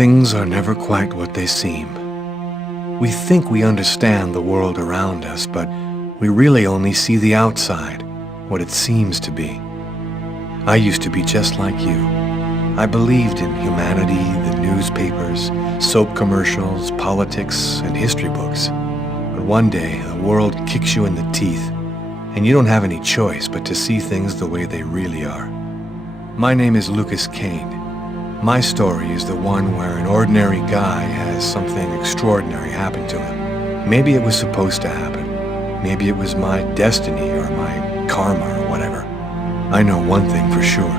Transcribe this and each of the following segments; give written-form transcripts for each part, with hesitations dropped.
Things are never quite what they seem. We think we understand the world around us, but we really only see the outside, what it seems to be. I used to be just like you. I believed in humanity, the newspapers, soap commercials, politics, and history books. But one day, the world kicks you in the teeth, and you don't have any choice but to see things the way they really are. My name is Lucas Kane. My story is the one where an ordinary guy has something extraordinary happen to him. Maybe it was supposed to happen. Maybe it was my destiny or my karma or whatever. I know one thing for sure.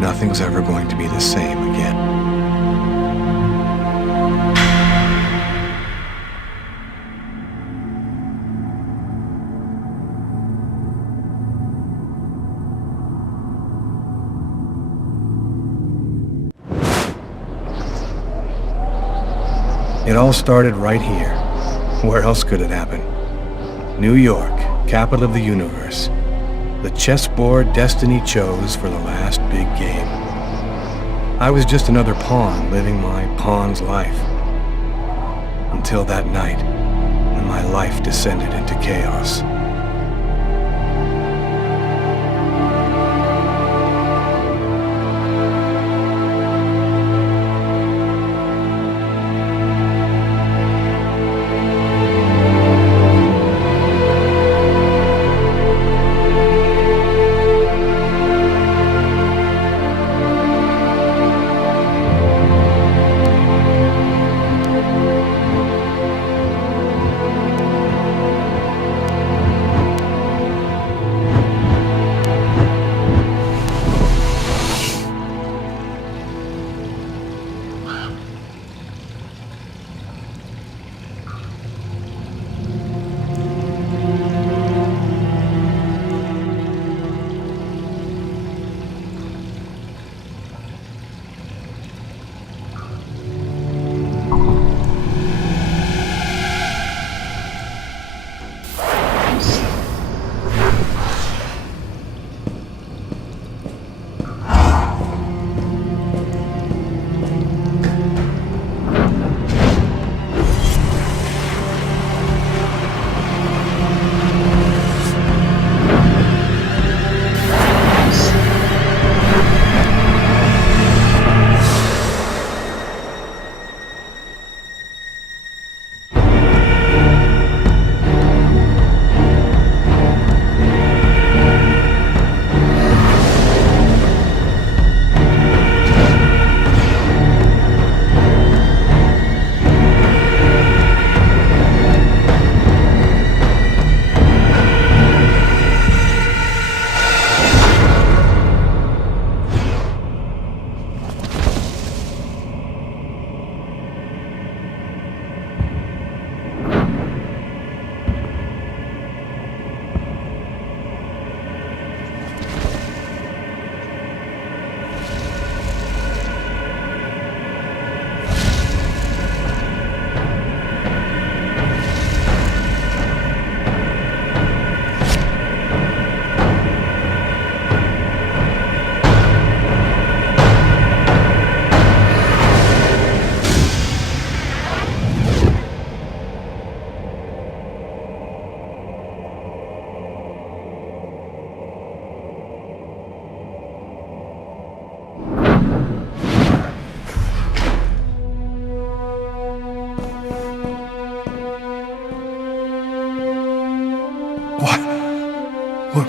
Nothing's ever going to be the same again. It all started right here. Where else could it happen? New York, capital of the universe. The chessboard destiny chose for the last big game. I was just another pawn living my pawn's life. Until that night, when my life descended into chaos.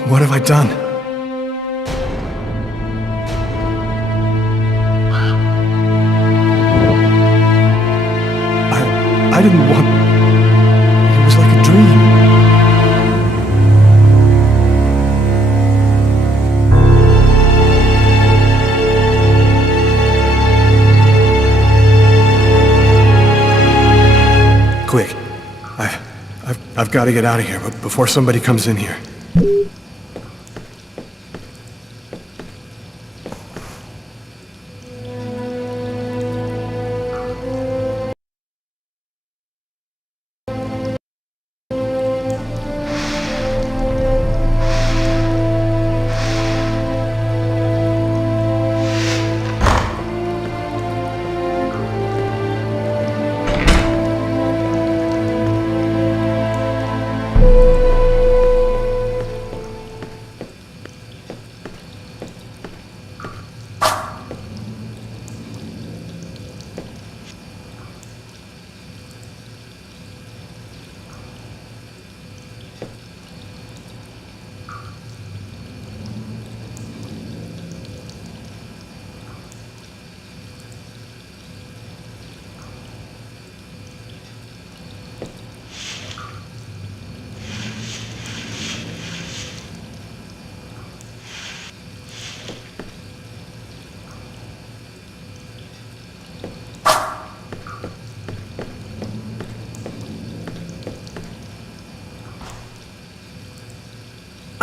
What have I done? I didn't want... It was like a dream. Quick. I've got to get out of here, but before somebody comes in here.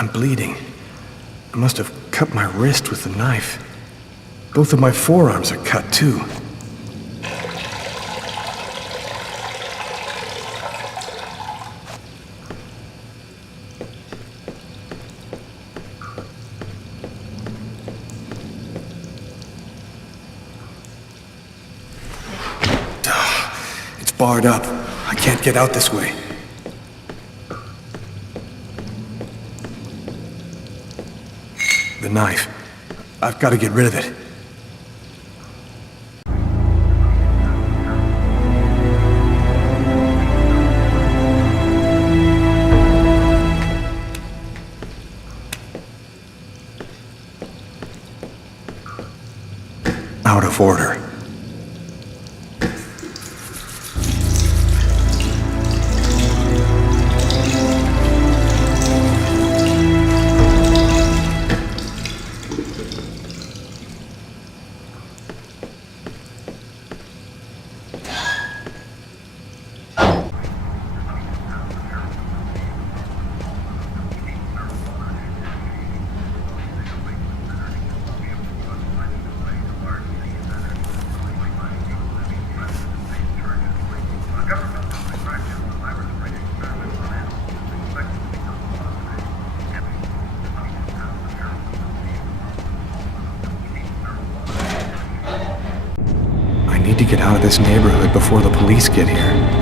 I'm bleeding. I must have cut my wrist with the knife. Both of my forearms are cut, too. It's barred up. I can't get out this way. The knife. I've got to get rid of it. Out of order. I need to get out of this neighborhood before the police get here.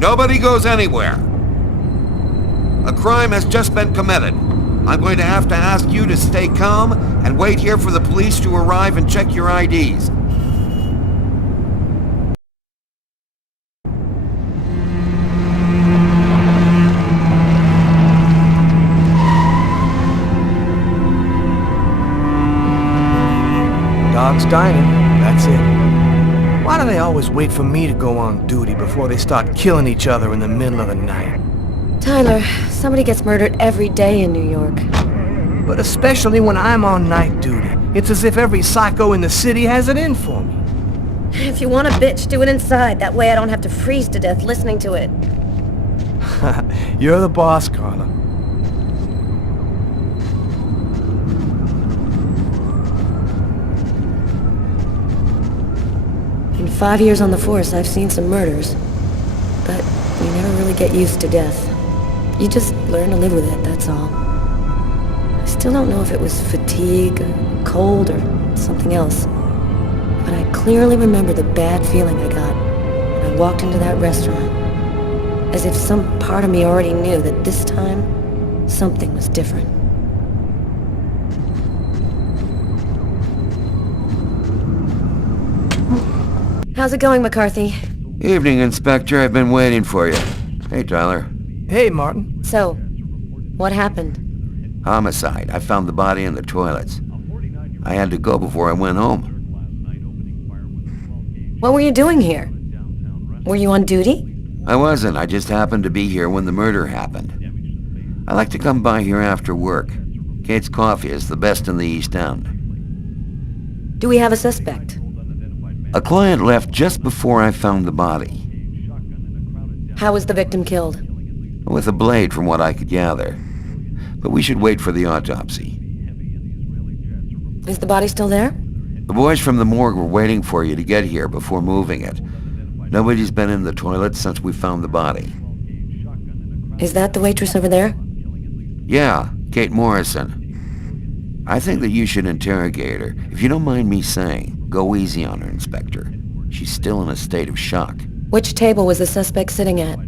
Nobody goes anywhere. A crime has just been committed. I'm going to have to ask you to stay calm and wait here for the police to arrive and check your IDs. Dog's dining, that's it. Why do they always wait for me to go on duty before they start killing each other in the middle of the night? Tyler, somebody gets murdered every day in New York. But especially when I'm on night duty. It's as if every psycho in the city has it in for me. If you want a bitch, do it inside. That way I don't have to freeze to death listening to it. You're the boss, Carla. In 5 years on the force, I've seen some murders. But you never really get used to death. You just learn to live with it, that's all. I still don't know if it was fatigue, cold, or something else. But I clearly remember the bad feeling I got when I walked into that restaurant. As if some part of me already knew that this time, something was different. How's it going, McCarthy? Evening, Inspector. I've been waiting for you. Hey, Tyler. Hey, Martin. So, what happened? Homicide. I found the body in the toilets. I had to go before I went home. What were you doing here? Were you on duty? I wasn't. I just happened to be here when the murder happened. I like to come by here after work. Kate's Coffee is the best in the East End. Do we have a suspect? A client left just before I found the body. How was the victim killed? With a blade, from what I could gather. But we should wait for the autopsy. Is the body still there? The boys from the morgue were waiting for you to get here before moving it. Nobody's been in the toilet since we found the body. Is that the waitress over there? Yeah, Kate Morrison. I think that you should interrogate her. If you don't mind me saying, go easy on her, Inspector. She's still in a state of shock. Which table was the suspect sitting at?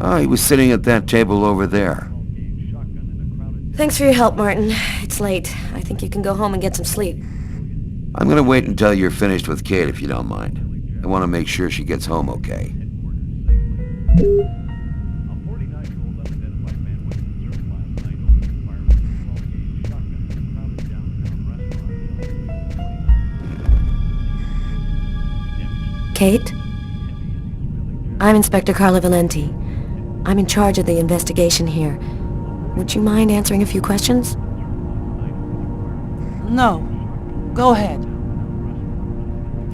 Oh, he was sitting at that table over there. Thanks for your help, Martin. It's late. I think you can go home and get some sleep. I'm gonna wait until you're finished with Kate if you don't mind. I want to make sure she gets home okay. Kate? I'm Inspector Carla Valenti. I'm in charge of the investigation here. Would you mind answering a few questions? No. Go ahead.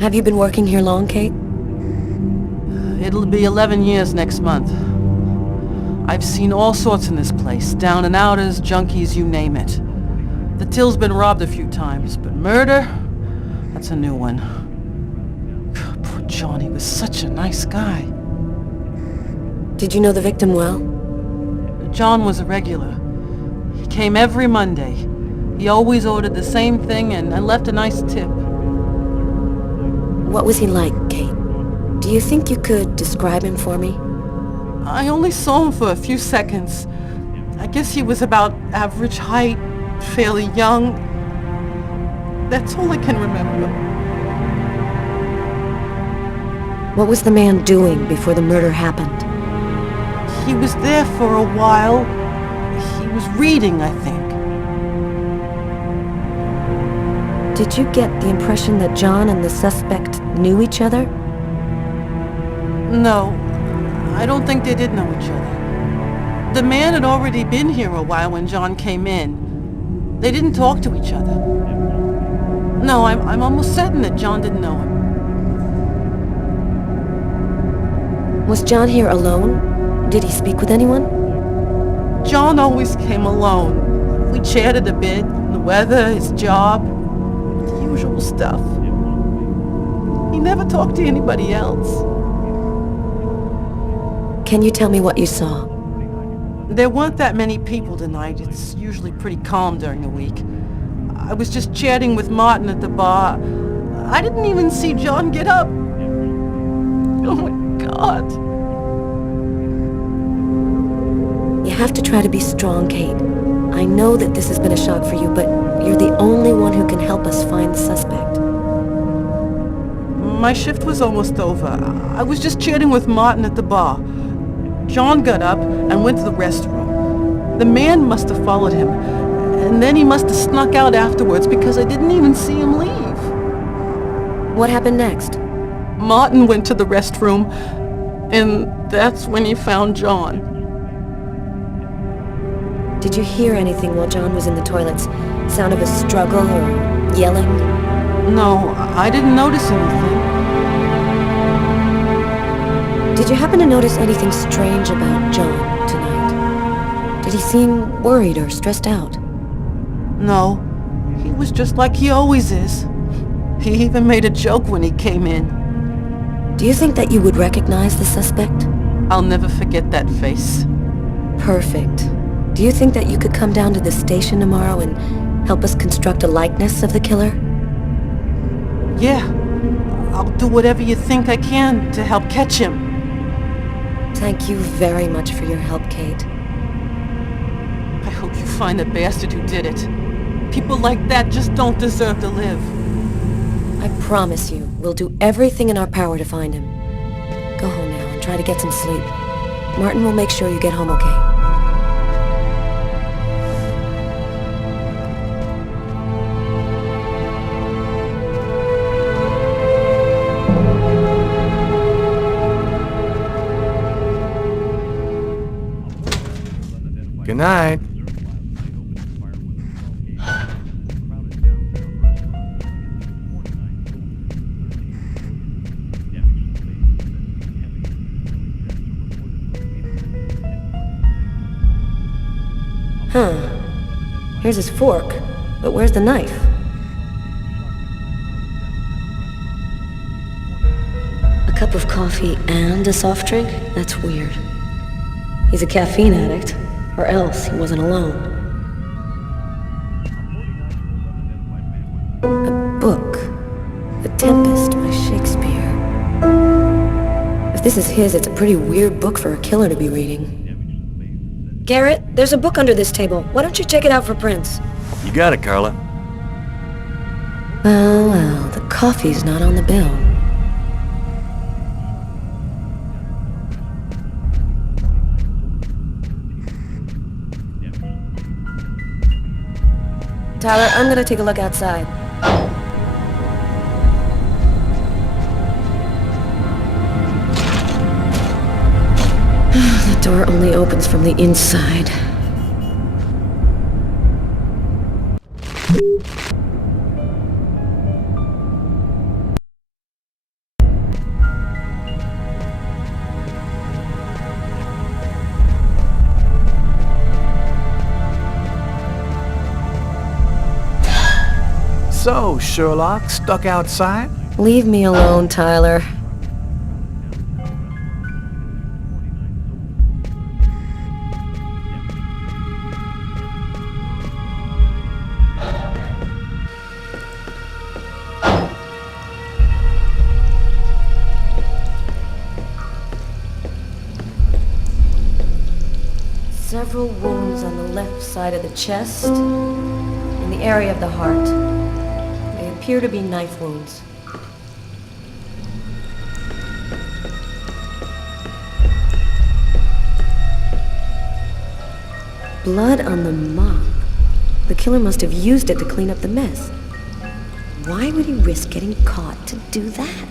Have you been working here long, Kate? It'll be 11 years next month. I've seen all sorts in this place. Down and outers, junkies, you name it. The till's been robbed a few times, but murder? That's a new one. Poor John, he was such a nice guy. Did you know the victim well? John was a regular. He came every Monday. He always ordered the same thing and left a nice tip. What was he like, Kate? Do you think you could describe him for me? I only saw him for a few seconds. I guess he was about average height, fairly young. That's all I can remember. What was the man doing before the murder happened? He was there for a while. He was reading, I think. Did you get the impression that John and the suspect knew each other? No, I don't think they did know each other. The man had already been here a while when John came in. They didn't talk to each other. No, I'm almost certain that John didn't know him. Was John here alone? Did he speak with anyone? John always came alone. We chatted a bit, the weather, his job, the usual stuff. He never talked to anybody else. Can you tell me what you saw? There weren't that many people tonight. It's usually pretty calm during the week. I was just chatting with Martin at the bar. I didn't even see John get up. Oh my God. You have to try to be strong, Kate. I know that this has been a shock for you, but you're the only one who can help us find the suspect. My shift was almost over. I was just chatting with Martin at the bar. John got up and went to the restroom. The man must have followed him, and then he must have snuck out afterwards because I didn't even see him leave. What happened next? Martin went to the restroom, and that's when he found John. Did you hear anything while John was in the toilets? Sound of a struggle or yelling? No, I didn't notice anything. Did you happen to notice anything strange about John tonight? Did he seem worried or stressed out? No, he was just like he always is. He even made a joke when he came in. Do you think that you would recognize the suspect? I'll never forget that face. Perfect. Do you think that you could come down to the station tomorrow and help us construct a likeness of the killer? Yeah, I'll do whatever you think I can to help catch him. Thank you very much for your help, Kate. I hope you find the bastard who did it. People like that just don't deserve to live. I promise you, we'll do everything in our power to find him. Go home now and try to get some sleep. Martin will make sure you get home okay. Good night. Huh. Here's his fork, but where's the knife? A cup of coffee and a soft drink? That's weird. He's a caffeine addict, or else he wasn't alone. A book. The Tempest by Shakespeare. If this is his, it's a pretty weird book for a killer to be reading. Garrett, there's a book under this table. Why don't you check it out for prints? You got it, Carla. Well, the coffee's not on the bill. Tyler, I'm gonna take a look outside. The door only opens from the inside. So, Sherlock, stuck outside? Leave me alone, Tyler. Several wounds on the left side of the chest, in the area of the heart. They appear to be knife wounds. Blood on the mop. The killer must have used it to clean up the mess. Why would he risk getting caught to do that?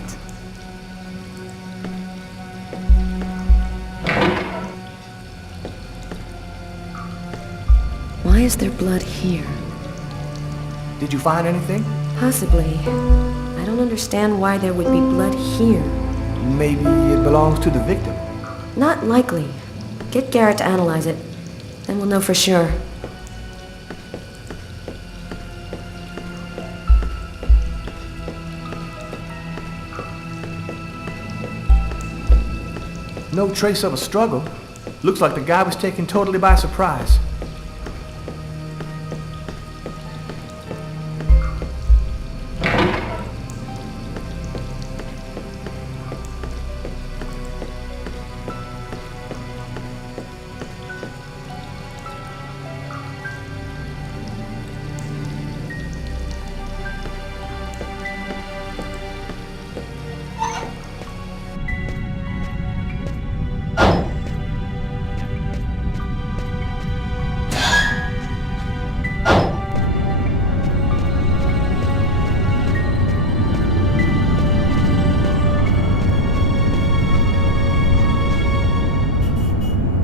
Why is there blood here? Did you find anything? Possibly. I don't understand why there would be blood here. Maybe it belongs to the victim. Not likely. Get Garrett to analyze it. Then we'll know for sure. No trace of a struggle. Looks like the guy was taken totally by surprise.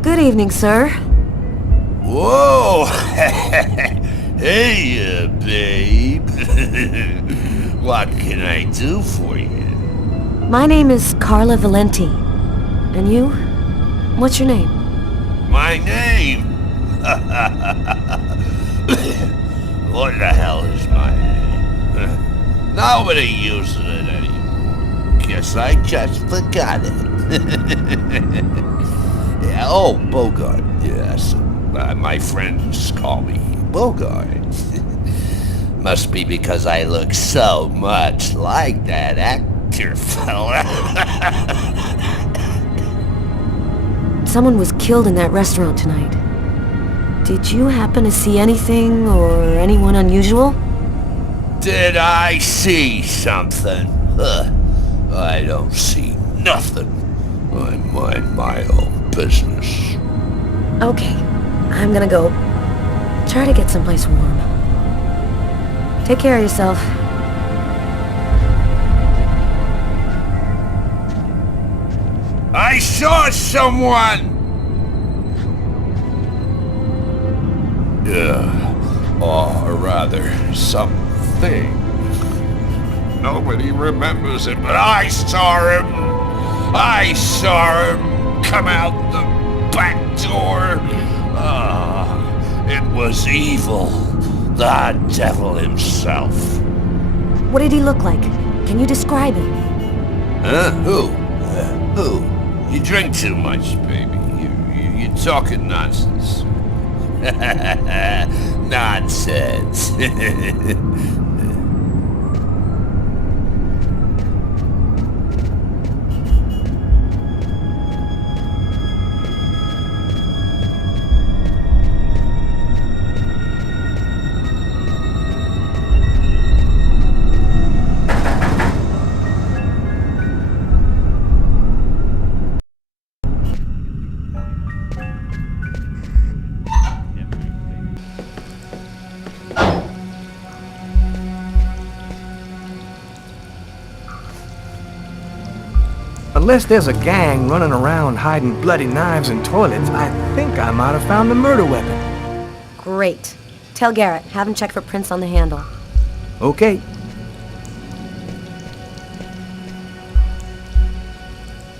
Good evening, sir. Whoa! Hey, babe. What can I do for you? My name is Carla Valenti. And you? What's your name? My name? What the hell is my name? Nobody uses it anymore. Guess I just forgot it. Yeah, oh, Bogart, yes. My friends call me Bogart. Must be because I look so much like that actor fella. Someone was killed in that restaurant tonight. Did you happen to see anything or anyone unusual? Did I see something? I don't see nothing. I mind my own business. Okay, I'm gonna go. Try to get someplace warm. Take care of yourself. I saw someone! Or rather, something. Nobody remembers it, but I saw him! I saw him come out the back door. It was evil. The devil himself. What did he look like? Can you describe him? Huh? Who? Who? You drink too much, baby. You're talking nonsense. Nonsense. Unless there's a gang running around hiding bloody knives in toilets, I think I might have found the murder weapon. Great. Tell Garrett, have him check for prints on the handle. Okay.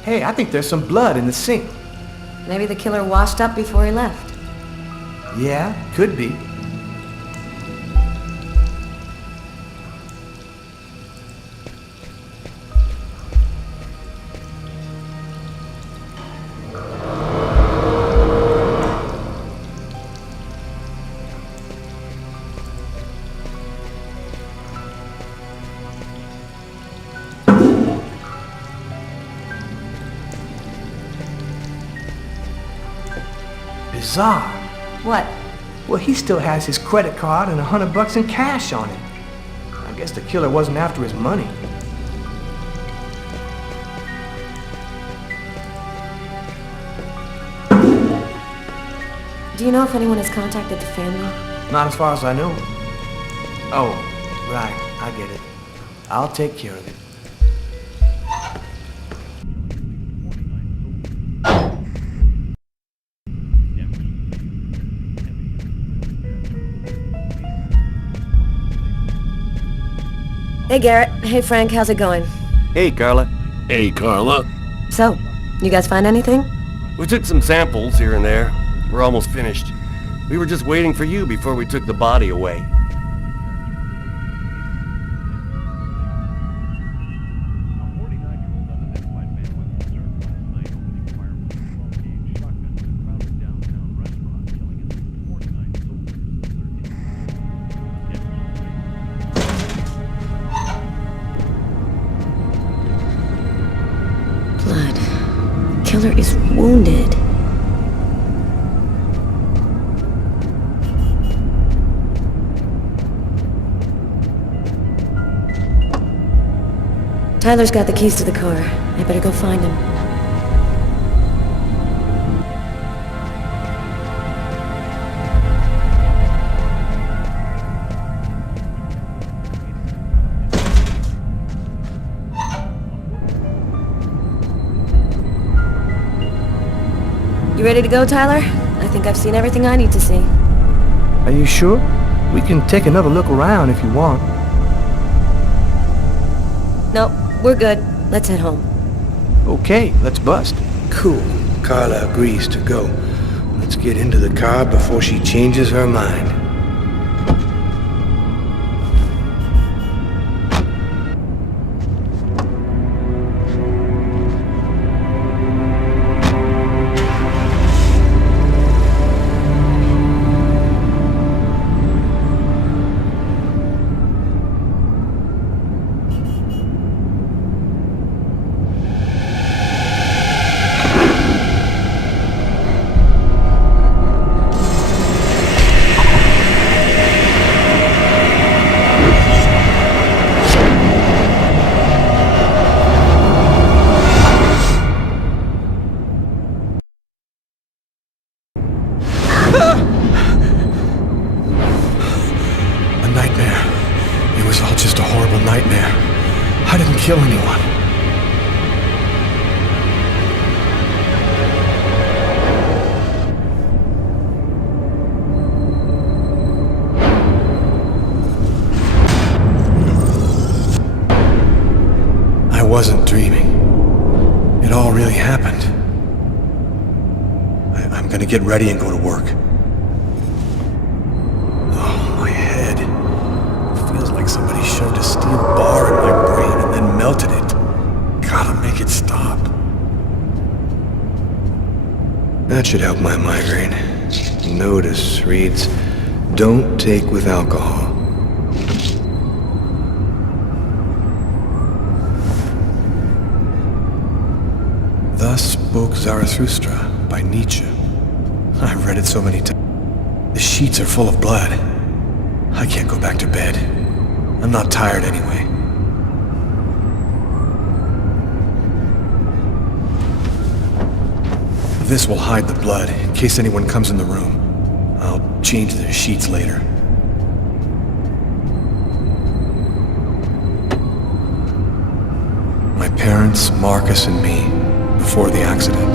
Hey, I think there's some blood in the sink. Maybe the killer washed up before he left. Yeah, could be. Bizarre. What? Well, he still has his credit card and $100 in cash on him. I guess the killer wasn't after his money. Do you know if anyone has contacted the family? Not as far as I know. Oh, right. I get it. I'll take care of it. Hey, Garrett. Hey, Frank. How's it going? Hey, Carla. Hey, Carla. So, you guys find anything? We took some samples here and there. We're almost finished. We were just waiting for you before we took the body away. Blood. Killer is wounded. Tyler's got the keys to the car. I better go find him. You ready to go, Tyler? I think I've seen everything I need to see. Are you sure? We can take another look around if you want. Nope, we're good. Let's head home. Okay, let's bust. Cool. Carla agrees to go. Let's get into the car before she changes her mind. A nightmare. It was all just a horrible nightmare. I didn't kill anyone. I wasn't dreaming. It all really happened. I'm gonna get ready and go to work. Oh, my head. It feels like somebody shoved a steel bar in my brain and then melted it. Gotta make it stop. That should help my migraine. Notice reads, "Don't take with alcohol." Thus spoke Zarathustra by Nietzsche. I've read it so many times. The sheets are full of blood. I can't go back to bed. I'm not tired anyway. This will hide the blood in case anyone comes in the room. I'll change the sheets later. My Parents, Marcus, and me, before the accident.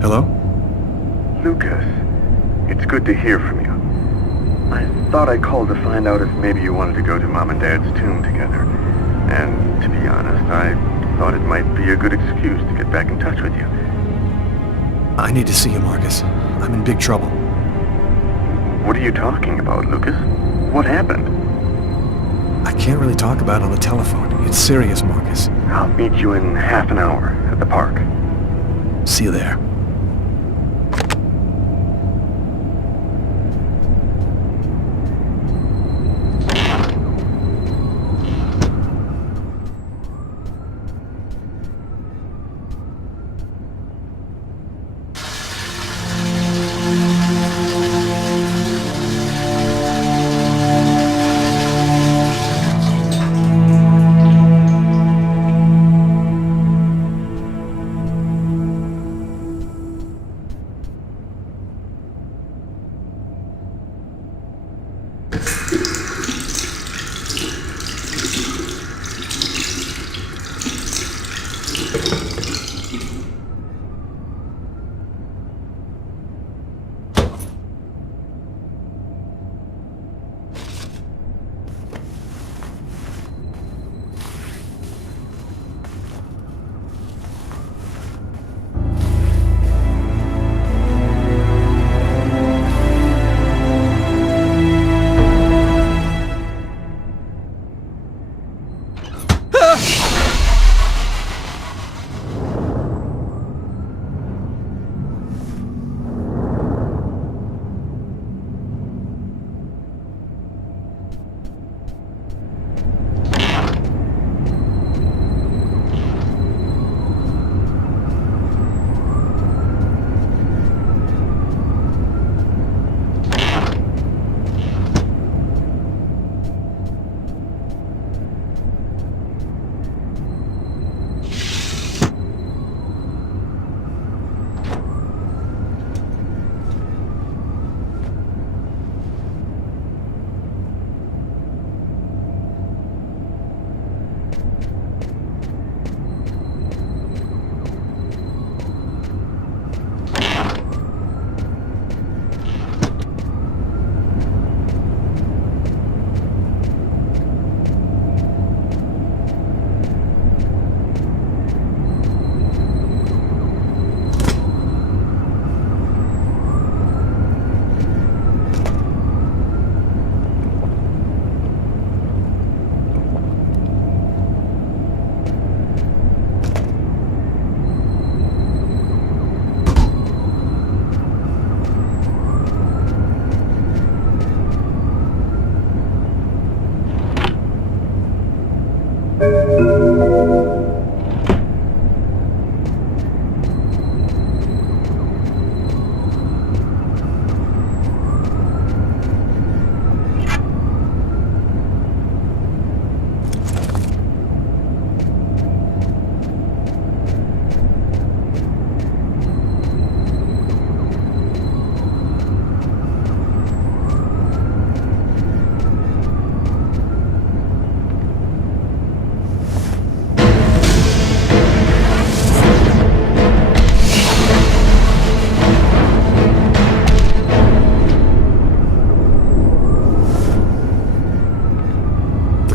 Hello? Lucas, it's good to hear from you. I thought I called to find out if maybe you wanted to go to Mom and Dad's tomb together. And to be honest, I thought it might be a good excuse to get back in touch with you. I need to see you, Marcus. I'm in big trouble. What are you talking about, Lucas? What happened? I can't really talk about it on the telephone. It's serious, Marcus. I'll meet you in half an hour at the park. See you there.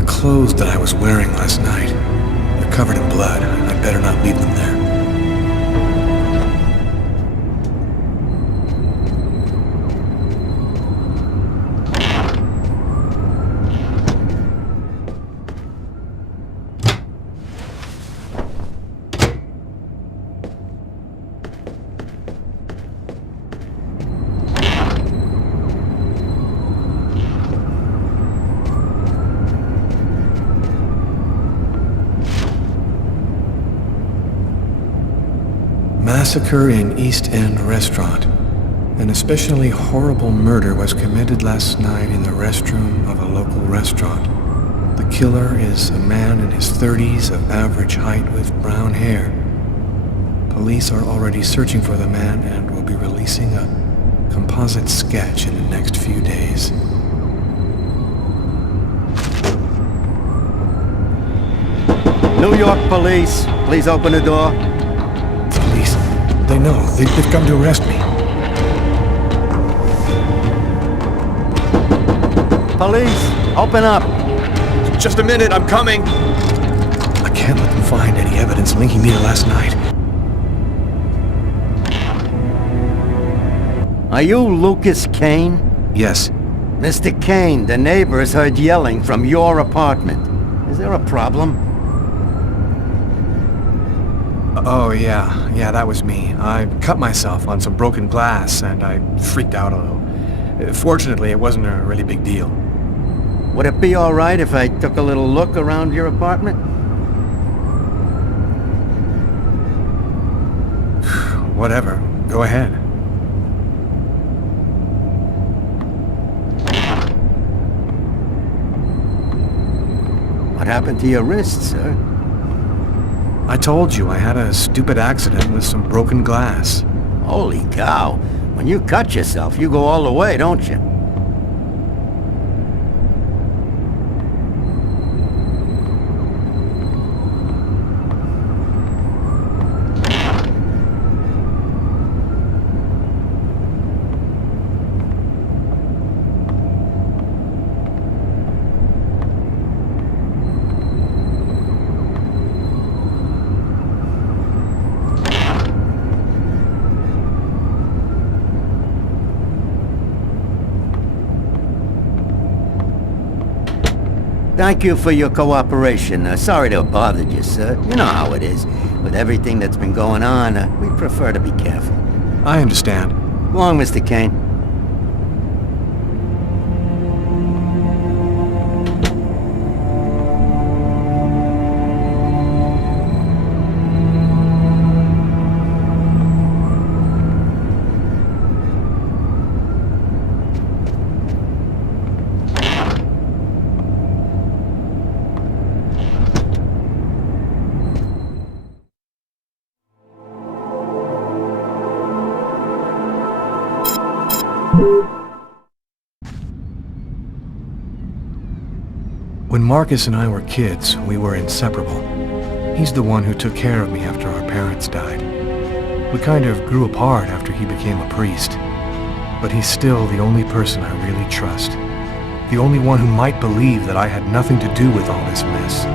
Clothes that I was wearing last night. They're covered in blood. I'd better not leave them there. massacre in East End restaurant. An especially horrible murder was committed last night in the restroom of a local restaurant. The killer is a man in his 30s of average height with brown hair. Police are already searching for the man and will be releasing a composite sketch in the next few days. New York police, please open the door. Police, they know. They've come to arrest me. Police, open up. Just a minute, I'm coming. I can't let them find any evidence linking me to last night. Are you Lucas Kane? Yes. Mr. Kane, the neighbors heard yelling from your apartment. Is there a problem? Oh, yeah, that was me. I cut myself on some broken glass, and I freaked out a little. Fortunately, it wasn't a really big deal. Would it be all right if I took a little look around your apartment? Whatever. Go ahead. What happened to your wrist, sir? I told you I had a stupid accident with some broken glass. Holy cow. When you cut yourself, you go all the way, don't you? Thank you for your cooperation. Sorry to have bothered you, sir. You know how it is. With everything that's been going on, we prefer to be careful. I understand. Go on, Mr. Kane. When Marcus and I were kids, we were inseparable. He's the one who took care of me after our parents died. We kind of grew apart after he became a priest. But he's still the only person I really trust. The only one who might believe that I had nothing to do with all this mess.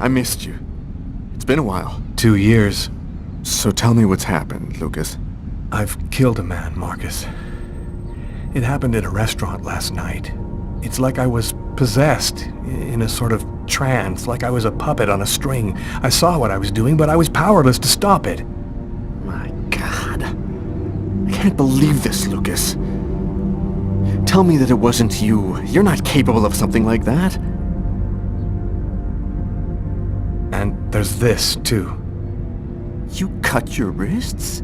I missed you. It's been a while. 2 years. So tell me what's happened, Lucas. I've killed a man, Marcus. It happened at a restaurant last night. It's like I was possessed, in a sort of trance, like I was a puppet on a string. I saw what I was doing, but I was powerless to stop it. My God. I can't believe this, Lucas. Tell me that it wasn't you. You're not capable of something like that. And there's this, too. You cut your wrists?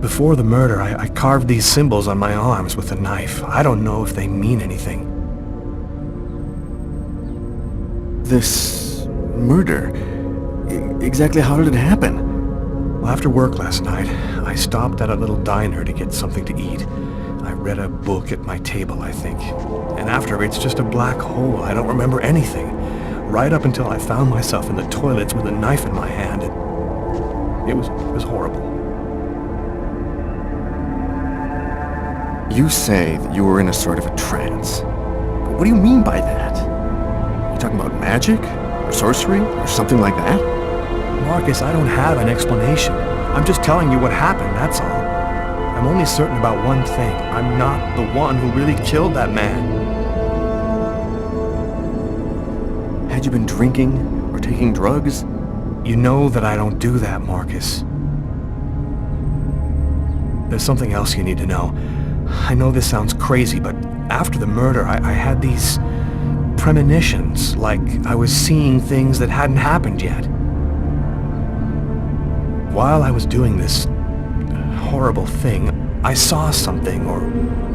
Before the murder, I carved these symbols on my arms with a knife. I don't know if they mean anything. This murder? Exactly how did it happen? Well, after work last night, I stopped at a little diner to get something to eat. I read a book at my table, I think. And after, it's just a black hole. I don't remember anything. Right up until I found myself in the toilets with a knife in my hand. It was horrible. You say that you were in a sort of a trance. But what do you mean by that? You talking about magic? Or sorcery? Or something like that? Marcus, I don't have an explanation. I'm just telling you what happened, that's all. I'm only certain about one thing. I'm not the one who really killed that man. Had you been drinking or taking drugs? You know that I don't do that, Marcus. There's something else you need to know. I know this sounds crazy, but after the murder, I had these premonitions, like I was seeing things that hadn't happened yet. While I was doing this horrible thing, I saw something, or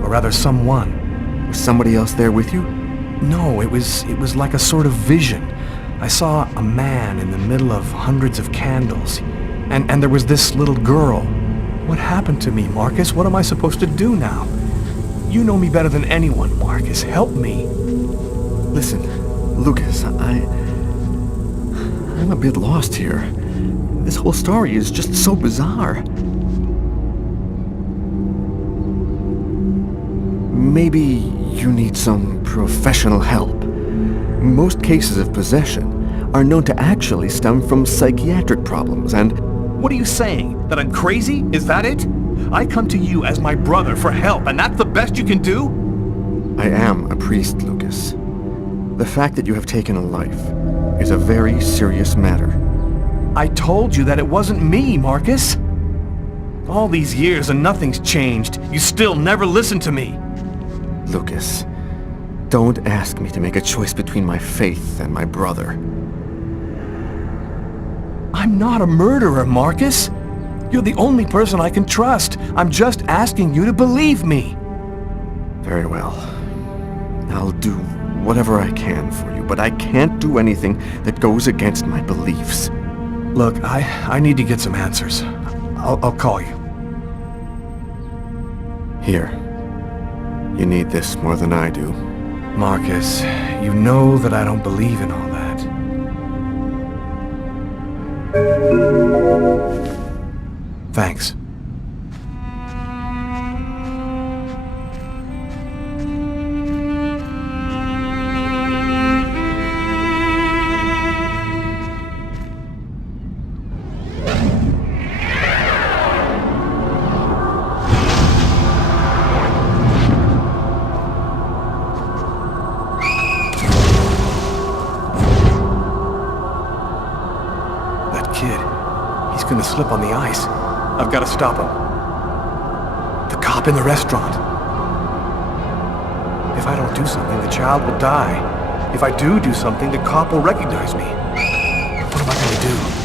rather someone. Was somebody else there with you? No, it was like a sort of vision. I saw a man in the middle of hundreds of candles, and there was this little girl. What happened to me, Marcus? What am I supposed to do now? You know me better than anyone, Marcus. Help me. Listen, Lucas, I'm a bit lost here. This whole story is just so bizarre. Maybe you need some professional help. Most cases of possession are known to actually stem from psychiatric problems, and... What are you saying? That I'm crazy? Is that it? I come to you as my brother for help, and that's the best you can do? I am a priest, Lucas. The fact that you have taken a life is a very serious matter. I told you that it wasn't me, Marcus. All these years and nothing's changed. You still never listen to me. Lucas, don't ask me to make a choice between my faith and my brother. I'm not a murderer, Marcus. You're the only person I can trust. I'm just asking you to believe me. Very well. I'll do whatever I can for you, but I can't do anything that goes against my beliefs. Look, I need to get some answers. I'll call you. Here. You need this more than I do. Marcus, you know that I don't believe in all that. Thanks. He's gonna slip on the ice. I've got to stop him. The cop in the restaurant. If I don't do something, the child will die. If I do something, the cop will recognize me. What am I gonna do?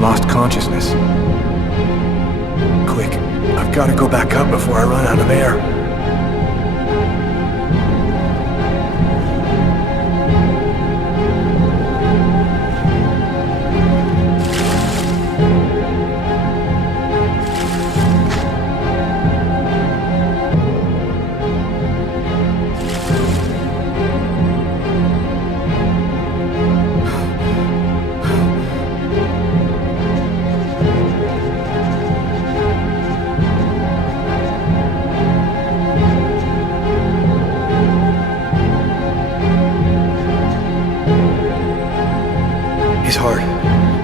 Lost consciousness. Quick, I've got to go back up before I run out of air. Heart,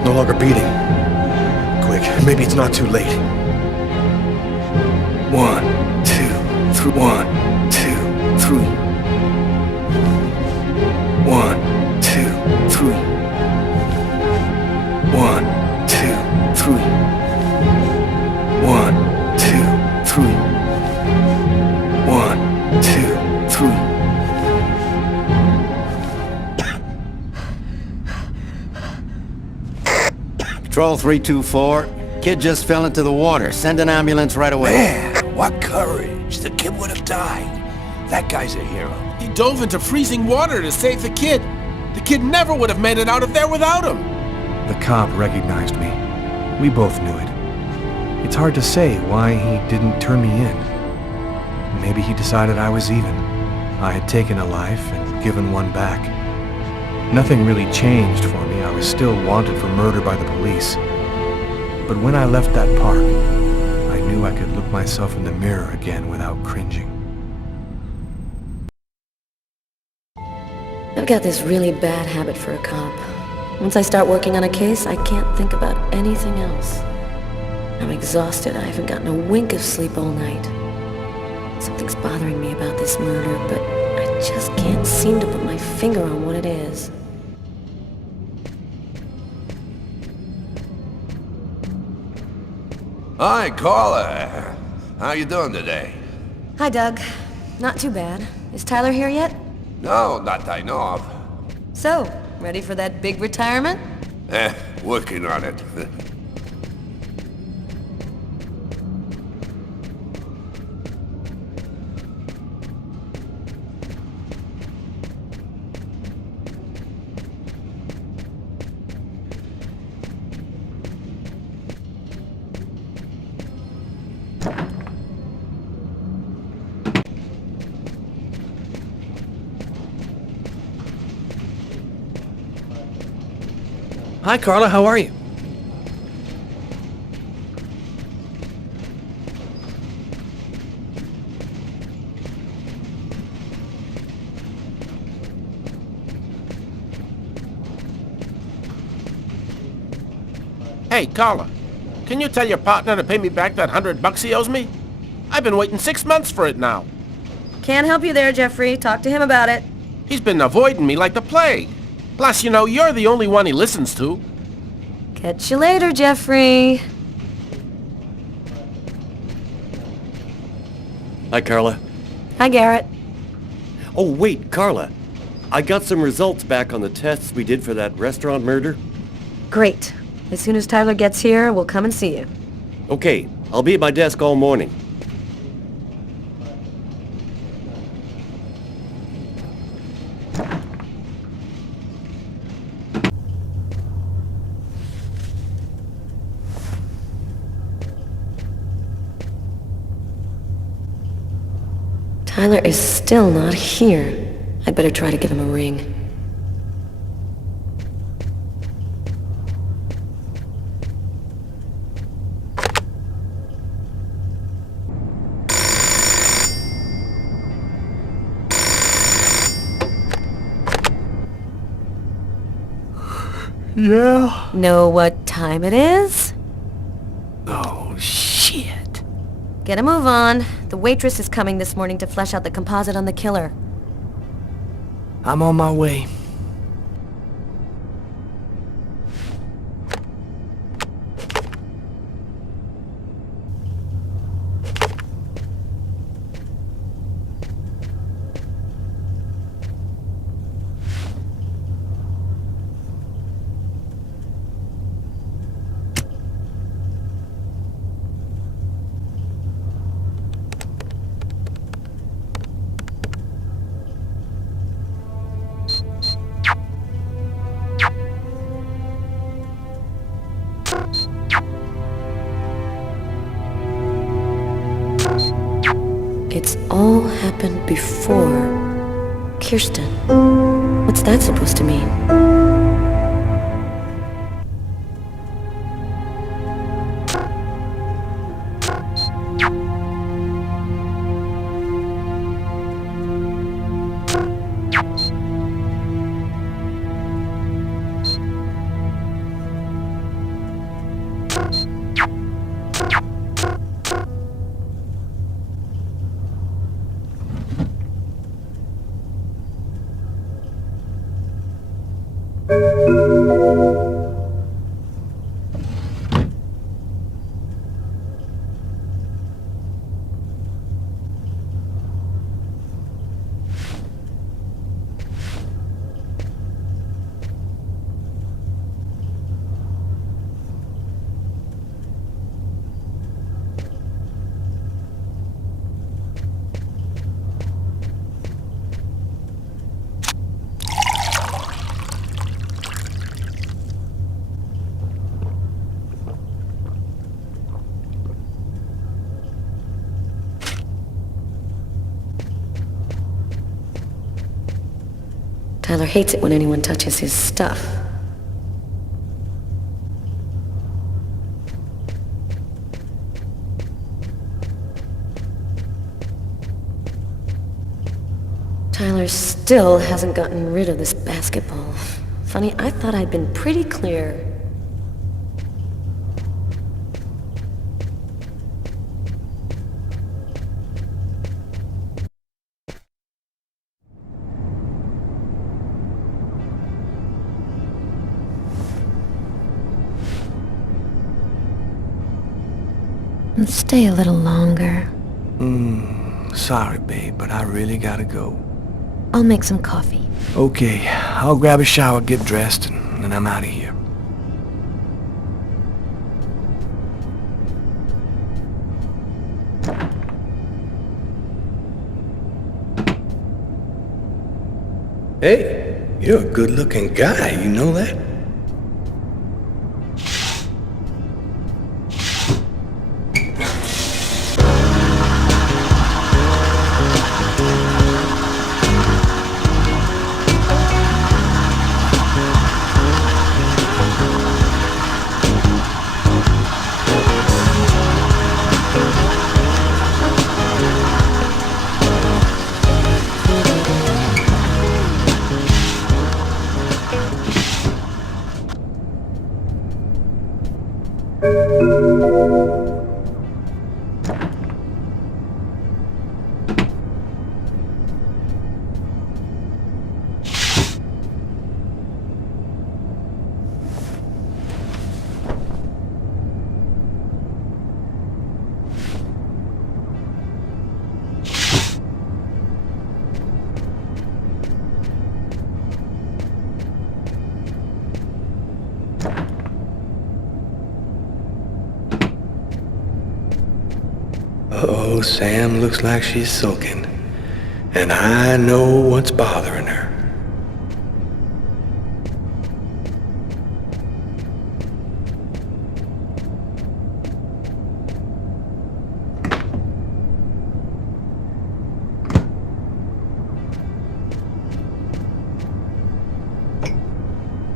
no longer beating. Quick, maybe it's not too late. 1, 2, 3. 1, 2, 3. 1, 2, 3. 1, 2, 3. 1, 2, 3. 1, 2, 3. Patrol 324. Kid just fell into the water. Send an ambulance right away. Man, what courage. The kid would have died. That guy's a hero. He dove into freezing water to save the kid. The kid never would have made it out of there without him. The cop recognized me. We both knew it. It's hard to say why he didn't turn me in. Maybe he decided I was even. I had taken a life and given one back. Nothing really changed for me. I was still wanted for murder by the police. But when I left that park, I knew I could look myself in the mirror again without cringing. I've got this really bad habit for a cop. Once I start working on a case, I can't think about anything else. I'm exhausted. I haven't gotten a wink of sleep all night. Something's bothering me about this murder, but I just can't seem to put my finger on what it is. Hi, Carla. How you doing today? Hi, Doug. Not too bad. Is Tyler here yet? No, not I know of. So, ready for that big retirement? Working on it. Hi, Carla. How are you? Hey, Carla. Can you tell your partner to pay me back that $100 he owes me? I've been waiting 6 months for it now. Can't help you there, Jeffrey. Talk to him about it. He's been avoiding me like the plague. Plus, you know, you're the only one he listens to. Catch you later, Jeffrey. Hi, Carla. Hi, Garrett. Oh, wait, Carla. I got some results back on the tests we did for that restaurant murder. Great. As soon as Tyler gets here, we'll come and see you. Okay, I'll be at my desk all morning. Tyler is still not here. I'd better try to give him a ring. Yeah? Know what time it is? Oh, shit. Get a move on. The waitress is coming this morning to flesh out the composite on the killer. I'm on my way. It's all happened before. Kirsten. What's that supposed to mean? Tyler hates it when anyone touches his stuff. Tyler still hasn't gotten rid of this basketball. Funny, I thought I'd been pretty clear. Stay a little longer. Sorry, babe, but I really gotta go. I'll make some coffee. Okay, I'll grab a shower, get dressed, and then I'm out of here. Hey, you're a good-looking guy, you know that? Uh-oh, Sam looks like she's sulking. And I know what's bothering her.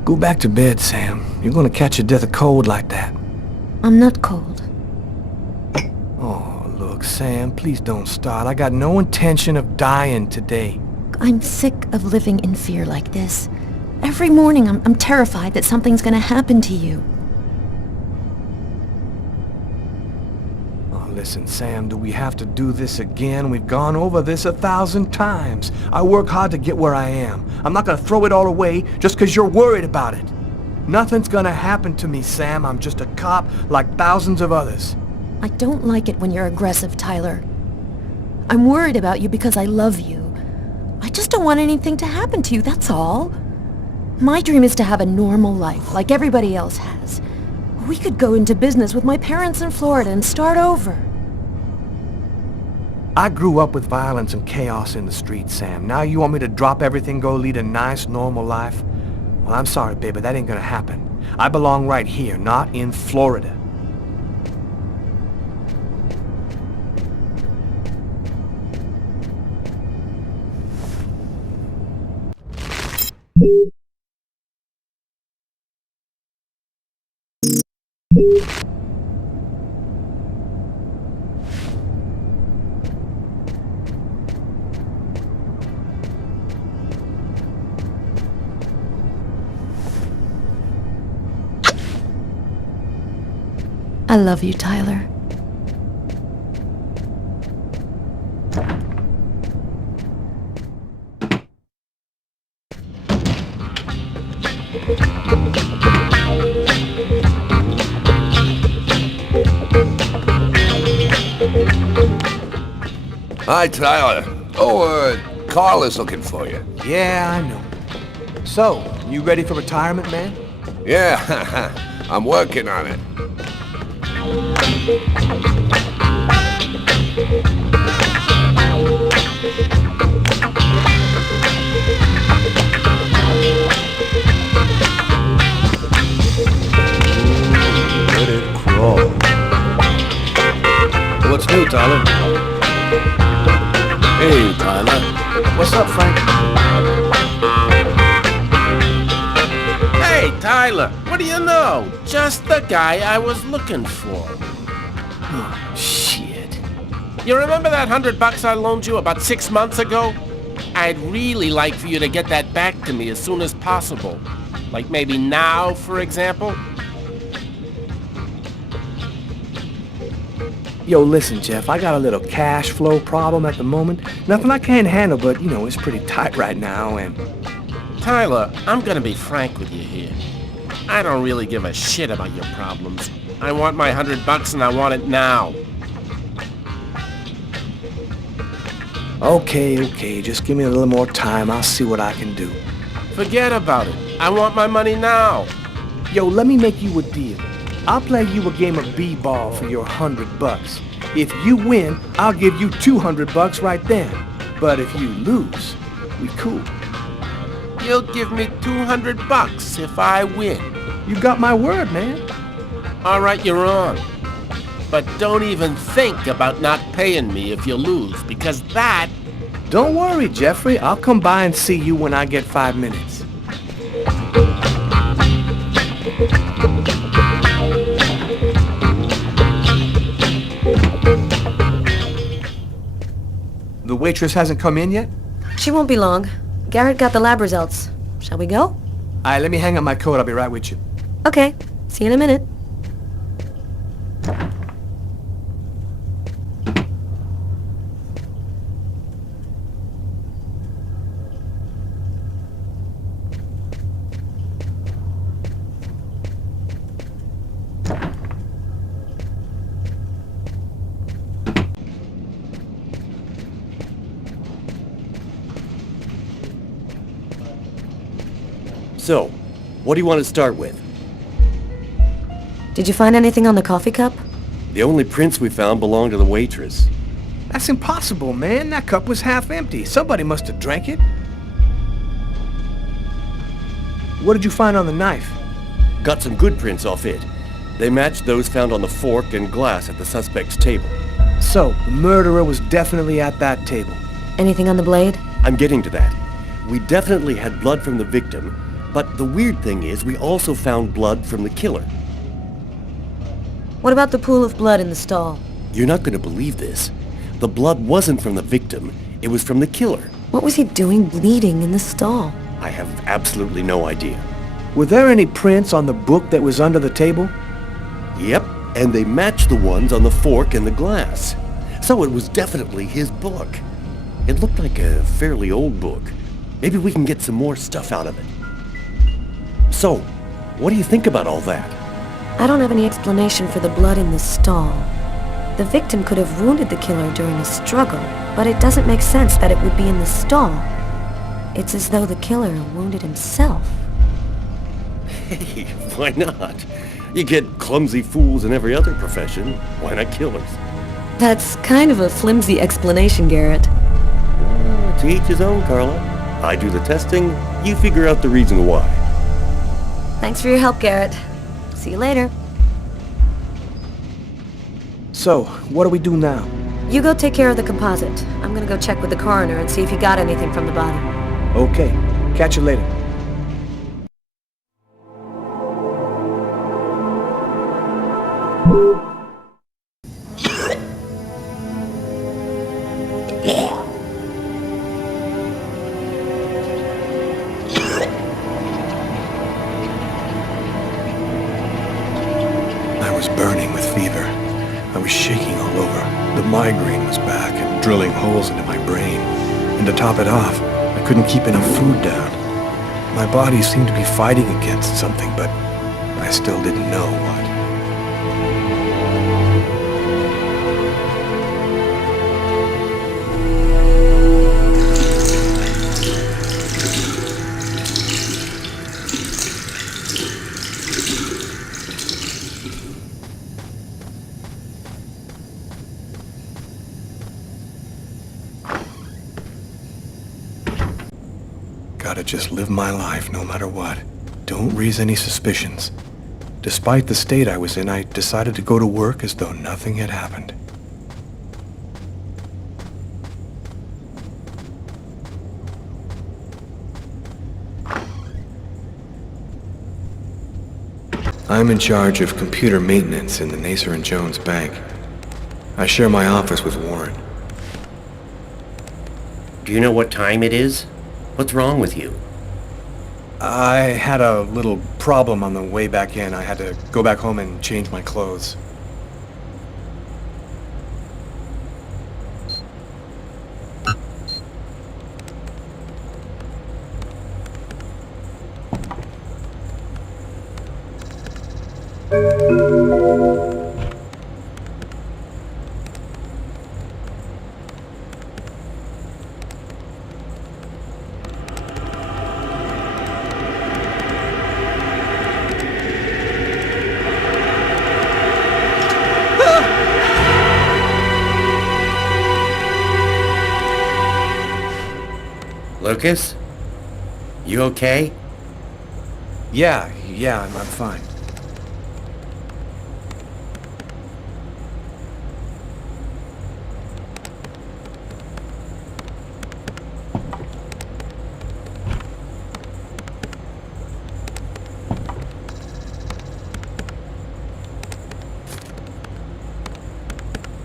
Go back to bed, Sam. You're gonna catch your death of cold like that. I'm not cold. Oh, look, Sam, please don't start. I got no intention of dying today. I'm sick of living in fear like this. Every morning I'm terrified that something's gonna happen to you. Oh, listen, Sam, do we have to do this again? We've gone over this 1,000 times. I work hard to get where I am. I'm not gonna throw it all away just 'cause you're worried about it. Nothing's gonna happen to me, Sam. I'm just a cop like thousands of others. I don't like it when you're aggressive, Tyler. I'm worried about you because I love you. I just don't want anything to happen to you, that's all. My dream is to have a normal life, like everybody else has. We could go into business with my parents in Florida and start over. I grew up with violence and chaos in the streets, Sam. Now you want me to drop everything, go lead a nice, normal life? Well, I'm sorry, baby, that ain't gonna happen. I belong right here, not in Florida. I love you, Tyler. Hi, Tyler. Oh, Carl is looking for you. Yeah, I know. So, you ready for retirement, man? Yeah, I'm working on it. Let it crawl. What's new, Tyler? Hey, Tyler. What's up, Frank? Hey, Tyler, what do you know? Just the guy I was looking for. Shit. You remember that $100 I loaned you about 6 months ago? I'd really like for you to get that back to me as soon as possible. Like maybe now, for example? Yo, listen, Jeff, I got a little cash flow problem at the moment. Nothing I can't handle, but, you know, it's pretty tight right now, and... Tyler, I'm gonna be frank with you here. I don't really give a shit about your problems. I want my $100 and I want it now. Okay, just give me a little more time. I'll see what I can do. Forget about it. I want my money now. Yo, let me make you a deal. I'll play you a game of b-ball for your $100. If you win, I'll give you $200 right then. But if you lose, we cool. You'll give me $200 if I win. You got my word, man. All right, you're on. But don't even think about not paying me if you lose, because that... Don't worry, Jeffrey. I'll come by and see you when I get 5 minutes. The waitress hasn't come in yet? She won't be long. Garrett got the lab results. Shall we go? All right, let me hang up my coat. I'll be right with you. Okay. See you in a minute. So, what do you want to start with? Did you find anything on the coffee cup? The only prints we found belonged to the waitress. That's impossible, man. That cup was half empty. Somebody must have drank it. What did you find on the knife? Got some good prints off it. They matched those found on the fork and glass at the suspect's table. So, the murderer was definitely at that table. Anything on the blade? I'm getting to that. We definitely had blood from the victim, but the weird thing is we also found blood from the killer. What about the pool of blood in the stall? You're not going to believe this. The blood wasn't from the victim. It was from the killer. What was he doing bleeding in the stall? I have absolutely no idea. Were there any prints on the book that was under the table? Yep, and they matched the ones on the fork and the glass. So it was definitely his book. It looked like a fairly old book. Maybe we can get some more stuff out of it. So, what do you think about all that? I don't have any explanation for the blood in the stall. The victim could have wounded the killer during a struggle, but it doesn't make sense that it would be in the stall. It's as though the killer wounded himself. Hey, why not? You get clumsy fools in every other profession. Why not killers? That's kind of a flimsy explanation, Garrett. To each his own, Carla. I do the testing, you figure out the reason why. Thanks for your help, Garrett. See you later. So, what do we do now? You go take care of the composite. I'm gonna go check with the coroner and see if he got anything from the body. Okay. Catch you later. I was burning with fever. I was shaking all over. The migraine was back and drilling holes into my brain. And to top it off, I couldn't keep enough food down. My body seemed to be fighting against something, but I still didn't know what. Gotta just live my life no matter what. Don't raise any suspicions. Despite the state I was in, I decided to go to work as though nothing had happened. I'm in charge of computer maintenance in the Nacer and Jones Bank. I share my office with Warren. Do you know what time it is? What's wrong with you? I had a little problem on the way back in. I had to go back home and change my clothes. Lucas? You okay? Yeah, I'm fine.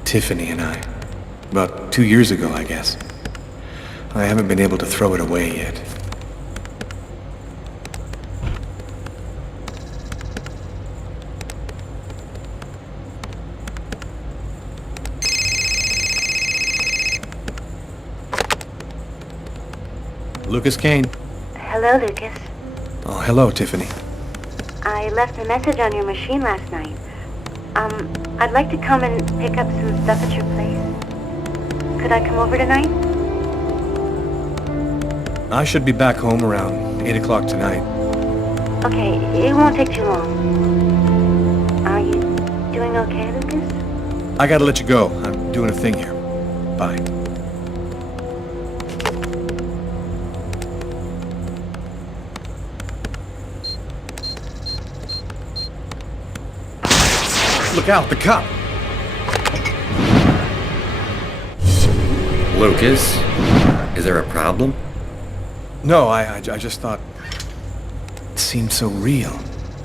Tiffany and I. About 2 years ago, I guess. I haven't been able to throw it away yet. Lucas Kane. Hello, Lucas. Oh, hello, Tiffany. I left a message on your machine last night. I'd like to come and pick up some stuff at your place. Could I come over tonight? I should be back home around 8 o'clock tonight. Okay, it won't take too long. Are you doing okay, Lucas? I gotta let you go. I'm doing a thing here. Bye. Look out, the cop! Lucas? Is there a problem? No, I just thought... It seemed so real.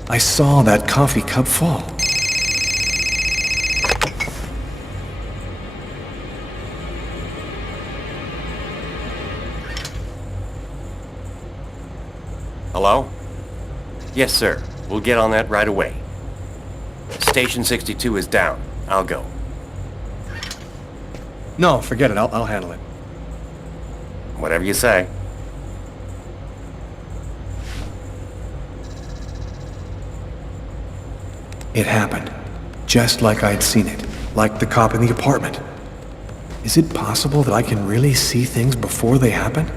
I saw that coffee cup fall. Hello? Yes, sir. We'll get on that right away. Station 62 is down. I'll go. No, forget it. I'll handle it. Whatever you say. It happened. Just like I'd seen it. Like the cop in the apartment. Is it possible that I can really see things before they happen?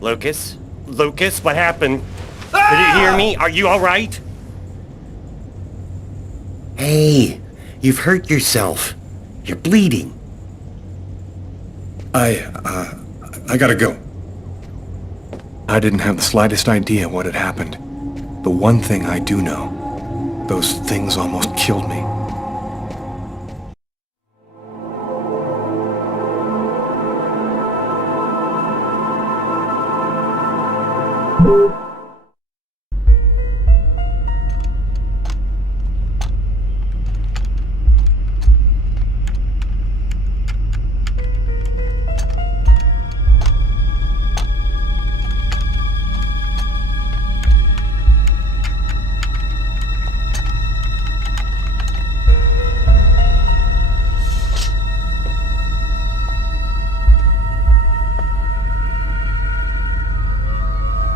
Lucas? Lucas, what happened? Did you hear me? Are you alright? Hey, you've hurt yourself. You're bleeding. I gotta go. I didn't have the slightest idea what had happened. The one thing I do know, those things almost killed me.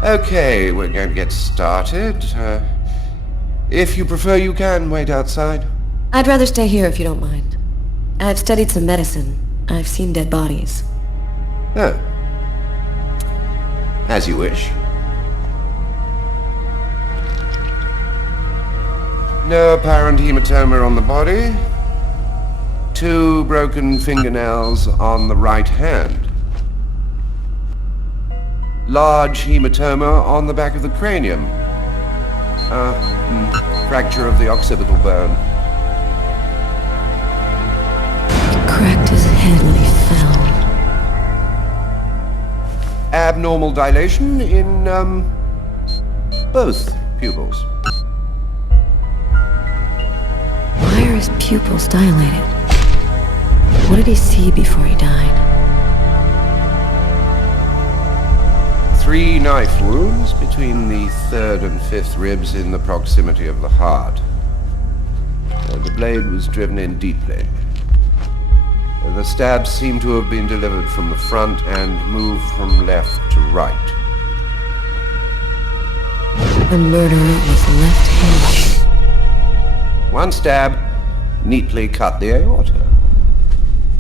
Okay, we're going to get started. If you prefer, you can wait outside. I'd rather stay here if you don't mind. I've studied some medicine. I've seen dead bodies. Oh. As you wish. No apparent hematoma on the body. 2 broken fingernails on the right hand. Large hematoma on the back of the cranium. Fracture of the occipital bone. He cracked his head when he fell. Abnormal dilation in, both pupils. Why are his pupils dilated? What did he see before he died? 3 knife wounds between the 3rd and 5th ribs in the proximity of the heart. The blade was driven in deeply. The stabs seem to have been delivered from the front and moved from left to right. The murderer was left-handed. 1 stab neatly cut the aorta.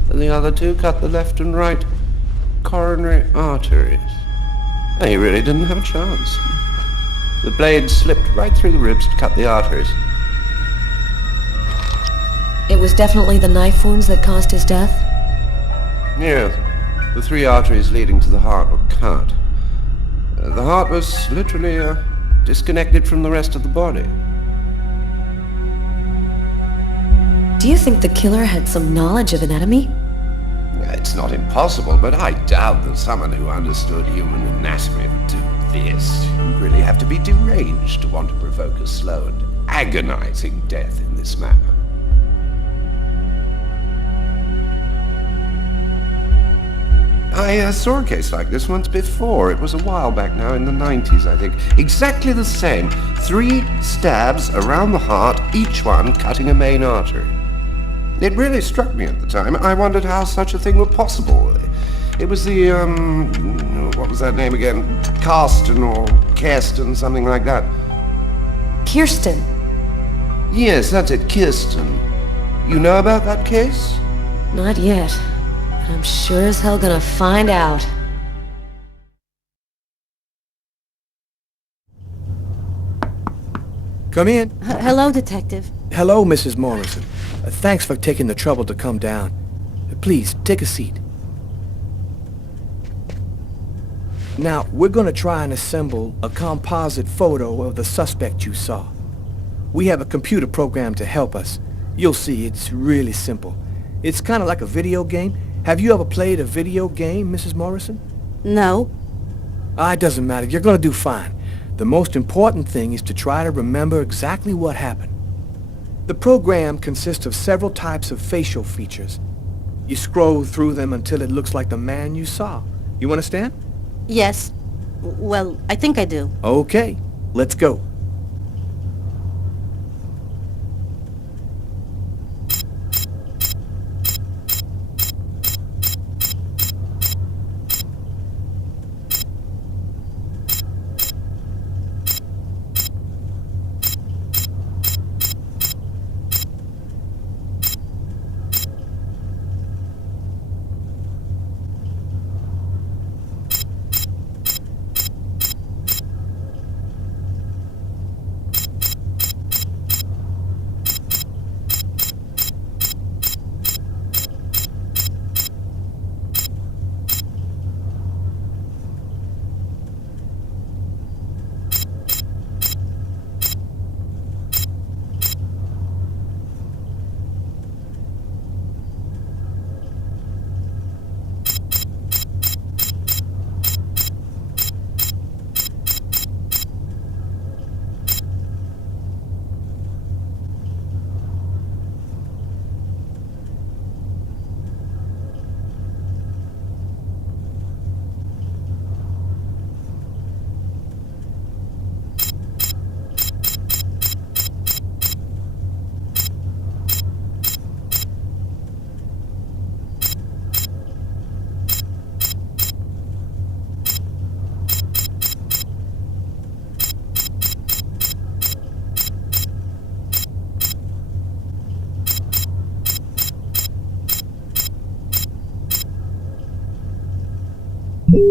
And the other 2 cut the left and right coronary arteries. He really didn't have a chance. The blade slipped right through the ribs to cut the arteries. It was definitely the knife wounds that caused his death? Yes. The 3 arteries leading to the heart were cut. The heart was literally disconnected from the rest of the body. Do you think the killer had some knowledge of anatomy? It's not impossible, but I doubt that someone who understood human anatomy would do this. You'd really have to be deranged to want to provoke a slow and agonizing death in this manner. I saw a case like this once before. It was a while back now, in the 90s, I think. Exactly the same. 3 stabs around the heart, each one cutting a main artery. It really struck me at the time. I wondered how such a thing were possible. It was the, what was that name again? Karsten or Kirsten, something like that. Kirsten? Yes, that's it, Kirsten. You know about that case? Not yet. I'm sure as hell gonna find out. Come in. Hello, Detective. Hello, Mrs. Morrison. Thanks for taking the trouble to come down. Please, take a seat. Now, we're gonna try and assemble a composite photo of the suspect you saw. We have a computer program to help us. You'll see, it's really simple. It's kind of like a video game. Have you ever played a video game, Mrs. Morrison? No. It doesn't matter. You're gonna do fine. The most important thing is to try to remember exactly what happened. The program consists of several types of facial features. You scroll through them until it looks like the man you saw. You understand? Yes. Well, I think I do. Okay, let's go.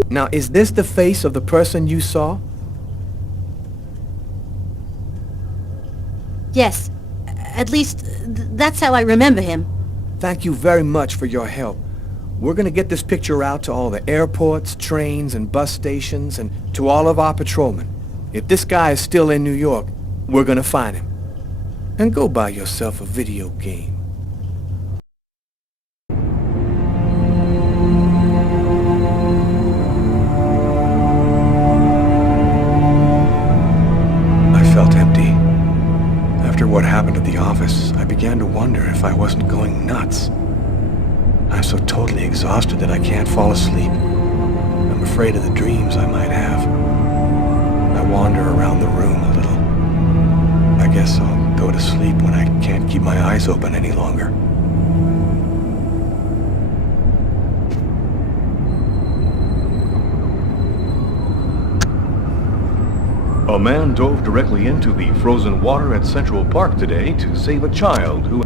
Now, is this the face of the person you saw? Yes. At least, that's how I remember him. Thank you very much for your help. We're gonna get this picture out to all the airports, trains, and bus stations, and to all of our patrolmen. If this guy is still in New York, we're gonna find him. And go buy yourself a video game. I felt empty. After what happened at the office, I began to wonder if I wasn't going nuts. I'm so totally exhausted that I can't fall asleep. I'm afraid of the dreams I might have. I wander around the room a little. I guess I'll go to sleep when I can't keep my eyes open any longer. A man dove directly into the frozen water at Central Park today to save a child who...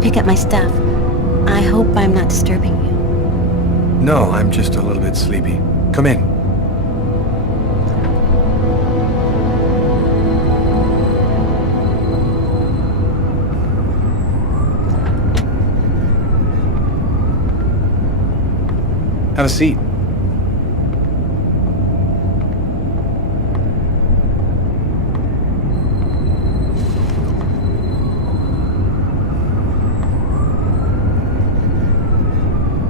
Pick up my stuff. I hope I'm not disturbing you. No, I'm just a little bit sleepy. Come in. Have a seat.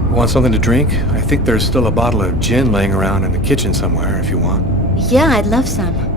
Want something to drink? I think there's still a bottle of gin laying around in the kitchen somewhere if you want. Yeah, I'd love some.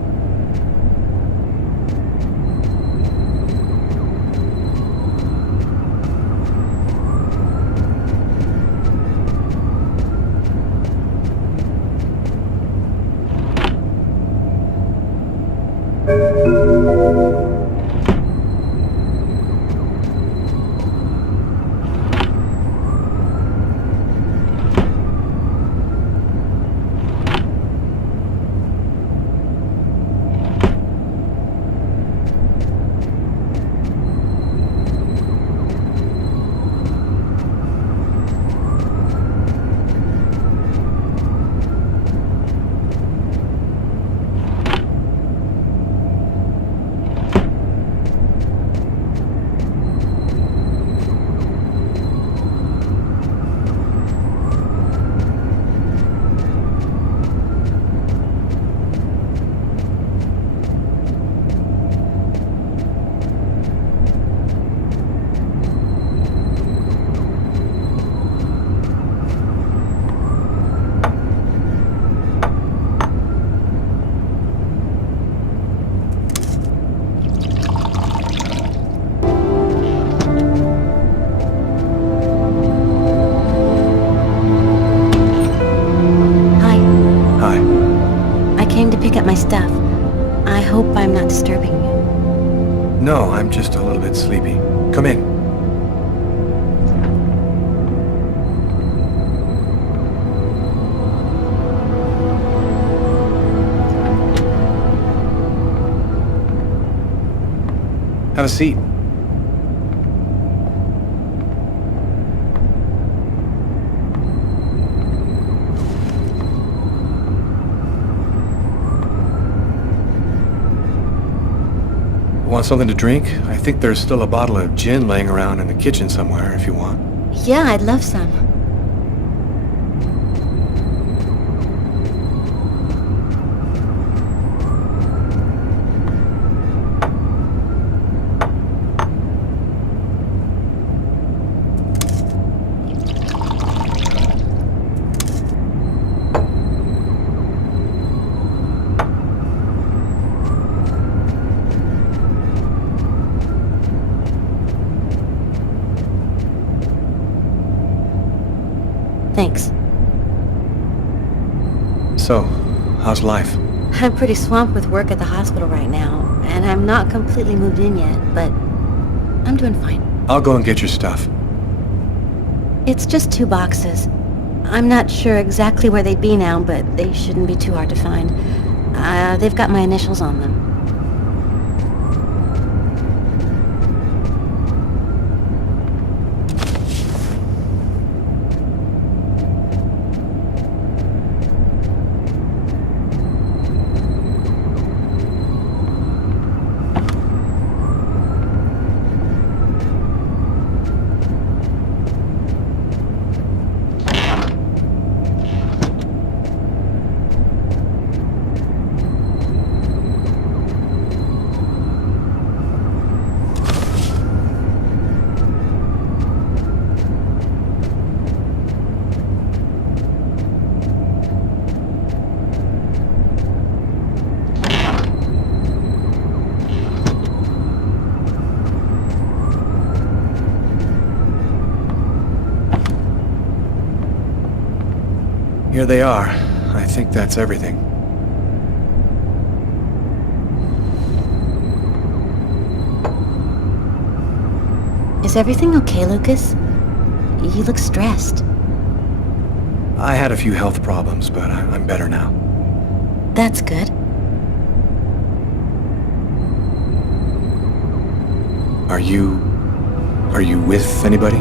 My stuff. I hope I'm not disturbing you. No, I'm just a little bit sleepy. Come in. Have a seat. Want something to drink? I think there's still a bottle of gin laying around in the kitchen somewhere if you want. Yeah, I'd love some. Thanks. So, how's life? I'm pretty swamped with work at the hospital right now, and I'm not completely moved in yet, but I'm doing fine. I'll go and get your stuff. It's just 2 boxes. I'm not sure exactly where they'd be now, but they shouldn't be too hard to find. They've got my initials on them. Here they are. I think that's everything. Is everything okay, Lucas? You look stressed. I had a few health problems, but I'm better now. That's good. Are you with anybody?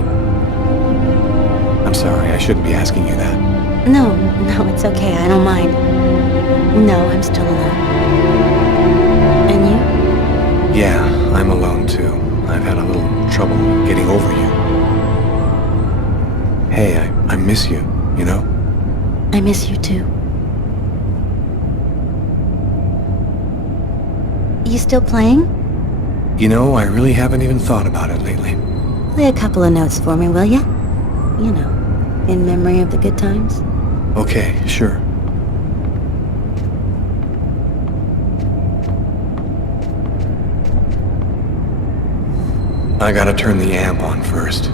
I'm sorry, I shouldn't be asking you that. No, it's okay. I don't mind. No, I'm still alone. And you? Yeah, I'm alone too. I've had a little trouble getting over you. Hey, I miss you, you know? I miss you too. You still playing? You know, I really haven't even thought about it lately. Play a couple of notes for me, will ya? You know, in memory of the good times. Okay, sure. I gotta turn the amp on first.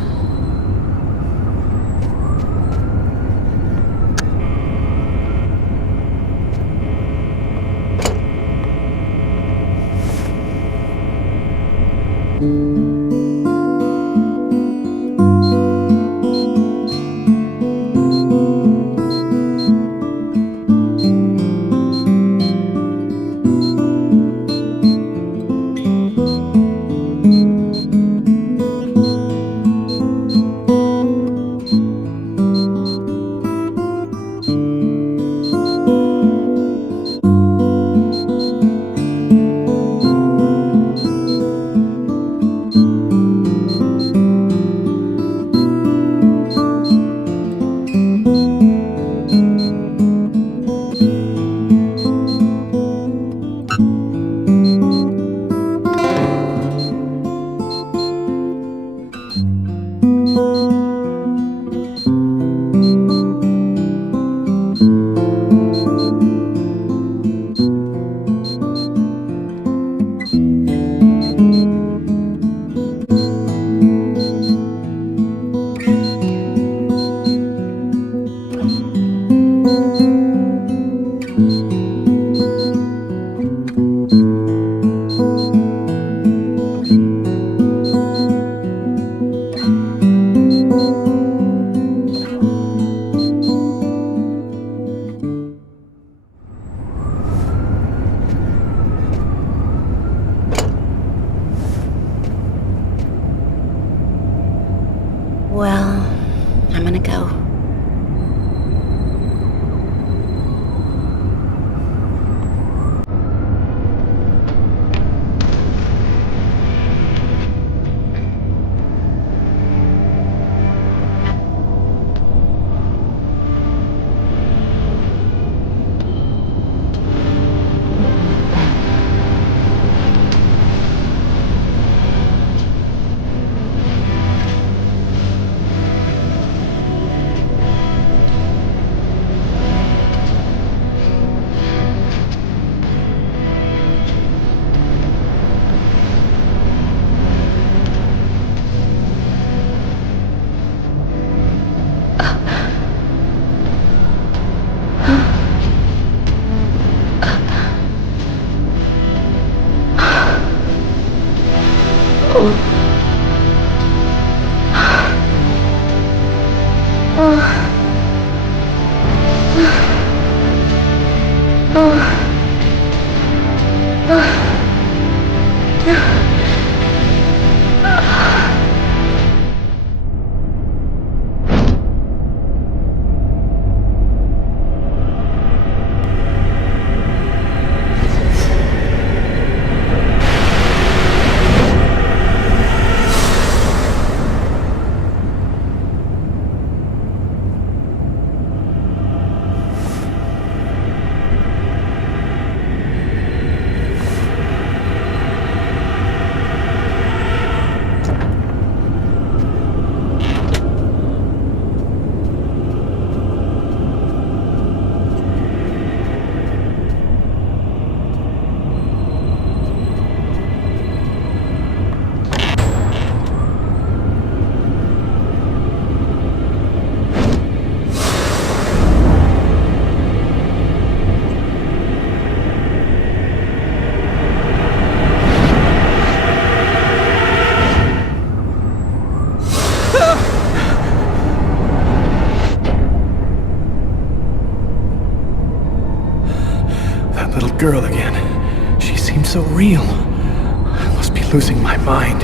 Girl again. She seems so real. I must be losing my mind.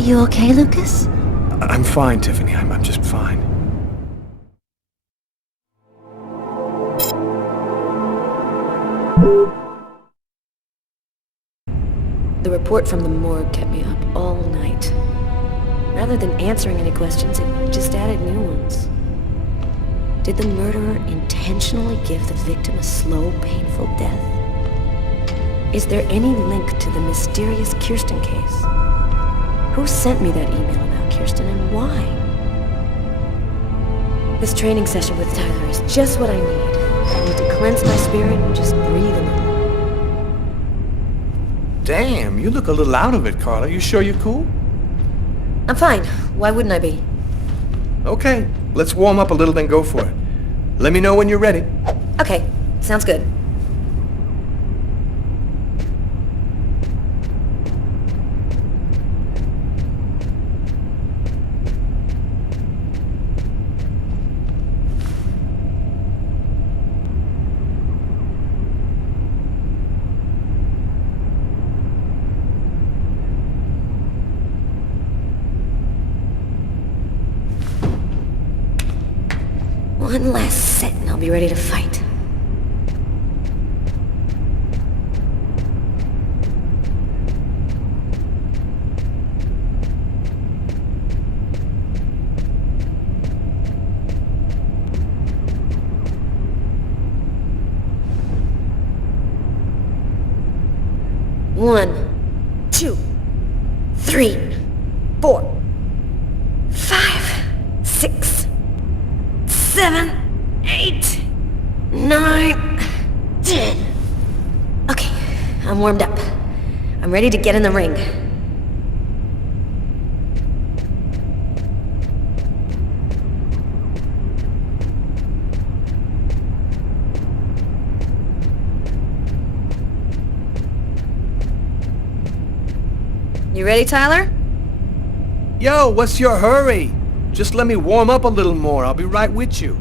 You okay, Lucas? I'm fine, Tiffany. I'm just fine. The report from the morgue kept me up all night. Rather than answering any questions, it just added new ones. Did the murderer intentionally give the victim a slow, painful death? Is there any link to the mysterious Kirsten case? Who sent me that email about Kirsten and why? This training session with Tyler is just what I need. I need to cleanse my spirit and just breathe a little. Damn, you look a little out of it, Carla. You sure you're cool? I'm fine. Why wouldn't I be? Okay, let's warm up a little, then go for it. Let me know when you're ready. Okay, sounds good. One last set and I'll be ready to fight. One, 2, 3, 4, 5, 6, 7, 8, 9, 10. Okay, I'm warmed up. I'm ready to get in the ring. You ready, Tyler? Yo, what's your hurry? Just let me warm up a little more. I'll be right with you.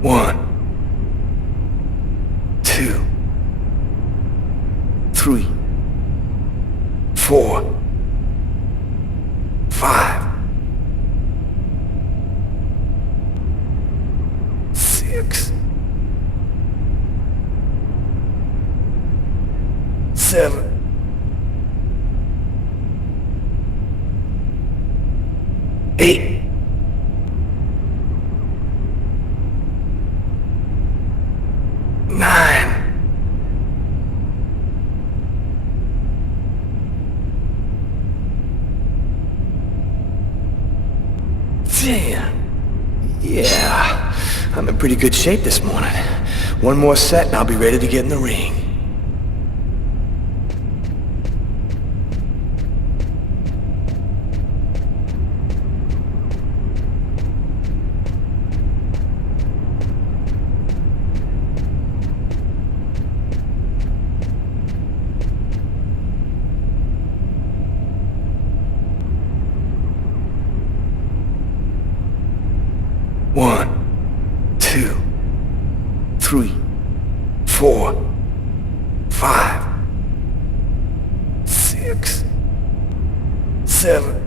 One, 2, 3, 4, 5, 6, 7, 8, 9, 10. Yeah, I'm in pretty good shape this morning. One more set and I'll be ready to get in the ring. 7,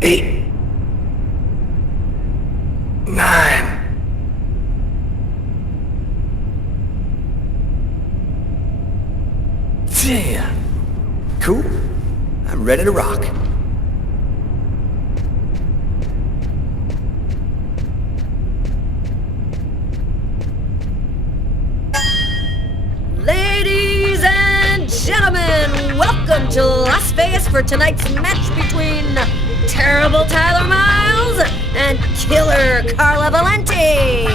8, 9. Damn. Cool. I'm ready to rock. Ladies and gentlemen, welcome to Las Vegas for tonight's match between Terrible Tyler Miles and Killer Carla Valenti.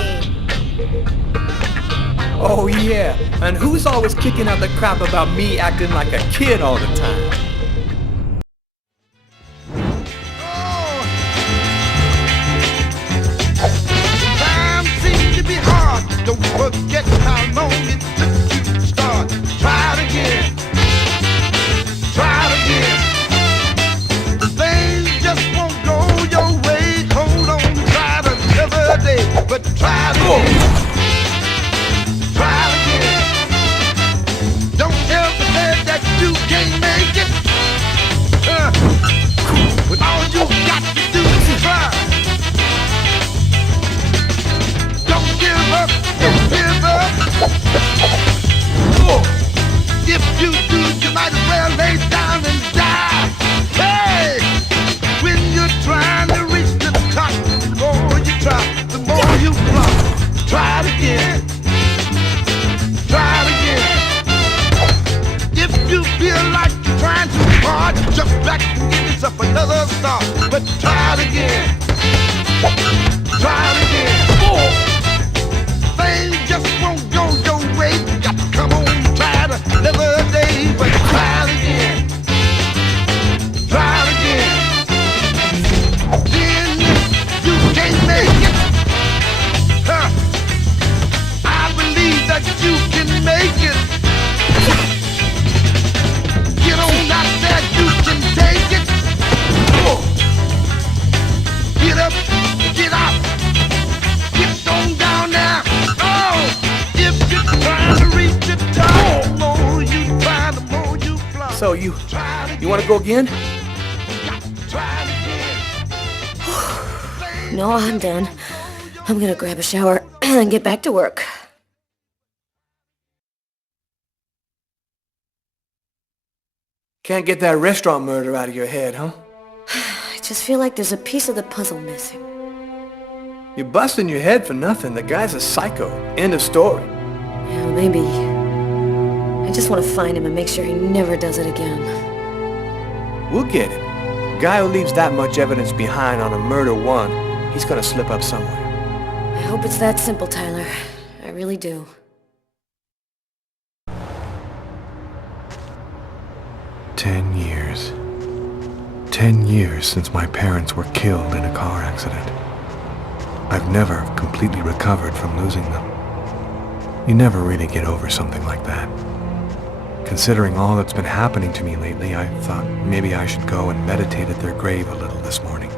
Oh yeah, and who's always kicking out the crap about me acting like a kid all the time? Time seems to be hard. Don't forget how long it took you to start. Try it again. Try it again. Things just won't go your way. Hold on, try it another day. But try it again. Try it again. Don't ever say that you can't make it. When all you got to do is try. Don't give up. Don't give up. Oh, if you do, you might as well lay down and die. Hey, when you're trying to reach the top, the more you try, the more you flop. Try it again. Try it again. If you feel like you're trying too hard, jump back and give yourself another start. But try it again. Try it again. Oh, things just won't go your way. You got to come on and try it another day. But try it again. Try it again. Then you can't make it. I believe that you can make it. Get on out there, you can take it. Oh. Get up, get out, get on down there. Oh, if you're trying to reach the top, the more you try, the more you flop. So you want to go again? No, I'm done. I'm gonna grab a shower and get back to work. Can't get that restaurant murder out of your head, huh? I just feel like there's a piece of the puzzle missing. You're busting your head for nothing. The guy's a psycho. End of story. Yeah, maybe. I just want to find him and make sure he never does it again. We'll get him. A guy who leaves that much evidence behind on a murder one, he's gonna slip up somewhere. I hope it's that simple, Tyler. I really do. "10 years. 10 years since my parents were killed in a car accident. I've never completely recovered from losing them. You never really get over something like that. Considering all that's been happening to me lately, I thought maybe I should go and meditate at their grave a little this morning.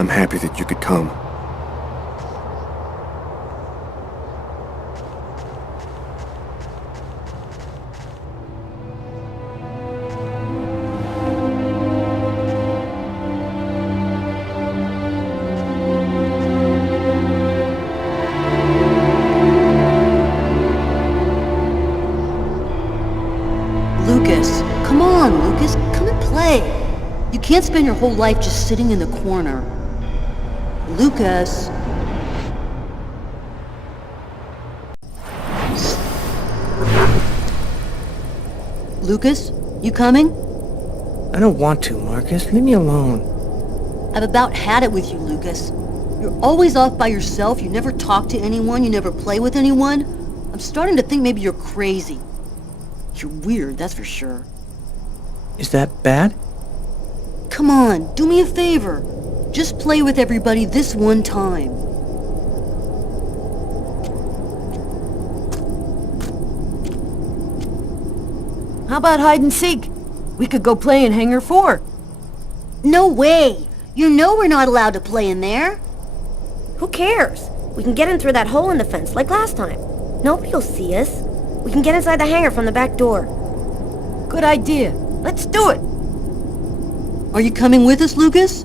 I'm happy that you could come. Lucas, come on, Lucas, come and play. You can't spend your whole life just sitting in the corner. Lucas. Lucas? You coming? I don't want to, Marcus. Leave me alone. I've about had it with you, Lucas. You're always off by yourself, you never talk to anyone, you never play with anyone. I'm starting to think maybe you're crazy. You're weird, that's for sure. Is that bad? Come on, do me a favor. Just play with everybody this one time. How about hide and seek? We could go play in Hangar 4. No way! You know we're not allowed to play in there. Who cares? We can get in through that hole in the fence like last time. Nobody will see us. We can get inside the hangar from the back door. Good idea. Let's do it. Are you coming with us, Lucas?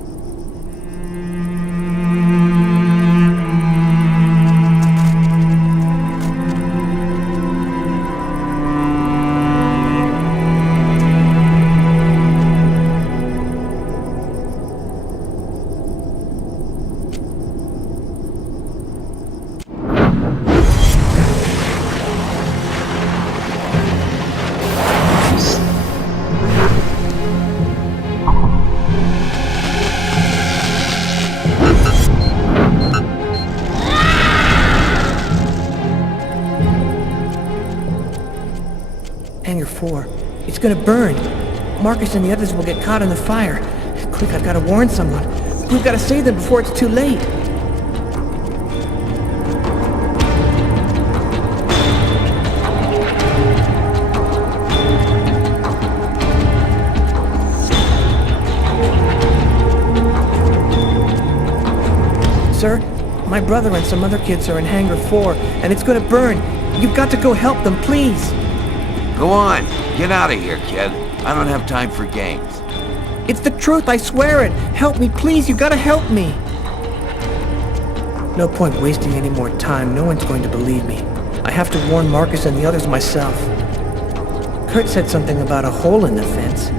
Hangar 4. It's gonna burn. Marcus and the others will get caught in the fire. Quick, I've gotta warn someone. We've gotta save them before it's too late. Sir, my brother and some other kids are in Hangar 4, and it's gonna burn. You've got to go help them, please. Go on. Get out of here, kid. I don't have time for games. It's the truth, I swear it. Help me, please. You gotta help me. No point wasting any more time. No one's going to believe me. I have to warn Marcus and the others myself. Kurt said something about a hole in the fence.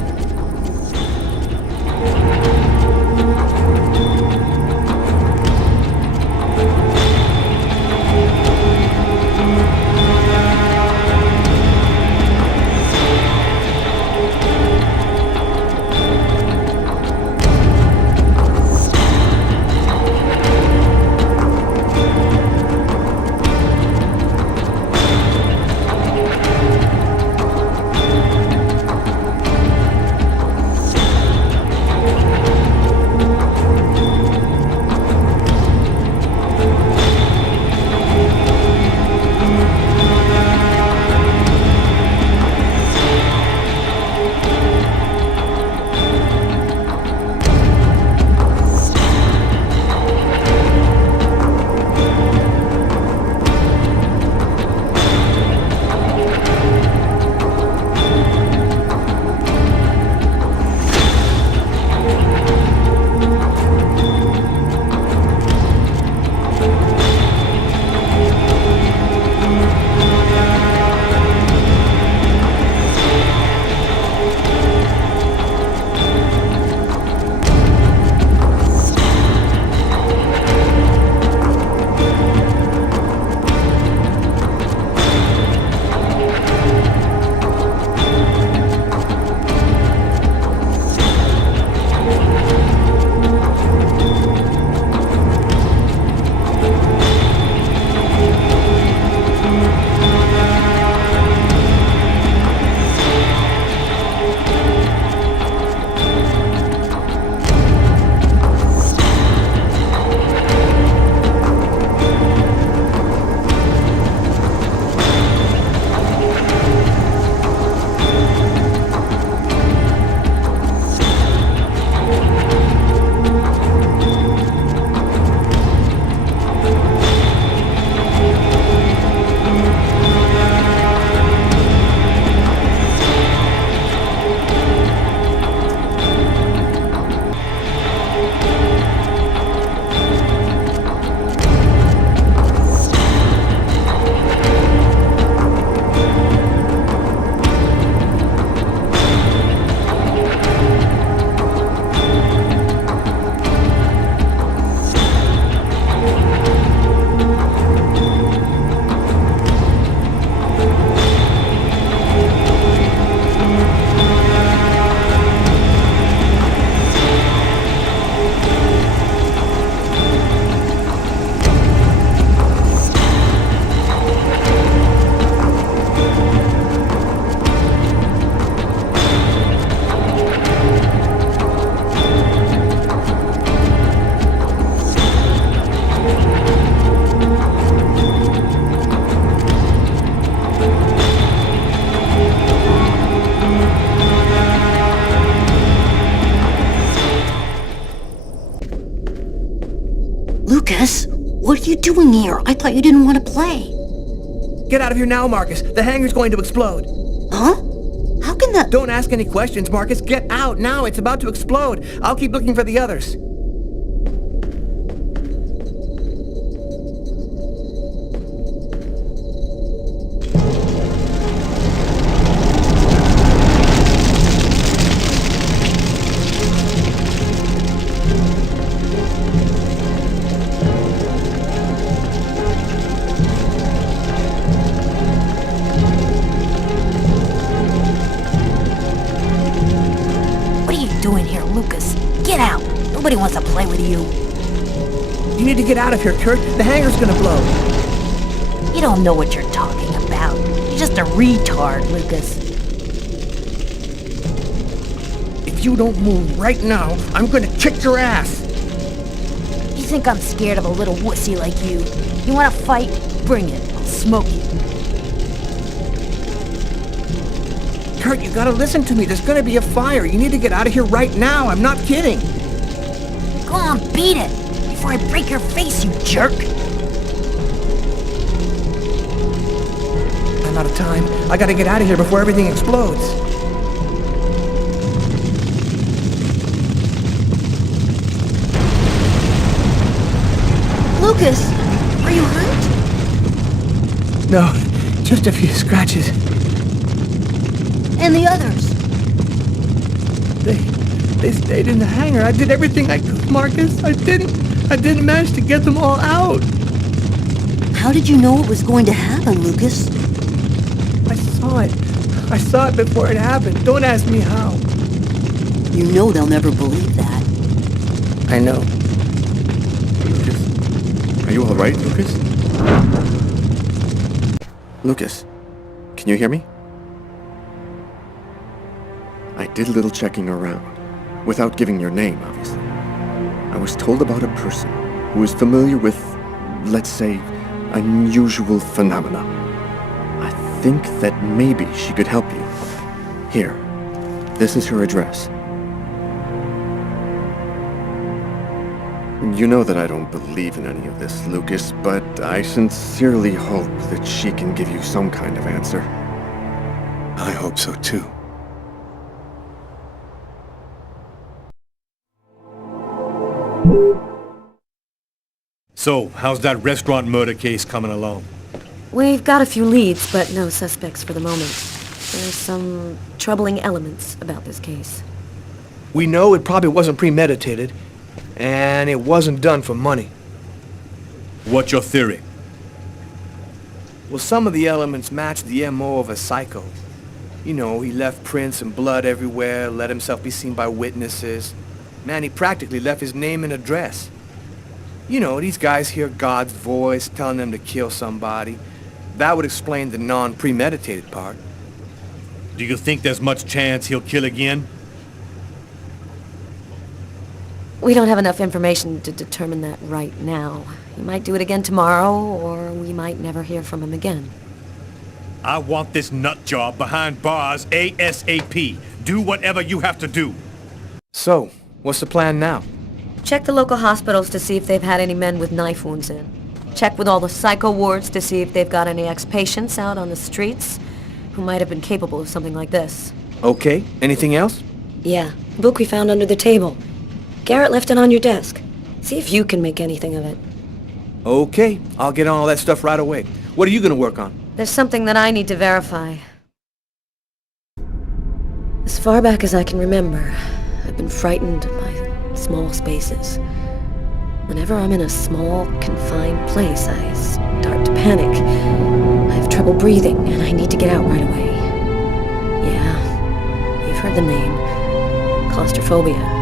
you doing here? I thought you didn't want to play. Get out of here now, Marcus. The hangar's going to explode. Huh? How can that... Don't ask any questions, Marcus. Get out now. It's about to explode. I'll keep looking for the others. Doing here, Lucas? Get out! Nobody wants to play with you. You need to get out of here, Kurt. The hangar's gonna blow. You don't know what you're talking about. You're just a retard, Lucas. If you don't move right now, I'm gonna kick your ass. You think I'm scared of a little wussy like you? You wanna fight? Bring it. I'll smoke you. Kurt, you gotta listen to me. There's gonna be a fire. You need to get out of here right now. I'm not kidding. Go on, beat it! Before I break your face, you jerk! I'm out of time. I gotta get out of here before everything explodes. Lucas, are you hurt? No, just a few scratches. And the others? They stayed in the hangar. I did everything I could, Marcus. I didn't manage to get them all out. How did you know it was going to happen, Lucas? I saw it. I saw it before it happened. Don't ask me how. You know they'll never believe that. I know. Lucas? Are you all right, Lucas? Lucas, can you hear me? I did a little checking around, without giving your name, obviously. I was told about a person who is familiar with, let's say, unusual phenomena. I think that maybe she could help you. Here, this is her address. You know that I don't believe in any of this, Lucas, but I sincerely hope that she can give you some kind of answer. I hope so too. So, how's that restaurant murder case coming along? We've got a few leads, but no suspects for the moment. There's some troubling elements about this case. We know it probably wasn't premeditated, and it wasn't done for money. What's your theory? Well, some of the elements match the MO of a psycho. You know, he left prints and blood everywhere, let himself be seen by witnesses. Man, he practically left his name and address. You know, these guys hear God's voice telling them to kill somebody. That would explain the non-premeditated part. Do you think there's much chance he'll kill again? We don't have enough information to determine that right now. He might do it again tomorrow, or we might never hear from him again. I want this nut job behind bars ASAP. Do whatever you have to do. So, what's the plan now? Check the local hospitals to see if they've had any men with knife wounds in. Check with all the psycho wards to see if they've got any ex-patients out on the streets who might have been capable of something like this. Okay, anything else? Yeah, book we found under the table. Garrett left it on your desk. See if you can make anything of it. Okay, I'll get on all that stuff right away. What are you gonna work on? There's something that I need to verify. As far back as I can remember, I've been frightened by small spaces. Whenever I'm in a small, confined place, I start to panic. I have trouble breathing, and I need to get out right away. Yeah, you've heard the name. Claustrophobia.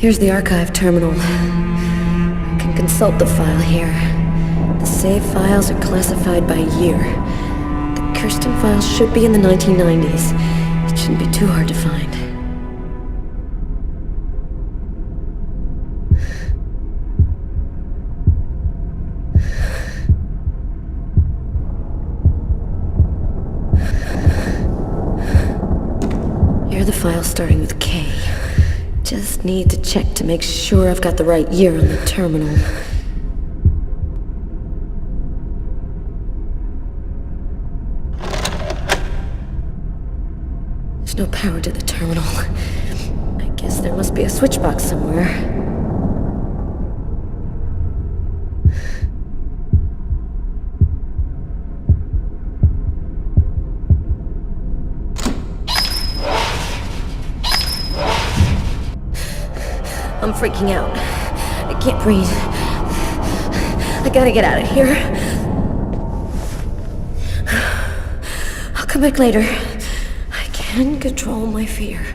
Here's the archive terminal. I can consult the file here. The save files are classified by year. The Kirsten files should be in the 1990s. It shouldn't be too hard to find. Here are the files starting with K. Just need to check to make sure I've got the right year on the terminal. There's no power to the terminal. I guess there must be a switch box somewhere. I'm freaking out. I can't breathe. I gotta get out of here. I'll come back later. I can control my fear.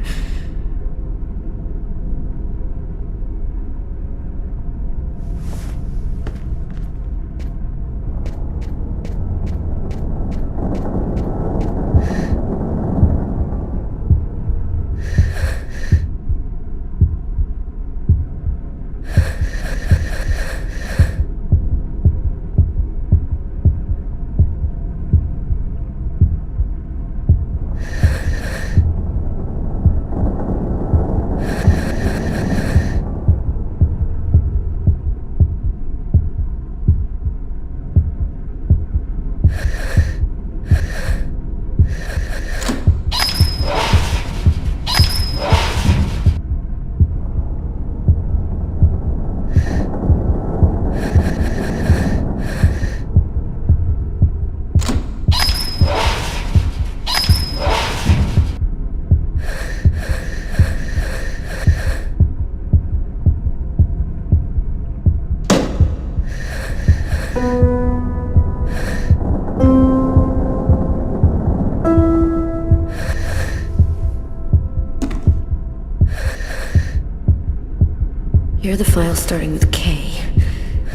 Here are the files starting with K.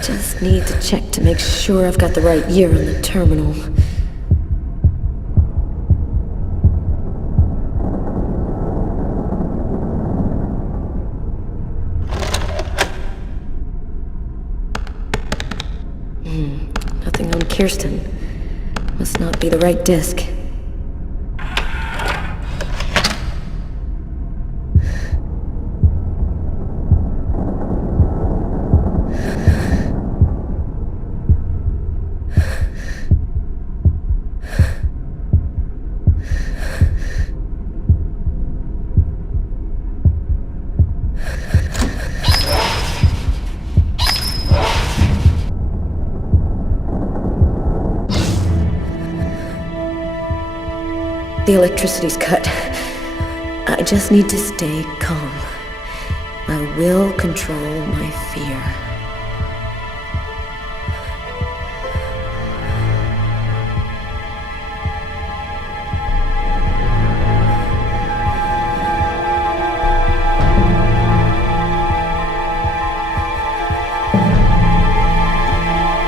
Just need to check to make sure I've got the right year on the terminal. Nothing on Kirsten. Must not be the right disc. The electricity's cut. I just need to stay calm. I will control my fear.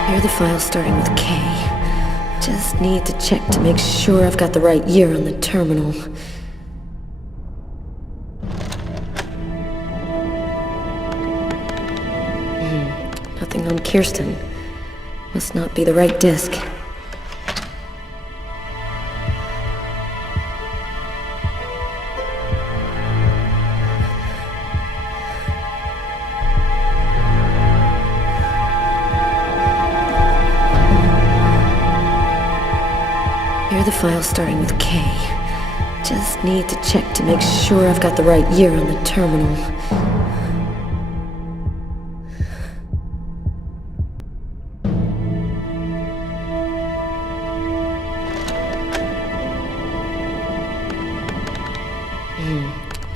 Here are the files starting with K. Just need to check to make sure I've got the right year on the terminal. Nothing on Kirsten. Must not be the right disc. Here are the files starting with K. Just need to check to make sure I've got the right year on the terminal.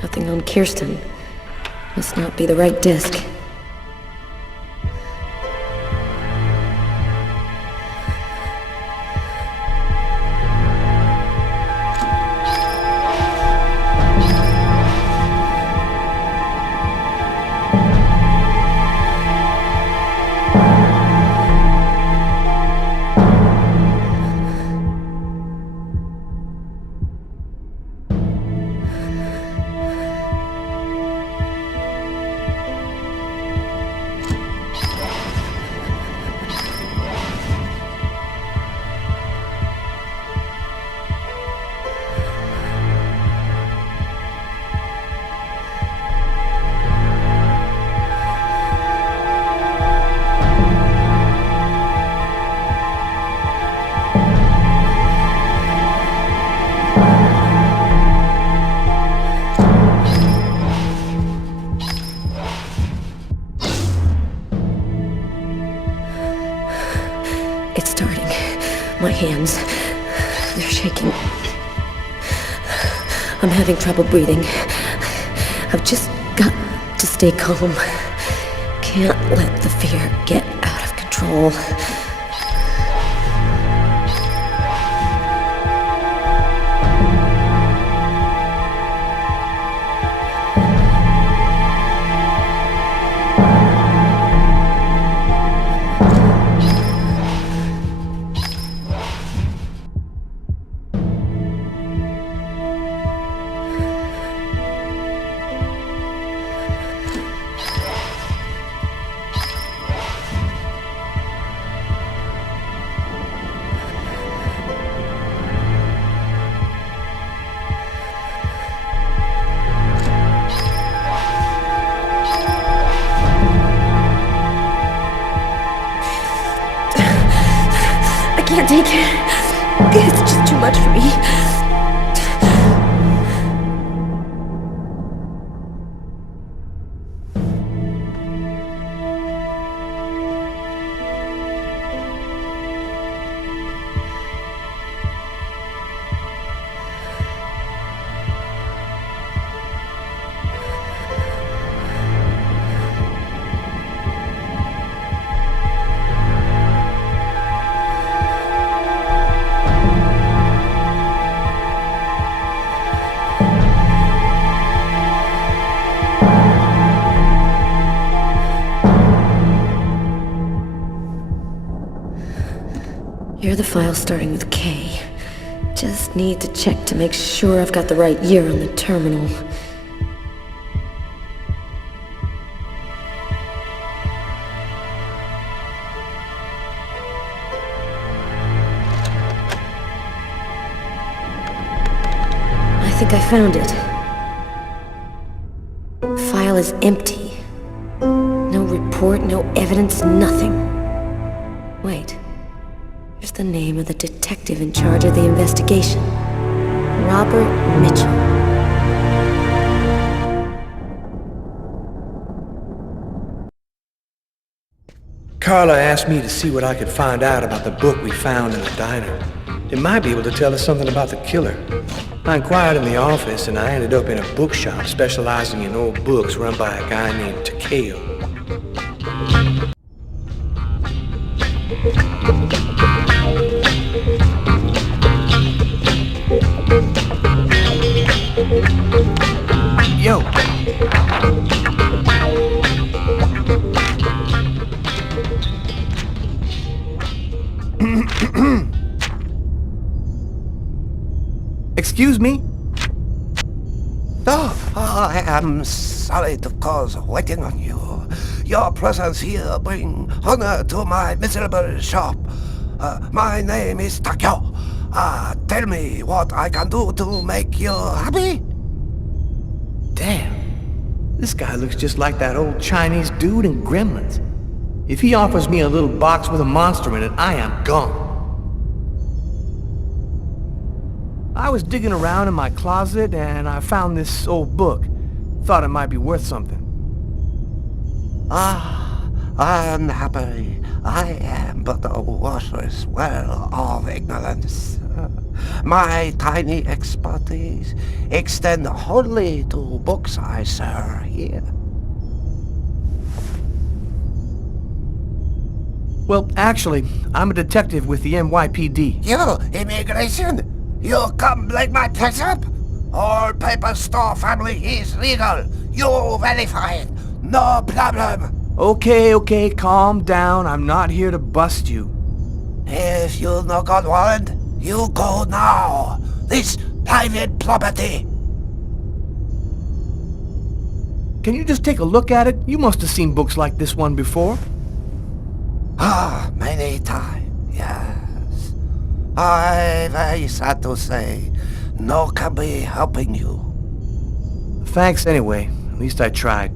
Nothing on Kirsten. Must not be the right disc. My hands, they're shaking. I'm having trouble breathing. I've just got to stay calm. Can't let the fear get out of control. I can't take it. It's just too much for me. Here are the files starting with K. Just need to check to make sure I've got the right year on the terminal. I think I found it. File is empty. No report, no evidence, nothing. Wait. Here's the name of the detective in charge of the investigation. Robert Mitchell. Carla asked me to see what I could find out about the book we found in the diner. It might be able to tell us something about the killer. I inquired in the office and I ended up in a bookshop specializing in old books run by a guy named Takeo. Yo! Excuse me? Oh, I am sorry to cause waiting on you. Your presence here brings honor to my miserable shop. My name is Takeo. Tell me what I can do to make you happy? Damn. This guy looks just like that old Chinese dude in Gremlins. If he offers me a little box with a monster in it, I am gone. I was digging around in my closet and I found this old book. Thought it might be worth something. Unhappily, I am but a worthless well of ignorance. My tiny expertise extend wholly to books I sell here. Well, actually, I'm a detective with the NYPD. You, immigration? You come like my press up? All paper store family is legal. You verify it. No problem. Okay, calm down. I'm not here to bust you. If you no got warrant, you go now. This private property. Can you just take a look at it? You must have seen books like this one before. Many times, yes. I very sad to say, no can be helping you. Thanks anyway. At least I tried.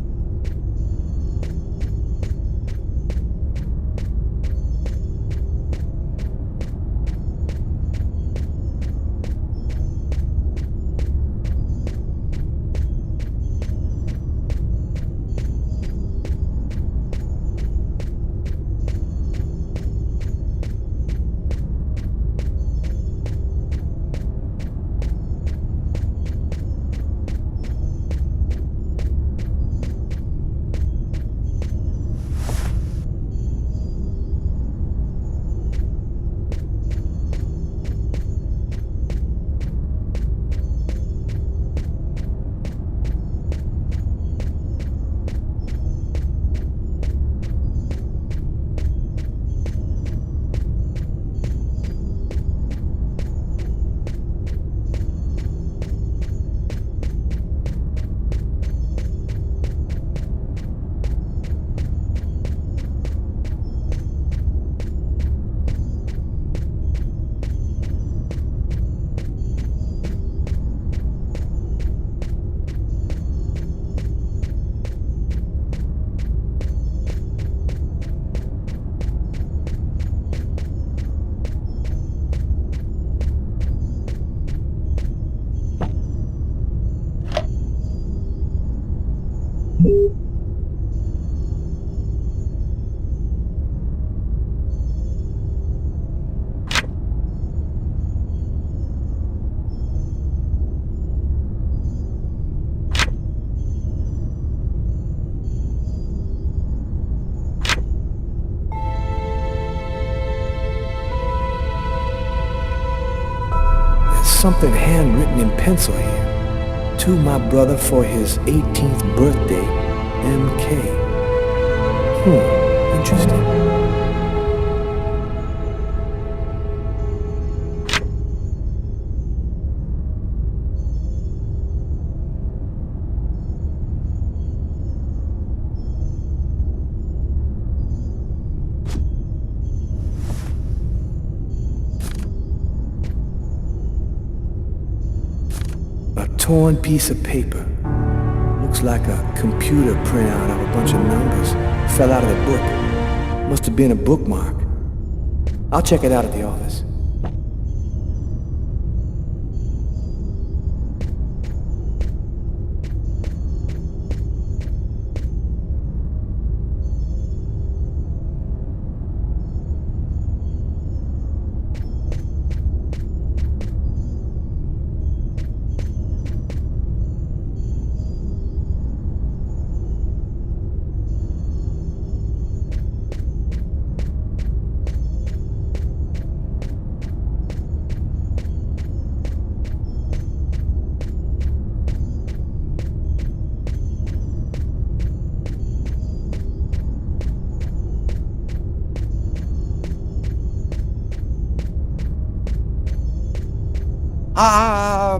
Something handwritten in pencil here. To my brother for his 18th birthday, MK. Interesting. Torn piece of paper. Looks like a computer printout of a bunch of numbers. Fell out of the book. Must have been a bookmark. I'll check it out at the office.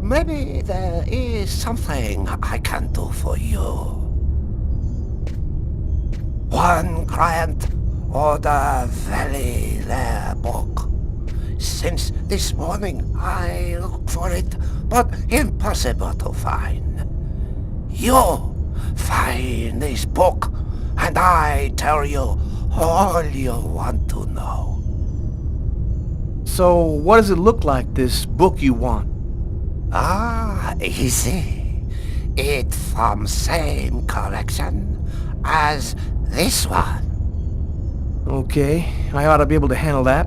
Maybe there is something I can do for you. One client order very rare book. Since this morning I look for it, but impossible to find. You find this book, and I tell you all you want to know. So, what does it look like, this book you want? Easy. It from same collection as this one. Okay, I ought to be able to handle that.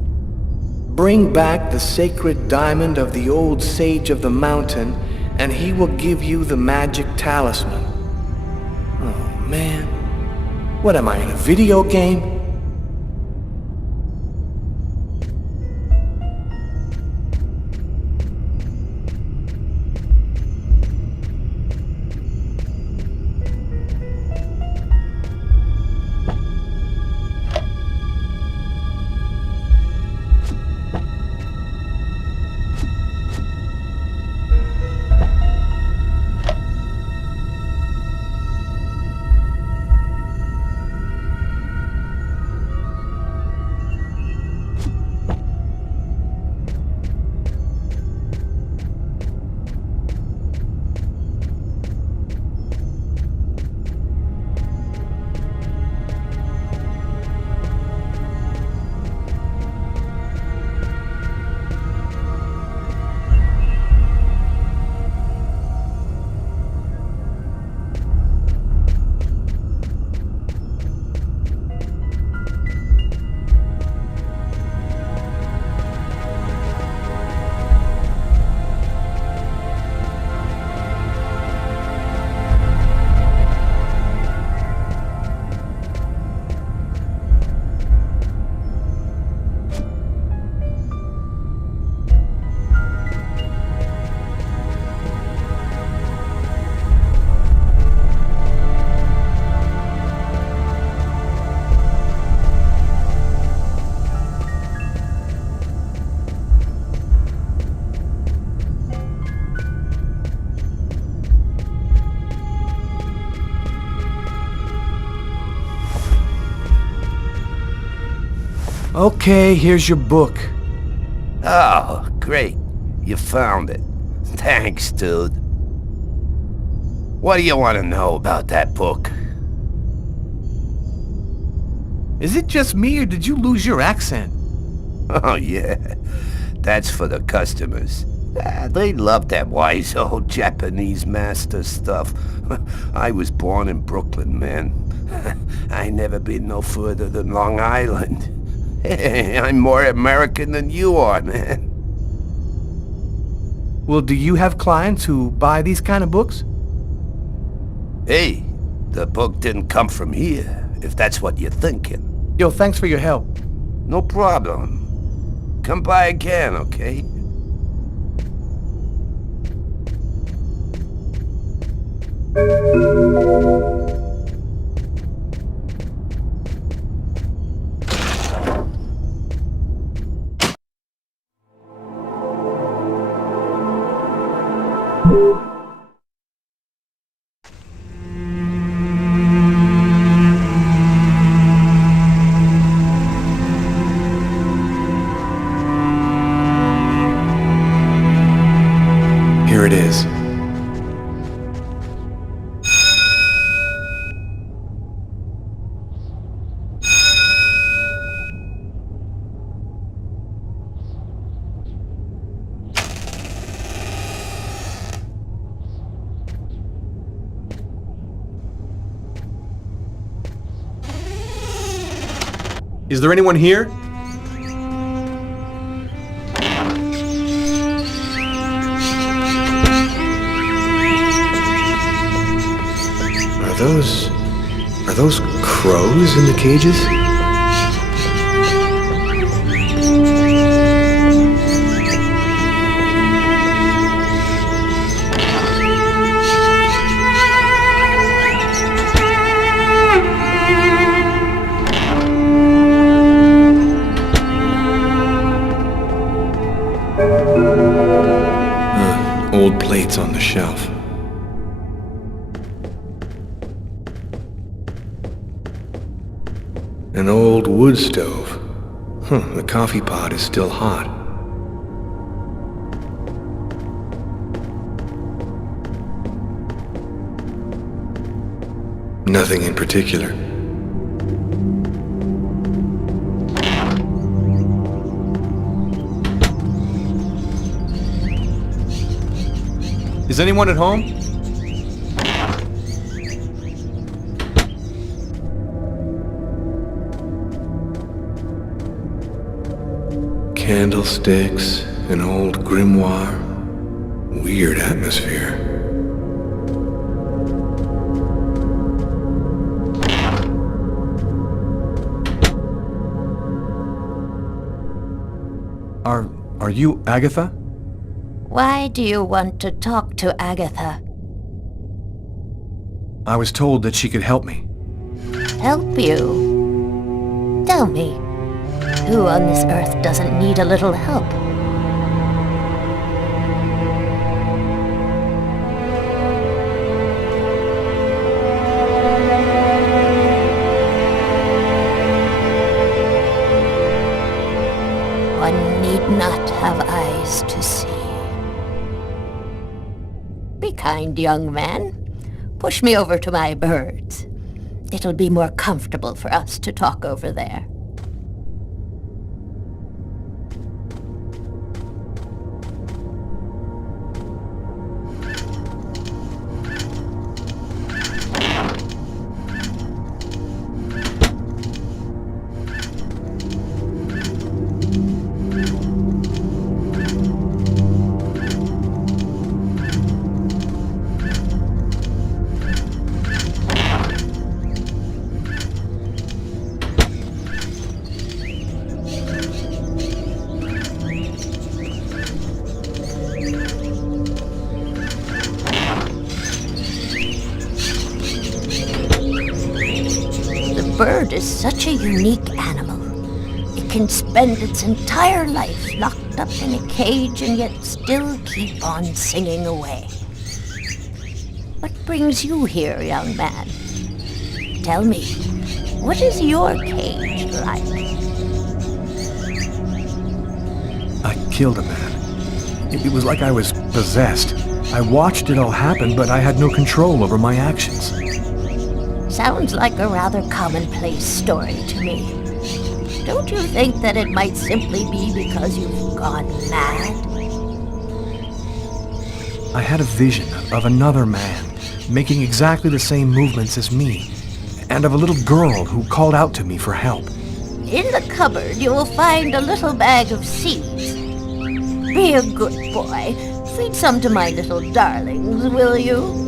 Bring back the sacred diamond of the old sage of the mountain, and he will give you the magic talisman. Oh, man. What am I, in a video game? Okay, here's your book. Oh, great. You found it. Thanks, dude. What do you want to know about that book? Is it just me, or did you lose your accent? Oh, yeah. That's for the customers. They love that wise old Japanese master stuff. I was born in Brooklyn, man. I never been no further than Long Island. I'm more American than you are, man. Well, do you have clients who buy these kind of books? Hey, the book didn't come from here, if that's what you're thinking. Yo, thanks for your help. No problem. Come by again, okay? Here it is. Is there anyone here? Are those crows in the cages? Old plates on the shelf. An old wood stove. The coffee pot is still hot. Nothing in particular. Is anyone at home? Candlesticks, an old grimoire. Weird atmosphere. Are you Agatha? Why do you want to talk to Agatha? I was told that she could help me. Help you? Tell me, who on this earth doesn't need a little help? One need not have eyes to see. Be kind, young man. Push me over to my birds. It'll be more comfortable for us to talk over there. The bird is such a unique animal. It can spend its entire life locked up in a cage and yet still keep on singing away. What brings you here, young man? Tell me, what is your cage like? I killed a man. It was like I was possessed. I watched it all happen, but I had no control over my actions. Sounds like a rather commonplace story to me. Don't you think that it might simply be because you've gone mad? I had a vision of another man making exactly the same movements as me, and of a little girl who called out to me for help. In the cupboard, you will find a little bag of seeds. Be a good boy. Feed some to my little darlings, will you?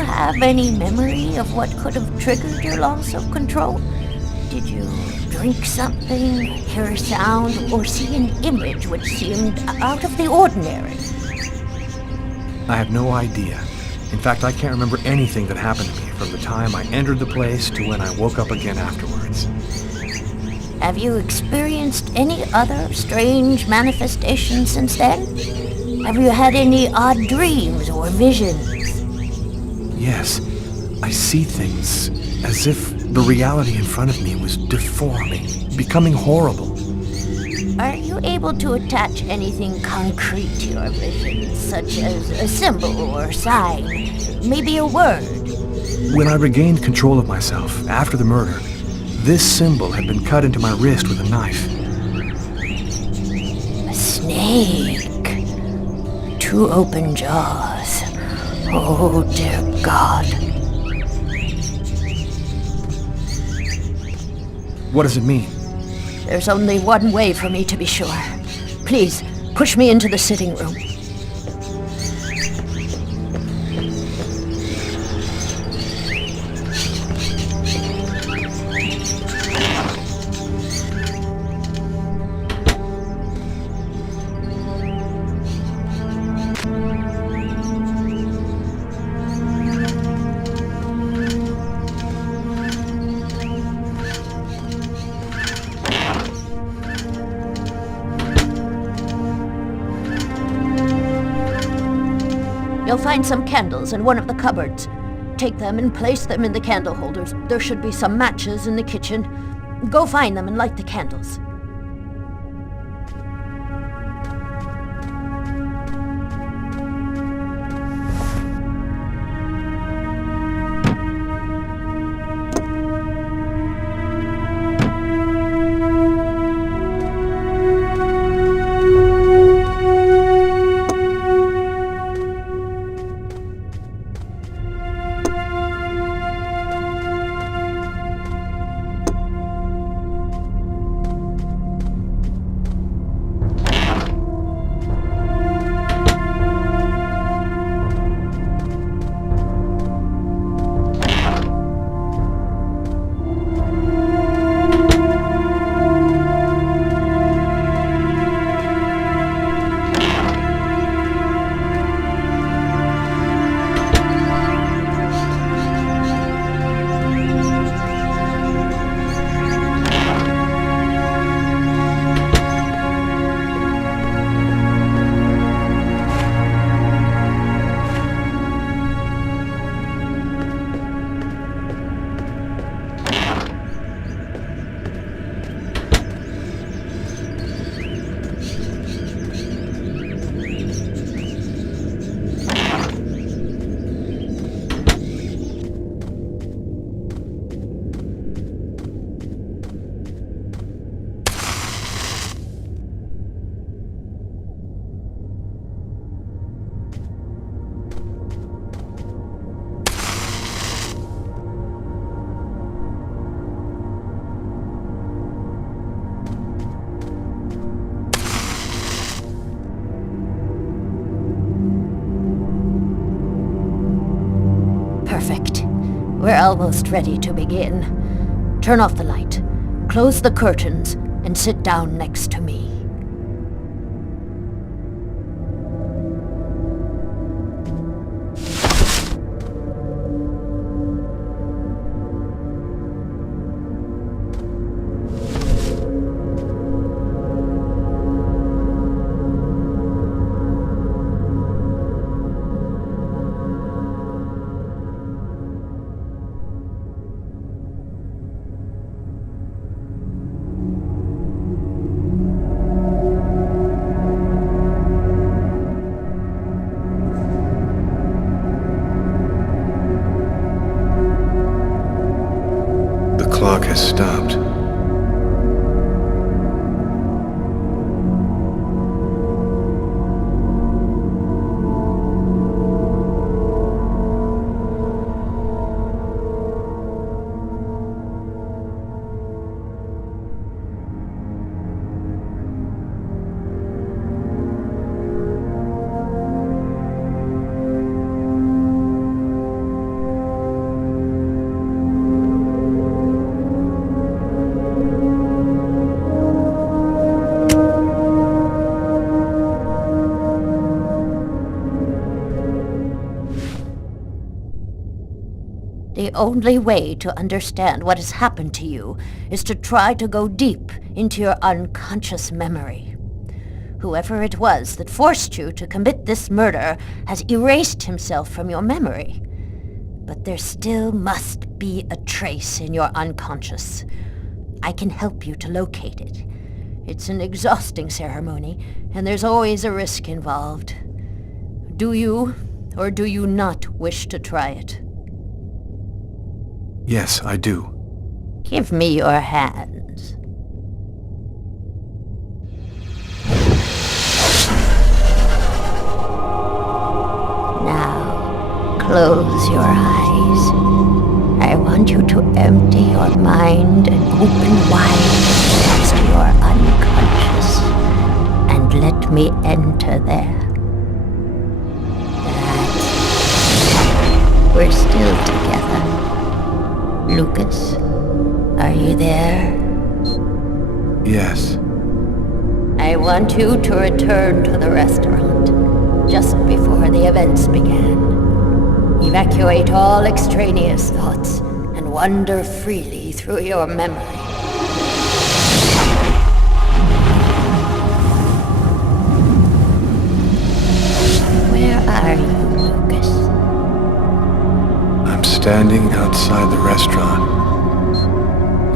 Have any memory of what could have triggered your loss of control? Did you drink something, hear a sound, or see an image which seemed out of the ordinary? I have no idea. In fact, I can't remember anything that happened to me from the time I entered the place to when I woke up again afterwards. Have you experienced any other strange manifestations since then? Have you had any odd dreams or visions? Yes, I see things as if the reality in front of me was deforming, becoming horrible. Are you able to attach anything concrete to your visions, such as a symbol or sign, maybe a word? When I regained control of myself after the murder, this symbol had been cut into my wrist with a knife. A snake. 2 open jaws. Oh, dear God. What does it mean? There's only one way for me to be sure. Please, push me into the sitting room. You'll find some candles in one of the cupboards. Take them and place them in the candle holders. There should be some matches in the kitchen. Go find them and light the candles. Perfect. We're almost ready to begin. Turn off the light, close the curtains, and sit down next to me. has stopped. The only way to understand what has happened to you is to try to go deep into your unconscious memory. Whoever it was that forced you to commit this murder has erased himself from your memory. But there still must be a trace in your unconscious. I can help you to locate it. It's an exhausting ceremony, and there's always a risk involved. Do you, or do you not wish to try it? Yes, I do. Give me your hands. Now, close your eyes. I want you to empty your mind and open wide to your unconscious, and let me enter there. That's... We're still together. Lucas, are you there? Yes. I want you to return to the restaurant just before the events began. Evacuate all extraneous thoughts and wander freely through your memory. Where are you, Lucas? I'm standing outside the restaurant.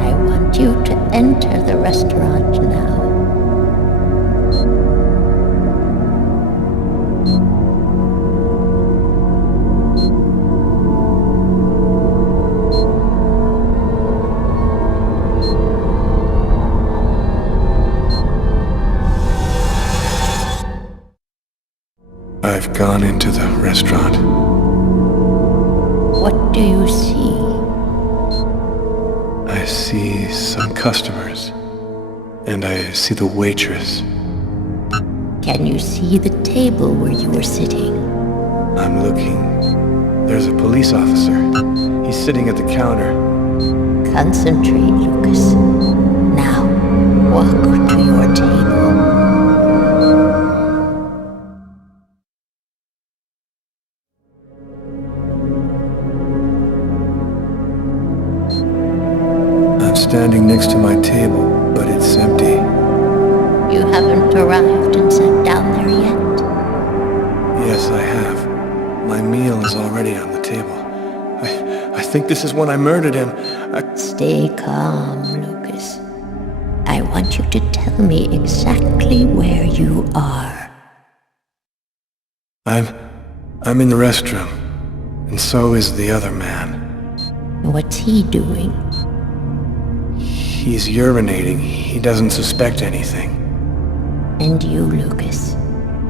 I want you to enter the restaurant now. I've gone into the restaurant. What do you see? I see some customers, and I see the waitress. Can you see the table where you were sitting? I'm looking. There's a police officer. He's sitting at the counter. Concentrate, Lucas. Now, walk to your table. Standing next to my table, but it's empty. You haven't arrived and sat down there yet? Yes, I have. My meal is already on the table. I think this is when I murdered him. Stay calm, Lucas. I want you to tell me exactly where you are. I'm in the restroom, and so is the other man. What's he doing? He's urinating. He doesn't suspect anything. And you, Lucas?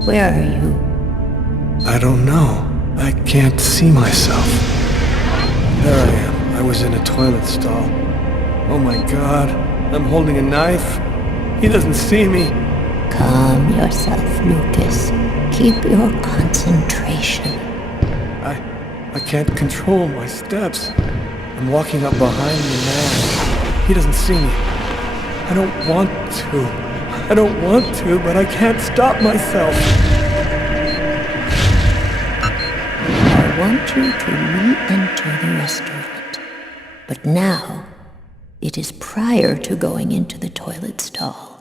Where are you? I don't know. I can't see myself. There I am. I was in a toilet stall. Oh my God. I'm holding a knife. He doesn't see me. Calm yourself, Lucas. Keep your concentration. I can't control my steps. I'm walking up behind the man. He doesn't see me. I don't want to, but I can't stop myself. I want you to re-enter the restaurant. But now, it is prior to going into the toilet stall.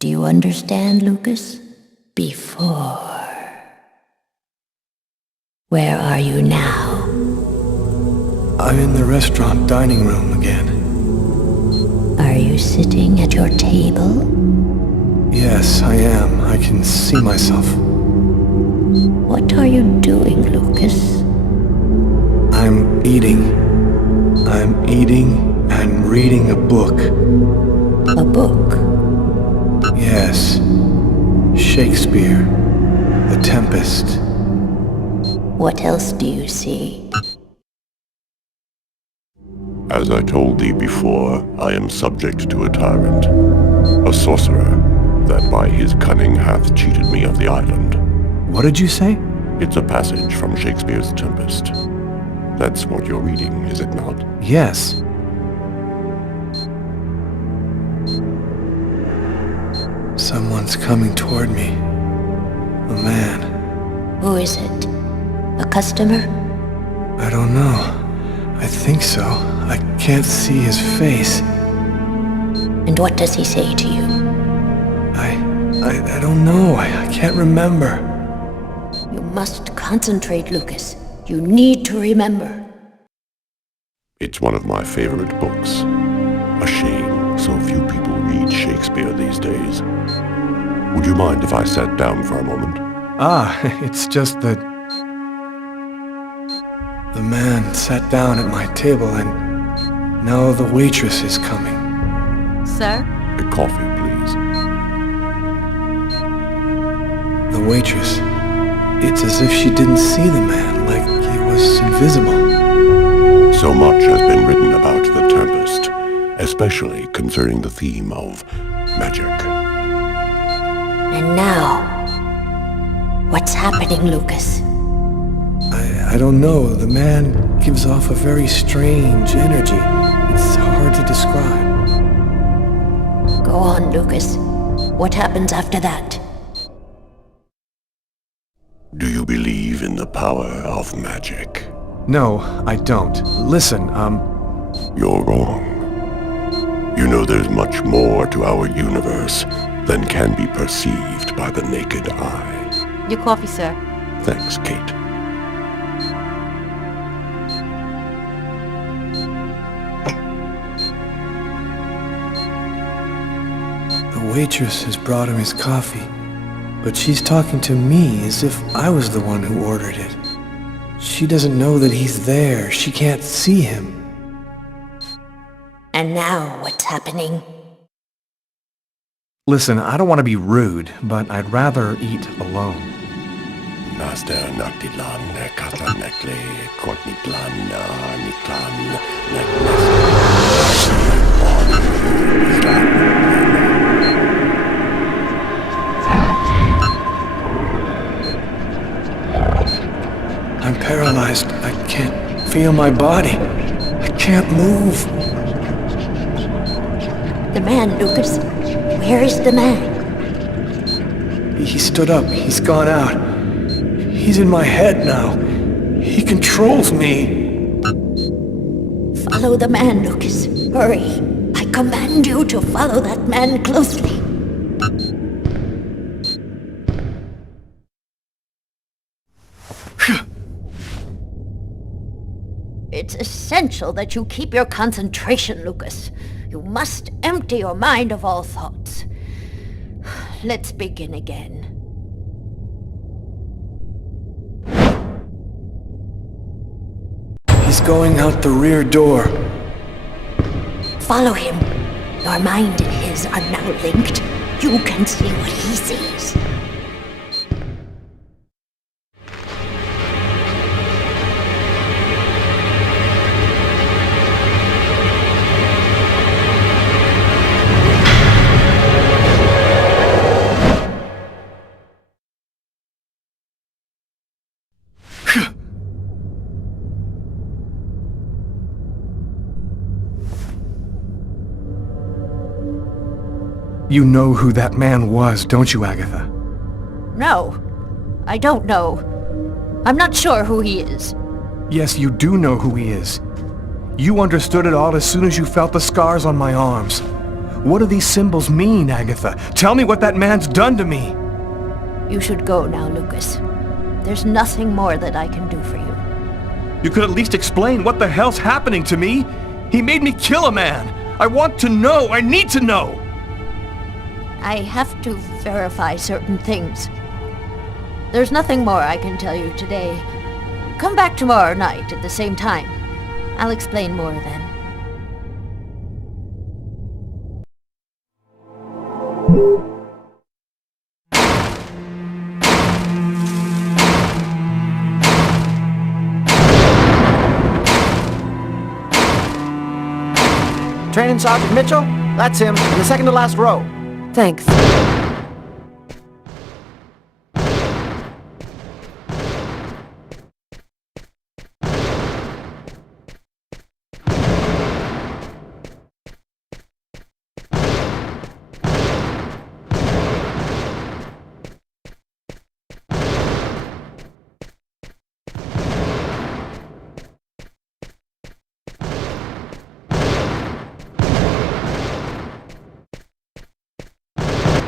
Do you understand, Lucas? Before. Where are you now? I'm in the restaurant dining room again. Are you sitting at your table? Yes, I am. I can see myself. What are you doing, Lucas? I'm eating. I'm eating and reading a book. A book? Yes. Shakespeare. The Tempest. What else do you see? As I told thee before, I am subject to a tyrant, a sorcerer, that by his cunning hath cheated me of the island. What did you say? It's a passage from Shakespeare's Tempest. That's what you're reading, is it not? Yes. Someone's coming toward me. A man. Who is it? A customer? I don't know. I think so. I can't see his face. And what does he say to you? I don't know. I can't remember. You must concentrate, Lucas. You need to remember. It's one of my favorite books. A shame so few people read Shakespeare these days. Would you mind if I sat down for a moment? It's just that... The man sat down at my table and now the waitress is coming. Sir? A coffee, please. The waitress. It's as if she didn't see the man, like he was invisible. So much has been written about the Tempest, especially concerning the theme of magic. And now, what's happening, Lucas? I don't know. The man gives off a very strange energy. It's hard to describe. Go on, Lucas. What happens after that? Do you believe in the power of magic? No, I don't. Listen, You're wrong. You know there's much more to our universe than can be perceived by the naked eye. Your coffee, sir. Thanks, Kate. The waitress has brought him his coffee, but she's talking to me as if I was the one who ordered it. She doesn't know that he's there. She can't see him. And now, what's happening? Listen, I don't want to be rude, but I'd rather eat alone. I'm paralyzed. I can't feel my body. I can't move. The man, Lucas. Where is the man? He stood up. He's gone out. He's in my head now. He controls me. Follow the man, Lucas. Hurry. I command you to follow that man closely. It's essential that you keep your concentration, Lucas. You must empty your mind of all thoughts. Let's begin again. He's going out the rear door. Follow him. Your mind and his are now linked. You can see what he sees. You know who that man was, don't you, Agatha? No, I don't know. I'm not sure who he is. Yes, you do know who he is. You understood it all as soon as you felt the scars on my arms. What do these symbols mean, Agatha? Tell me what that man's done to me. You should go now, Lucas. There's nothing more that I can do for you. You could at least explain what the hell's happening to me. He made me kill a man. I want to know. I need to know. I have to verify certain things. There's nothing more I can tell you today. Come back tomorrow night at the same time. I'll explain more then. Training Sergeant Mitchell? That's him, in the second to last row. Thanks.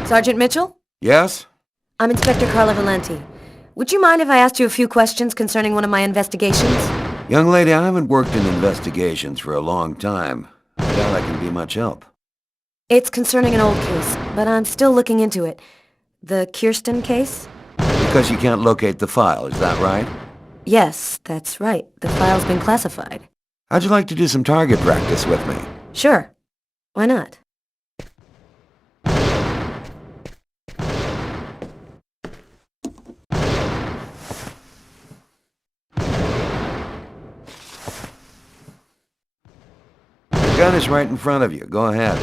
Sergeant Mitchell? Yes? I'm Inspector Carla Valenti. Would you mind if I asked you a few questions concerning one of my investigations? Young lady, I haven't worked in investigations for a long time. I doubt I can be much help. It's concerning an old case, but I'm still looking into it. The Kirsten case? Because you can't locate the file, is that right? Yes, that's right. The file's been classified. How'd you like to do some target practice with me? Sure. Why not? The gun is right in front of you. Go ahead.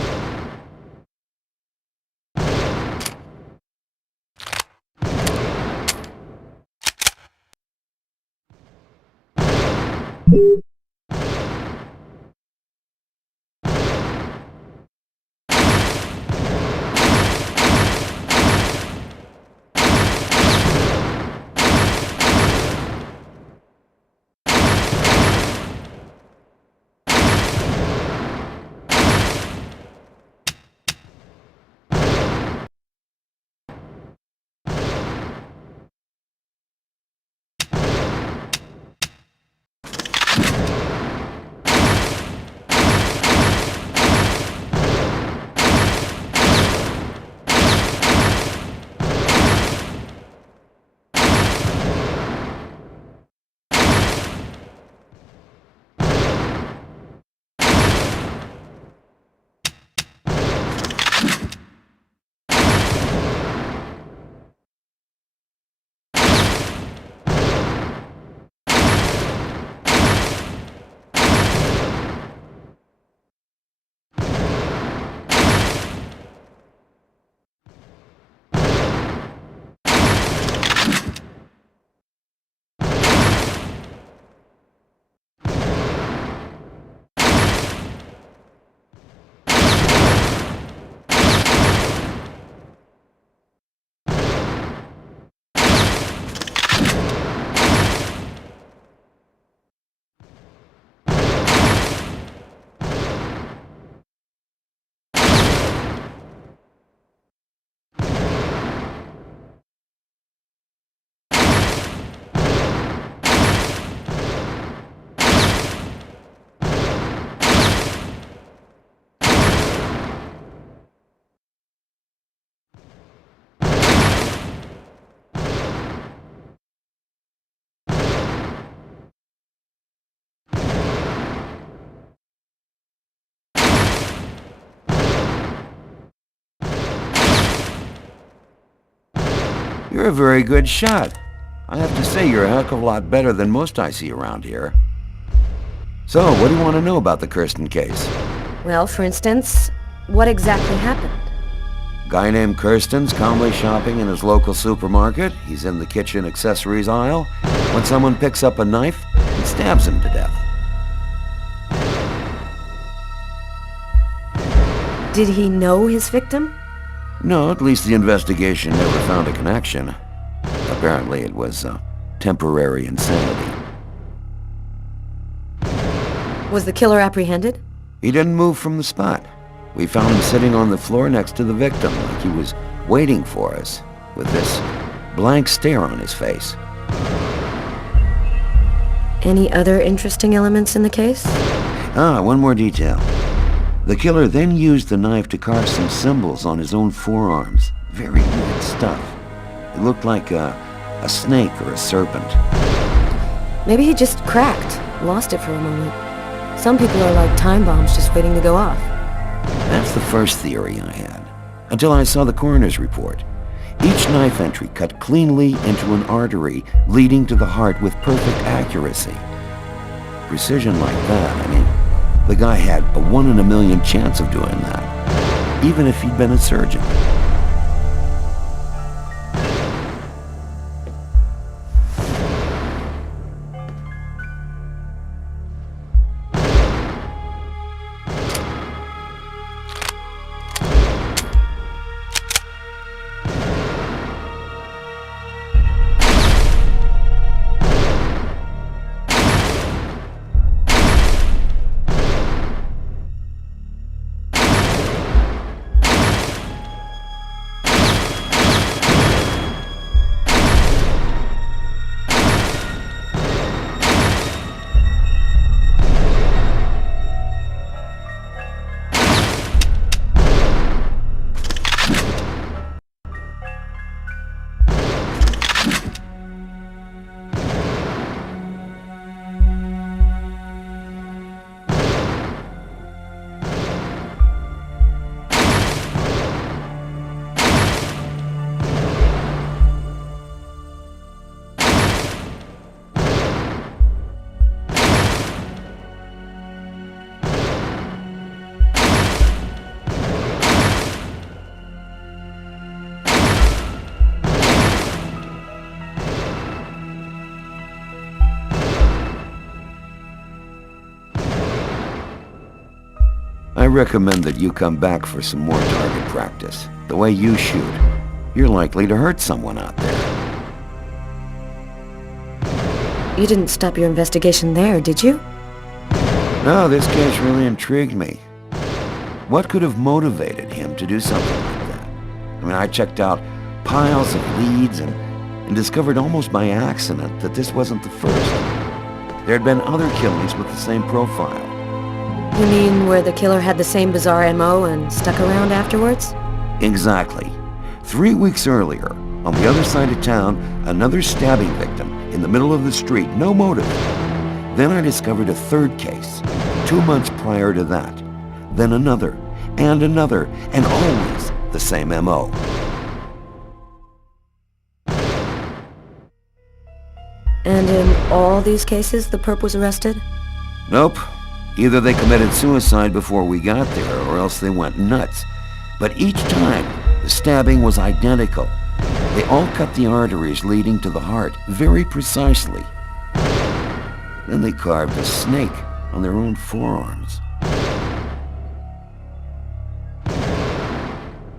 You're a very good shot. I have to say you're a heck of a lot better than most I see around here. So, what do you want to know about the Kirsten case? Well, for instance, what exactly happened? Guy named Kirsten's calmly shopping in his local supermarket. He's in the kitchen accessories aisle when someone picks up a knife and stabs him to death. Did he know his victim? No, at least the investigation never found a connection. Apparently it was temporary insanity. Was the killer apprehended? He didn't move from the spot. We found him sitting on the floor next to the victim, like he was waiting for us, with this blank stare on his face. Any other interesting elements in the case? One more detail. The killer then used the knife to carve some symbols on his own forearms. Very weird stuff. It looked like a snake or a serpent. Maybe he just cracked, lost it for a moment. Some people are like time bombs just waiting to go off. That's the first theory I had. until I saw the coroner's report. Each knife entry cut cleanly into an artery leading to the heart with perfect accuracy. Precision like that, I mean, the guy had a 1 in a million chance of doing that, even if he'd been a surgeon. I recommend that you come back for some more target practice. The way you shoot, you're likely to hurt someone out there. You didn't stop your investigation there, did you? No, this case really intrigued me. What could have motivated him to do something like that? I mean, I checked out piles of leads and discovered almost by accident that this wasn't the first. There had been other killings with the same profile. You mean where the killer had the same bizarre MO and stuck around afterwards? Exactly. 3 weeks earlier, on the other side of town, another stabbing victim in the middle of the street, no motive. Then I discovered a third case, 2 months prior to that. Then another, and always the same MO. And in all these cases, the perp was arrested? Nope. Either they committed suicide before we got there, or else they went nuts. But each time, the stabbing was identical. They all cut the arteries leading to the heart very precisely. Then they carved a snake on their own forearms.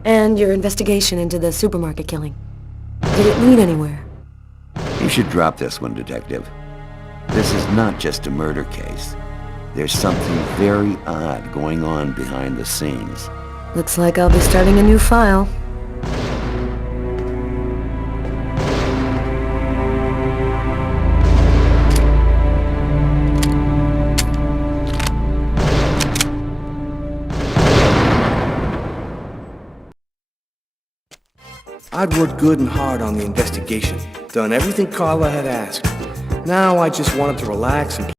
And your investigation into the supermarket killing? Did it lead anywhere? You should drop this one, Detective. This is not just a murder case. There's something very odd going on behind the scenes. Looks like I'll be starting a new file. I'd worked good and hard on the investigation, done everything Carla had asked. Now I just wanted to relax and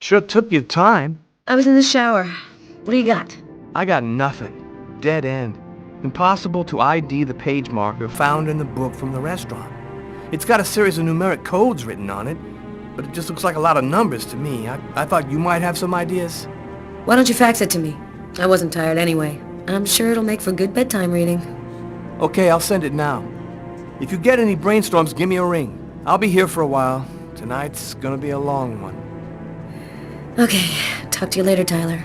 Sure took your time. I was in the shower. What do you got? I got nothing. Dead end. Impossible to ID the page marker found in the book from the restaurant. It's got a series of numeric codes written on it, but it just looks like a lot of numbers to me. I thought you might have some ideas. Why don't you fax it to me? I wasn't tired anyway. I'm sure it'll make for good bedtime reading. Okay, I'll send it now. If you get any brainstorms, give me a ring. I'll be here for a while. Tonight's gonna be a long one. Okay, talk to you later, Tyler.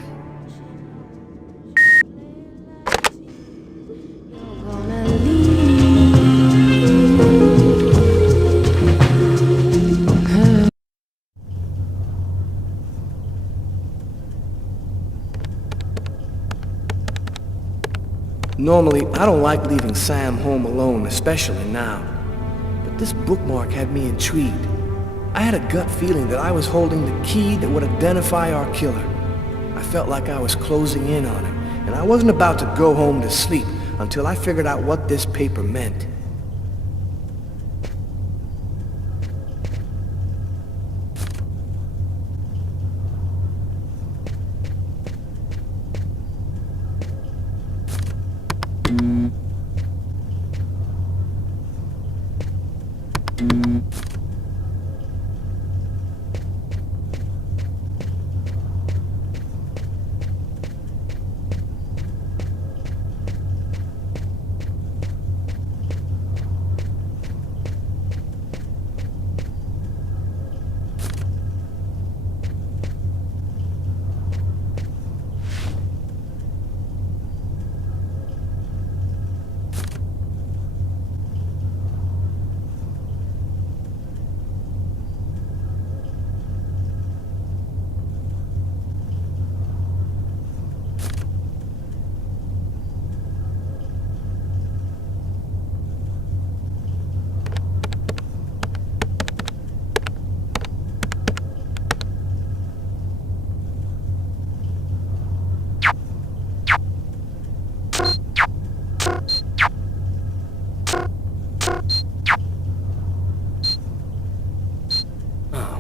Normally, I don't like leaving Sam home alone, especially now. But this bookmark had me intrigued. I had a gut feeling that I was holding the key that would identify our killer. I felt like I was closing in on him, and I wasn't about to go home to sleep until I figured out what this paper meant.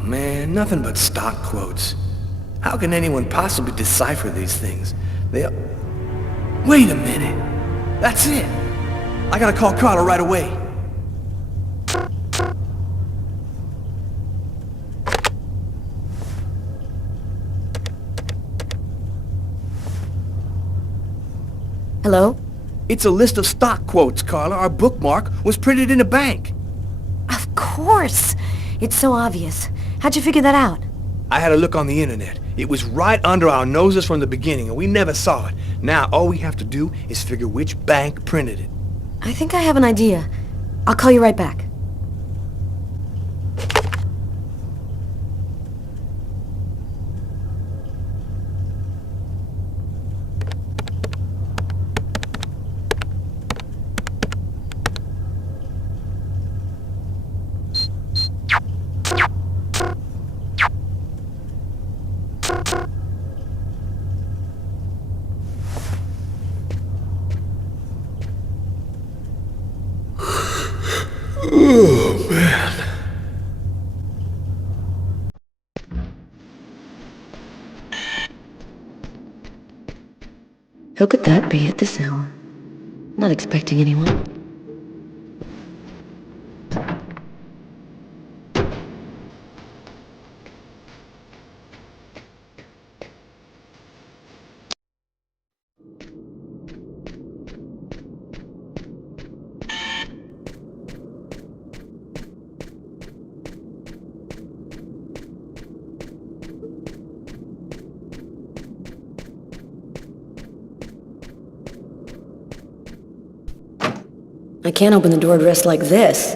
Man, nothing but stock quotes. How can anyone possibly decipher these things? Wait a minute! That's it! I gotta call Carter right away. Hello? It's a list of stock quotes, Carla. Our bookmark was printed in a bank. Of course! It's so obvious. How'd you figure that out? I had a look on the internet. It was right under our noses from the beginning, and we never saw it. Now, all we have to do is figure which bank printed it. I think I have an idea. I'll call you right back. Oh, man. Who could that be at this hour? Not expecting anyone. I can't open the door dressed like this.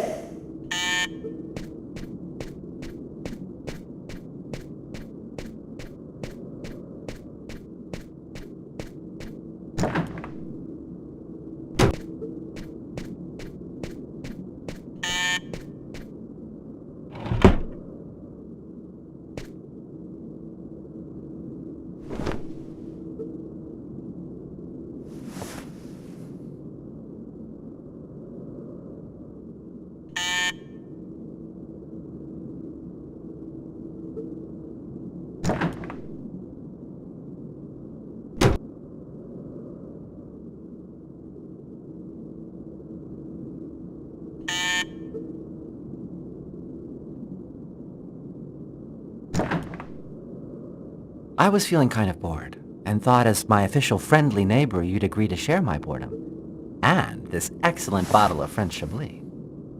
I was feeling kind of bored, and thought as my official friendly neighbor you'd agree to share my boredom. And this excellent bottle of French Chablis.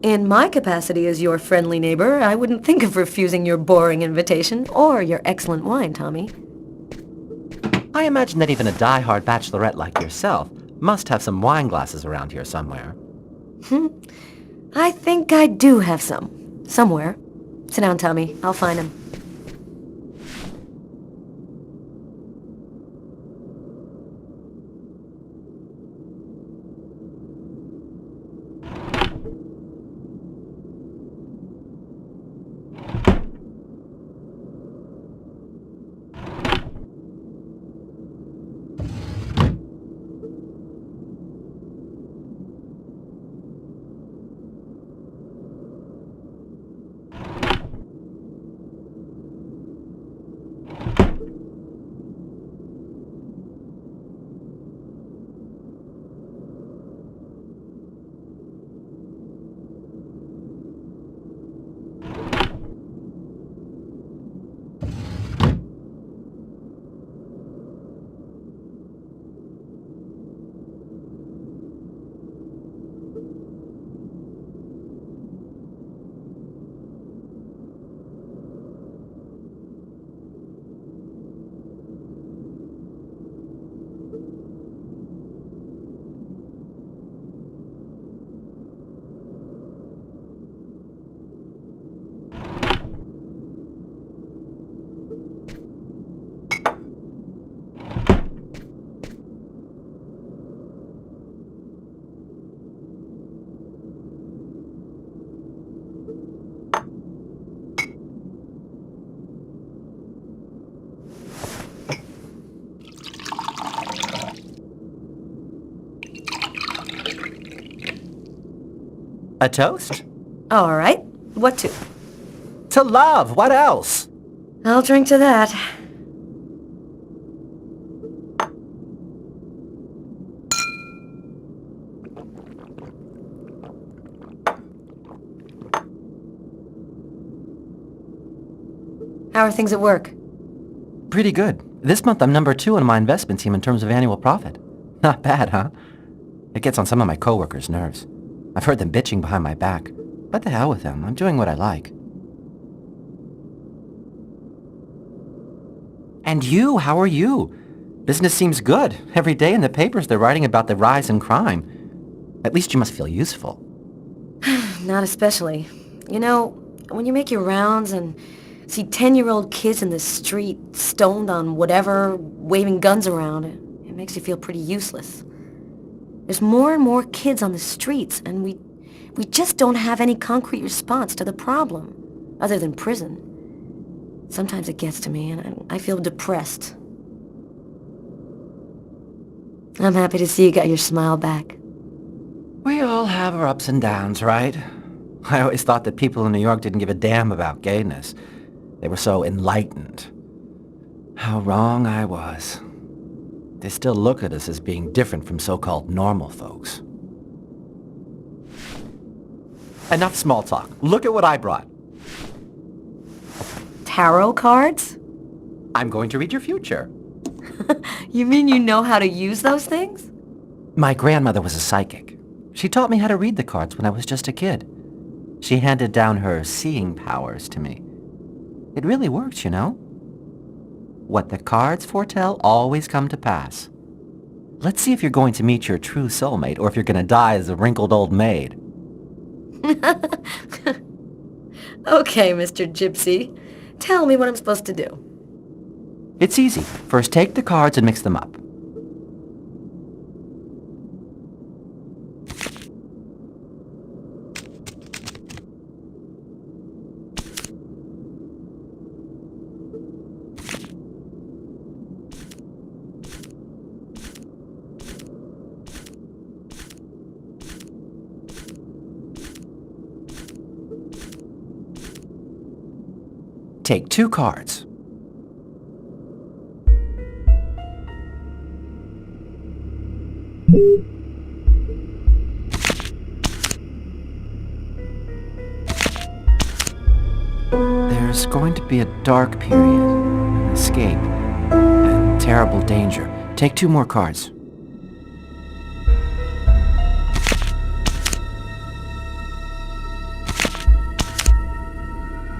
In my capacity as your friendly neighbor, I wouldn't think of refusing your boring invitation or your excellent wine, Tommy. I imagine that even a die-hard bachelorette like yourself must have some wine glasses around here somewhere. I think I do have some. Somewhere. Sit down, Tommy. I'll find them. A toast? All right. What to? To love! What else? I'll drink to that. How are things at work? Pretty good. This month I'm number 2 on my investment team in terms of annual profit. Not bad, huh? It gets on some of my coworkers' nerves. I've heard them bitching behind my back. But the hell with them. I'm doing what I like. And you, how are you? Business seems good. Every day in the papers they're writing about the rise in crime. At least you must feel useful. Not especially. You know, when you make your rounds and see 10-year-old kids in the street, stoned on whatever, waving guns around, it makes you feel pretty useless. There's more and more kids on the streets, and we just don't have any concrete response to the problem, other than prison. Sometimes it gets to me, and I feel depressed. I'm happy to see you got your smile back. We all have our ups and downs, right? I always thought that people in New York didn't give a damn about gayness. They were so enlightened. How wrong I was. They still look at us as being different from so-called normal folks. Enough small talk. Look at what I brought. Tarot cards? I'm going to read your future. You mean you know how to use those things? My grandmother was a psychic. She taught me how to read the cards when I was just a kid. She handed down her seeing powers to me. It really works, you know. What the cards foretell always come to pass. let's see if you're going to meet your true soulmate or if you're going to die as a wrinkled old maid. Okay, Mr. Gypsy. Tell me what I'm supposed to do. It's easy. First, take the cards and mix them up. Take 2 cards. There's going to be a dark period, an escape, and terrible danger. Take 2 more cards.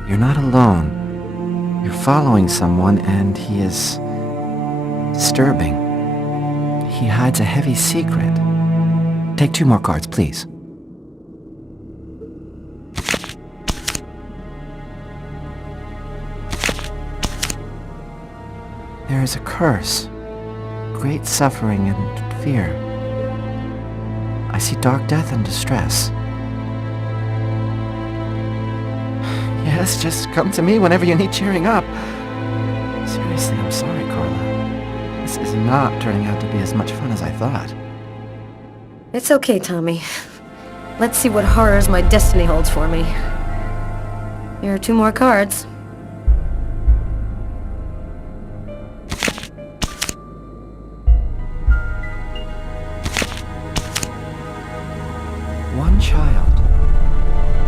You're not alone. You're following someone, and he is disturbing. He hides a heavy secret. Take 2 more cards, please. There is a curse, great suffering and fear. I see dark death and distress. Yes, just come to me whenever you need cheering up. Seriously, I'm sorry, Carla. This is not turning out to be as much fun as I thought. It's okay, Tommy. Let's see what horrors my destiny holds for me. Here are 2 more cards. One child,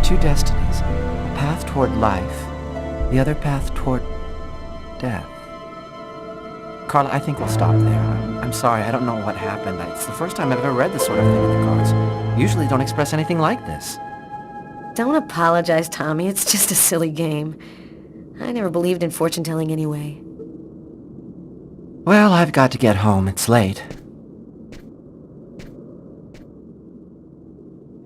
2 destinies, a path toward life, the other path toward death. Carla, I think we'll stop there. I'm sorry, I don't know what happened. It's the first time I've ever read this sort of thing in the cards. Usually they don't express anything like this. Don't apologize, Tommy. It's just a silly game. I never believed in fortune-telling anyway. Well, I've got to get home. It's late.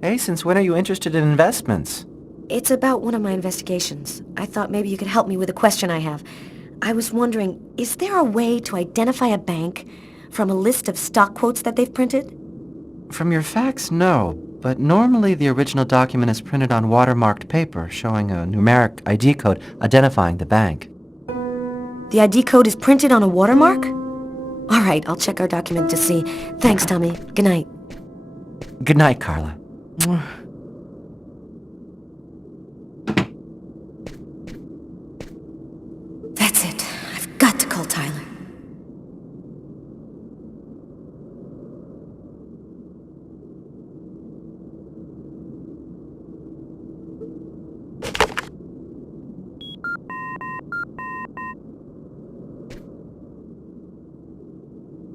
Hey, since when are you interested in investments? It's about one of my investigations. I thought maybe you could help me with a question I have. I was wondering, is there a way to identify a bank from a list of stock quotes that they've printed? From your fax, no. But normally the original document is printed on watermarked paper, showing a numeric ID code identifying the bank. The ID code is printed on a watermark? All right, I'll check our document to see. Thanks, Tommy. Good night. Good night, Carla. That's it. I've got to call Tyler.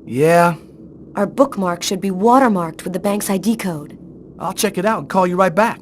Yeah? Our bookmark should be watermarked with the bank's ID code. I'll check it out and call you right back.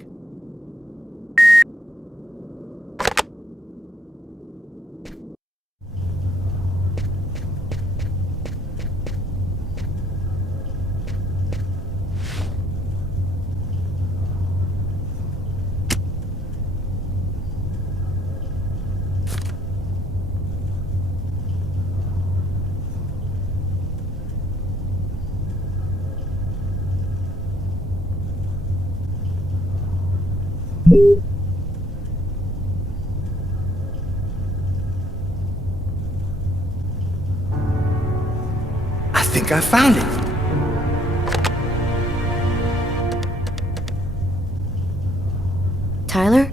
I think I found it. Tyler?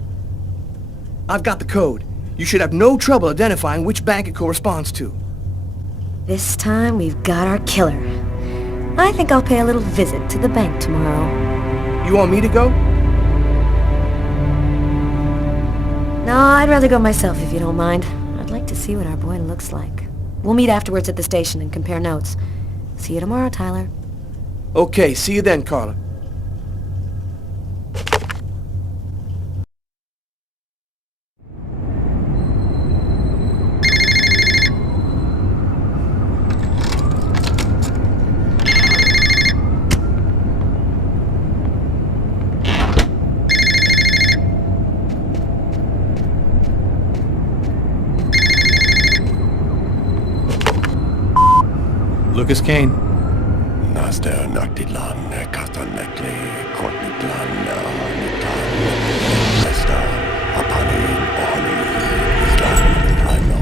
I've got the code. You should have no trouble identifying which bank it corresponds to. This time we've got our killer. I think I'll pay a little visit to the bank tomorrow. You want me to go? No, I'd rather go myself if you don't mind. I'd like to see what our boy looks like. We'll meet afterwards at the station and compare notes. See you tomorrow, Tyler. Okay, see you then, Carla. Lucas Kane. Naster Naktilan, Kastanekli, Kortniklan, Nitan, Lesta, Apani, Ohani, Islan, Aino.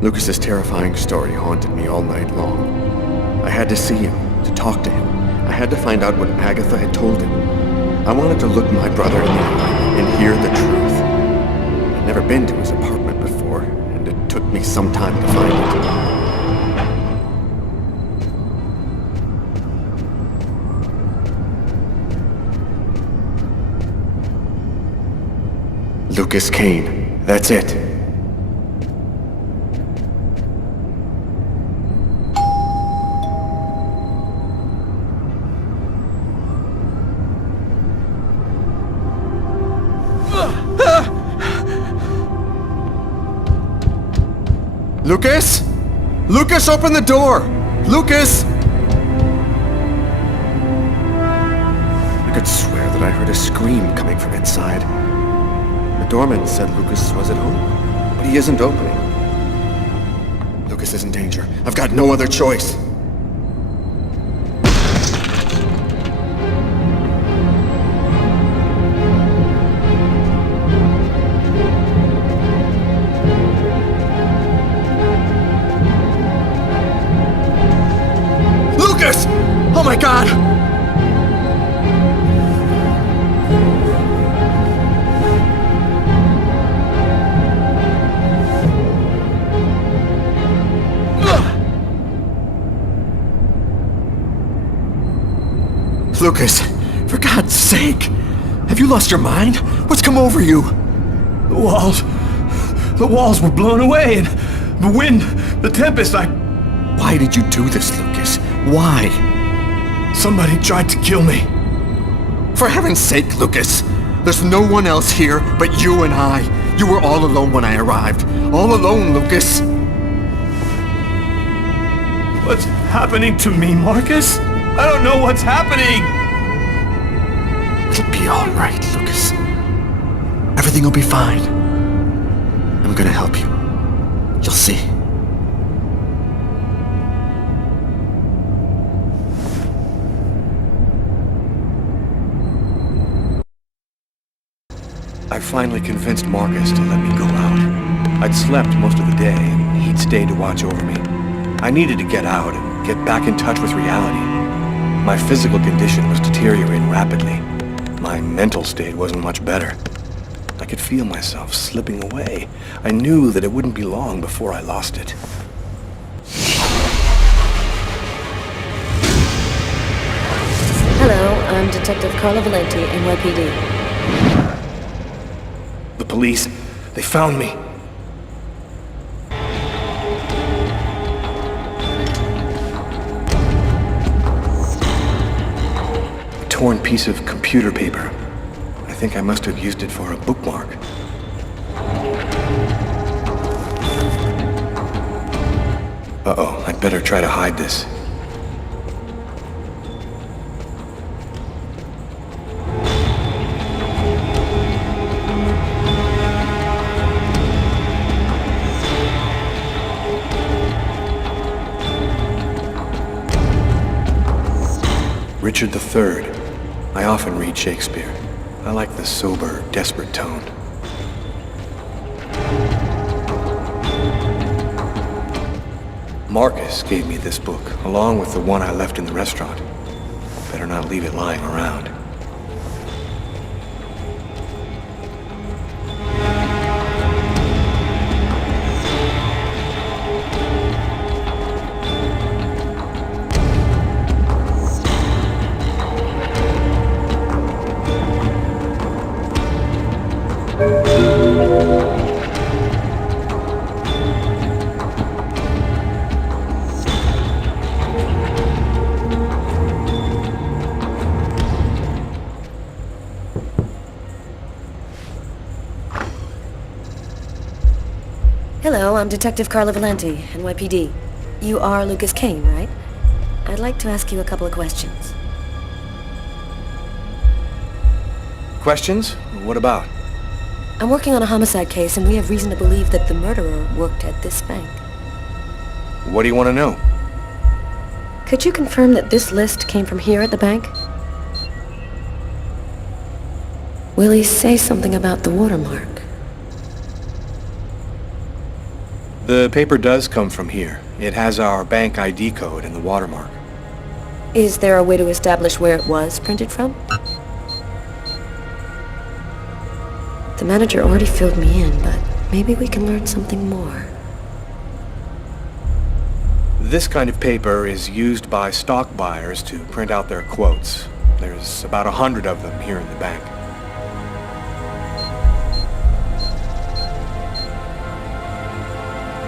Lucas's terrifying story haunted me all night long. I had to see him, to talk to him. I had to find out what Agatha had told him. I wanted to look my brother in the eye and hear the truth. I'd never been to his apartment before, and it took me some time to find it. Lucas Kane. That's it. Lucas? Lucas, open the door! Lucas! I could swear that I heard a scream coming from inside. The doorman said Lucas was at home, but he isn't opening. Lucas is in danger. I've got no other choice. Lucas! Oh my God! Lucas, for God's sake! Have you lost your mind? What's come over you? The walls were blown away, and the wind, the tempest, Why did you do this, Lucas? Why? Somebody tried to kill me. For heaven's sake, Lucas! There's no one else here but you and I. You were all alone when I arrived. All alone, Lucas! What's happening to me, Marcus? I don't know what's happening! It'll be all right, Lucas. Everything will be fine. I'm gonna help you. You'll see. I finally convinced Marcus to let me go out. I'd slept most of the day, and he'd stayed to watch over me. I needed to get out and get back in touch with reality. My physical condition was deteriorating rapidly. My mental state wasn't much better. I could feel myself slipping away. I knew that it wouldn't be long before I lost it. Hello, I'm Detective Carla Valenti, NYPD. The police, they found me. A torn piece of computer paper. I think I must have used it for a bookmark. Uh-oh, I'd better try to hide this. Richard III. I often read Shakespeare. I like the sober, desperate tone. Marcus gave me this book, along with the one I left in the restaurant. Better not leave it lying around. Hello, I'm Detective Carla Valenti, NYPD. You are Lucas Kane, right? I'd like to ask you a couple of questions. Questions? What about? I'm working on a homicide case, and we have reason to believe that the murderer worked at this bank. What do you want to know? Could you confirm that this list came from here at the bank? Will he say something about the watermark? The paper does come from here. It has our bank ID code and the watermark. Is there a way to establish where it was printed from? The manager already filled me in, but maybe we can learn something more. This kind of paper is used by stock buyers to print out their quotes. There's about 100 of them here in the bank.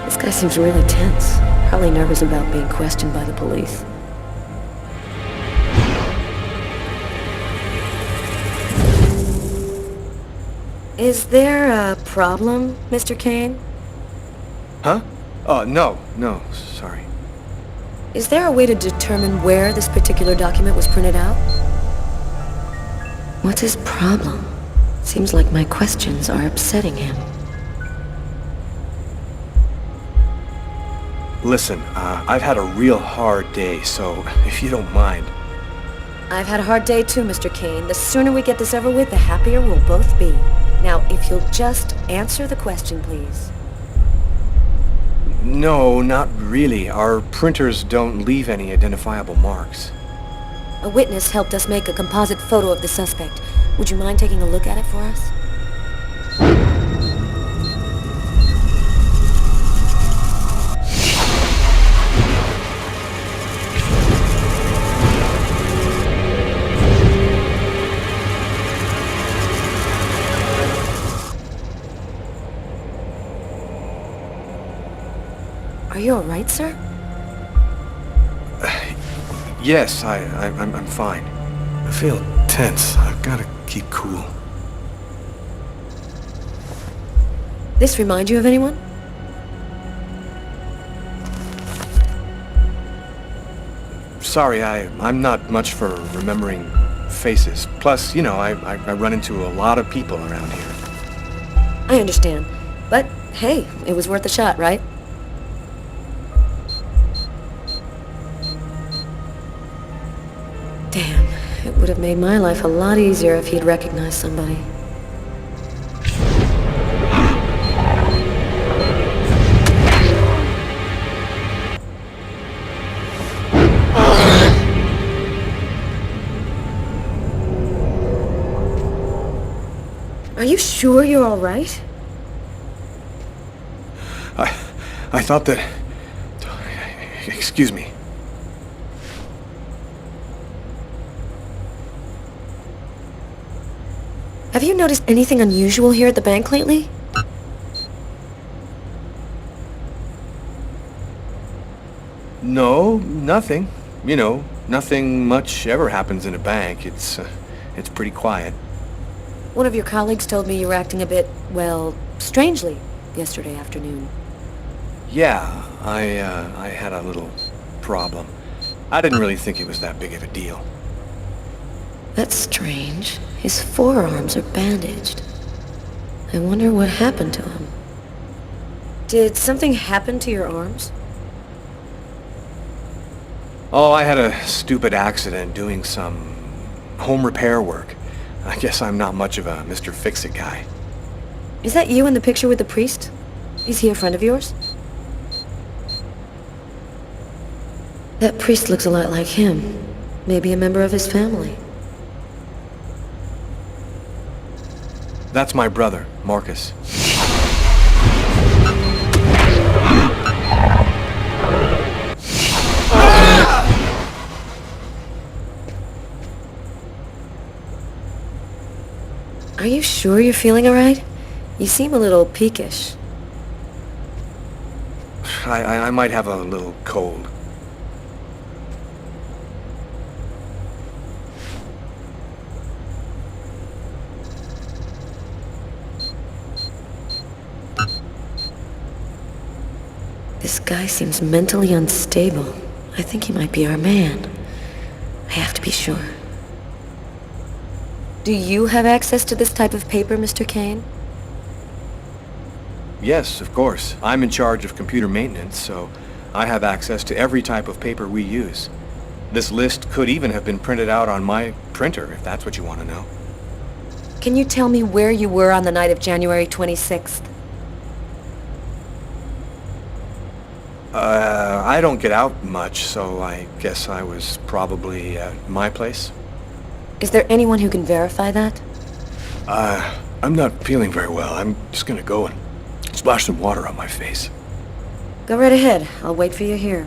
This guy seems really tense. Probably nervous about being questioned by the police. Is there a problem, Mr. Kane? Huh? No, sorry. Is there a way to determine where this particular document was printed out? What's his problem? Seems like my questions are upsetting him. Listen, I've had a real hard day, so if you don't mind. I've had a hard day too, Mr. Kane. The sooner we get this over with, the happier we'll both be. Now, if you'll just answer the question, please. No, not really. Our printers don't leave any identifiable marks. A witness helped us make a composite photo of the suspect. Would you mind taking a look at it for us? Are you all right, sir? Yes, I'm fine. I feel tense. I've got to keep cool. This remind you of anyone? Sorry, I'm not much for remembering faces. Plus, you know, I run into a lot of people around here. I understand. But, hey, it was worth a shot, right? Damn, it would have made my life a lot easier if he'd recognized somebody. Are you sure you're all right? I thought that... Excuse me. Have you noticed anything unusual here at the bank lately? No, nothing. You know, nothing much ever happens in a bank. It's pretty quiet. One of your colleagues told me you were acting a bit, well, strangely yesterday afternoon. Yeah, I had a little problem. I didn't really think it was that big of a deal. That's strange. His forearms are bandaged. I wonder what happened to him. Did something happen to your arms? Oh, I had a stupid accident doing some home repair work. I guess I'm not much of a Mr. Fix-It guy. Is that you in the picture with the priest? Is he a friend of yours? That priest looks a lot like him. Maybe a member of his family. That's my brother, Marcus. Are you sure you're feeling all right? You seem a little peakish. I might have a little cold. This guy seems mentally unstable. I think he might be our man. I have to be sure. Do you have access to this type of paper, Mr. Kane? Yes, of course. I'm in charge of computer maintenance, so I have access to every type of paper we use. This list could even have been printed out on my printer, if that's what you want to know. Can you tell me where you were on the night of January 26th? I don't get out much, so I guess I was probably at my place. Is there anyone who can verify that? I'm not feeling very well. I'm just gonna go and splash some water on my face. Go right ahead. I'll wait for you here.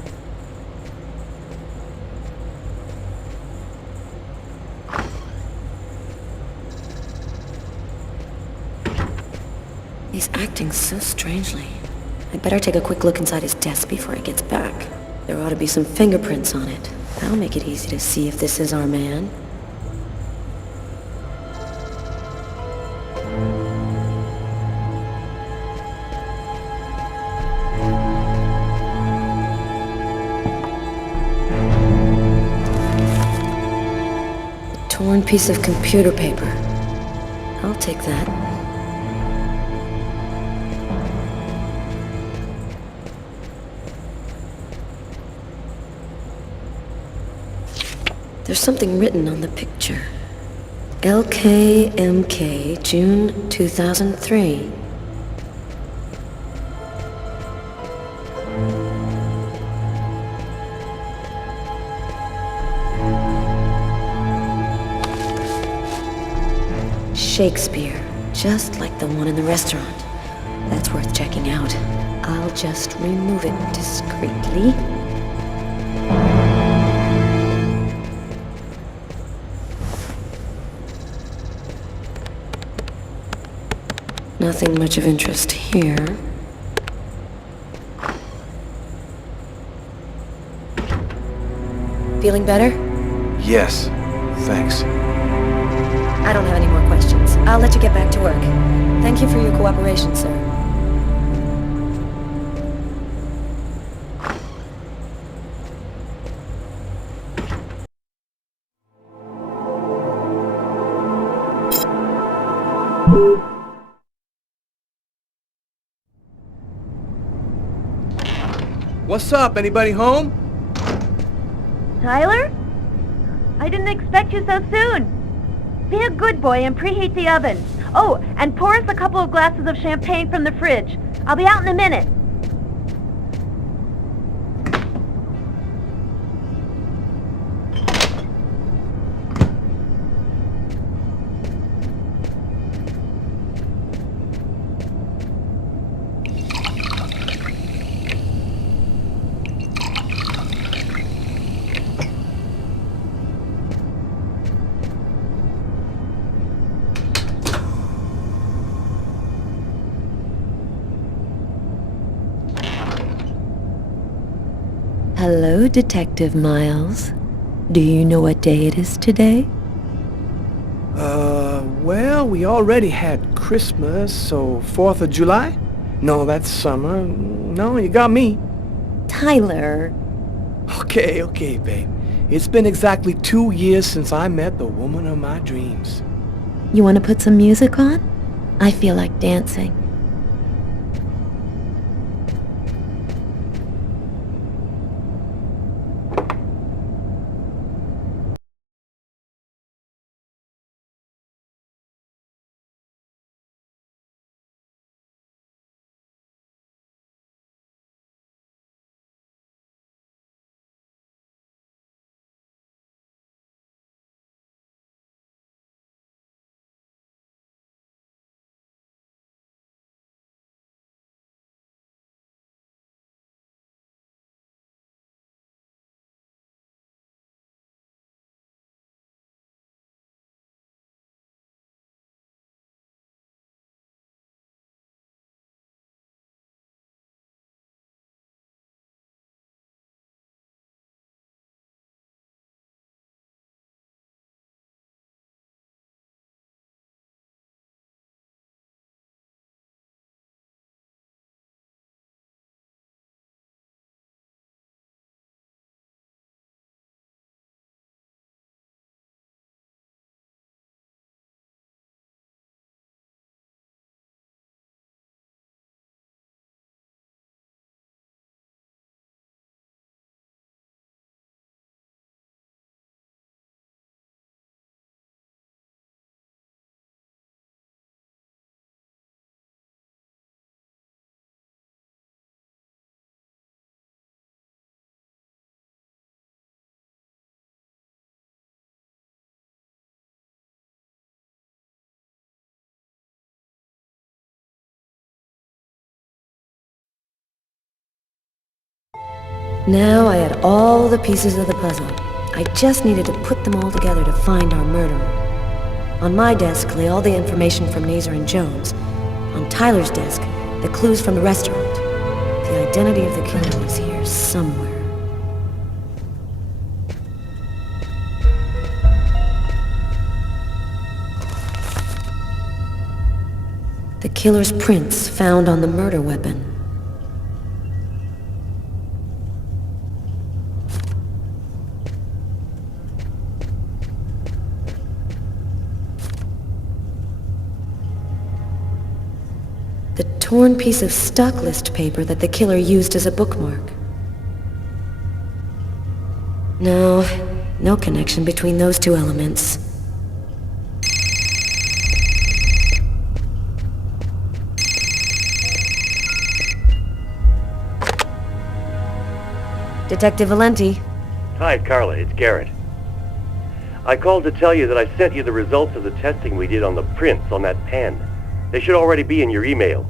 He's acting so strangely. I'd better take a quick look inside his desk before he gets back. There ought to be some fingerprints on it. That'll make it easy to see if this is our man. A torn piece of computer paper. I'll take that. There's something written on the picture. LKMK, June 2003. Shakespeare, just like the one in the restaurant. That's worth checking out. I'll just remove it discreetly. Nothing much of interest here. Feeling better? Yes, thanks. I don't have any more questions. I'll let you get back to work. Thank you for your cooperation, sir. What's up? Anybody home? Tyler? I didn't expect you so soon. Be a good boy and preheat the oven. Oh, and pour us a couple of glasses of champagne from the fridge. I'll be out in a minute. Hello, Detective Miles. Do you know what day it is today? Well, we already had Christmas, so 4th of July? No, that's summer. No, you got me. Tyler. Okay, babe. It's been exactly 2 years since I met the woman of my dreams. You want to put some music on? I feel like dancing. Now I had all the pieces of the puzzle. I just needed to put them all together to find our murderer. On my desk lay all the information from Nazer and Jones. On Tyler's desk, the clues from the restaurant. The identity of the killer was here somewhere. The killer's prints found on the murder weapon. The torn piece of stock list paper that the killer used as a bookmark. No connection between those two elements. Detective Valenti. Hi, Carla. It's Garrett. I called to tell you that I sent you the results of the testing we did on the prints on that pen. They should already be in your email.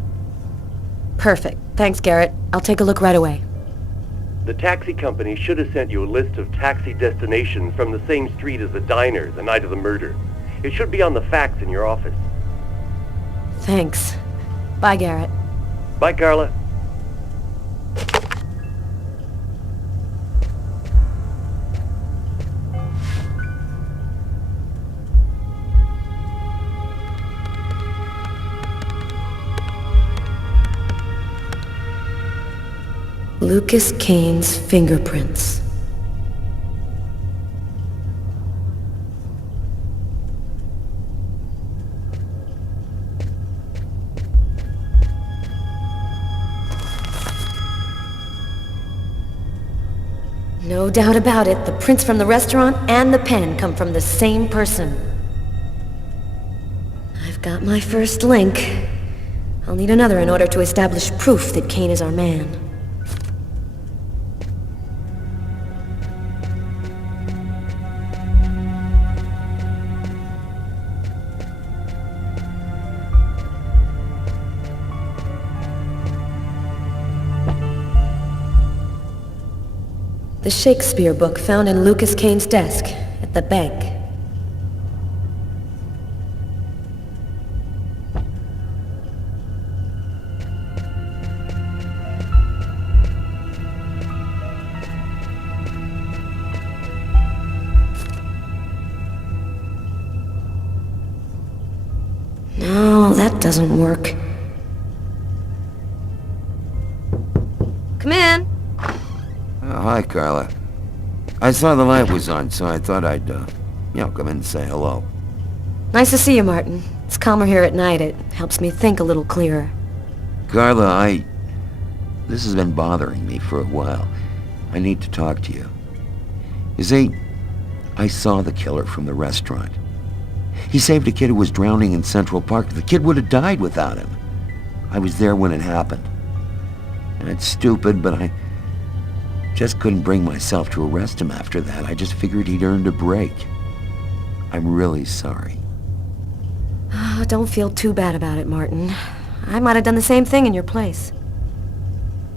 Perfect. Thanks, Garrett. I'll take a look right away. The taxi company should have sent you a list of taxi destinations from the same street as the diner the night of the murder. It should be on the fax in your office. Thanks. Bye, Garrett. Bye, Carla. Lucas Kane's fingerprints. No doubt about it, the prints from the restaurant and the pen come from the same person. I've got my first link. I'll need another in order to establish proof that Kane is our man. The Shakespeare book found in Lucas Kane's desk at the bank. No, that doesn't work. Come in. Hi, Carla. I saw the light was on, so I thought I'd, come in and say hello. Nice to see you, Martin. It's calmer here at night. It helps me think a little clearer. Carla, this has been bothering me for a while. I need to talk to you. You see, I saw the killer from the restaurant. He saved a kid who was drowning in Central Park. The kid would have died without him. I was there when it happened. And it's stupid, but I just couldn't bring myself to arrest him after that. I just figured he'd earned a break. I'm really sorry. Oh, don't feel too bad about it, Martin. I might have done the same thing in your place.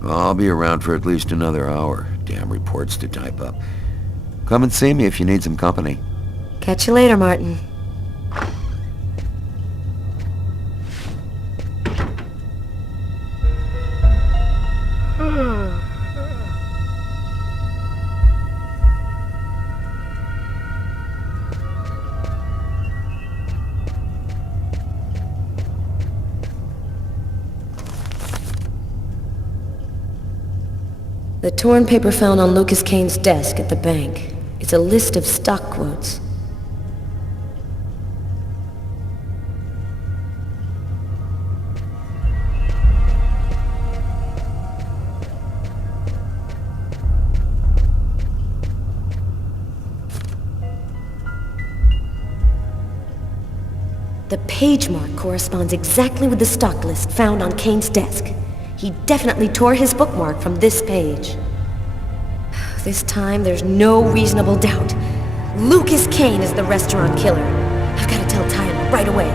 Well, I'll be around for at least another hour. Damn reports to type up. Come and see me if you need some company. Catch you later, Martin. The torn paper found on Lucas Kane's desk at the bank. It's a list of stock quotes. The page mark corresponds exactly with the stock list found on Kane's desk. He definitely tore his bookmark from this page. This time, there's no reasonable doubt. Lucas Kane is the restaurant killer. I've got to tell Tyler right away.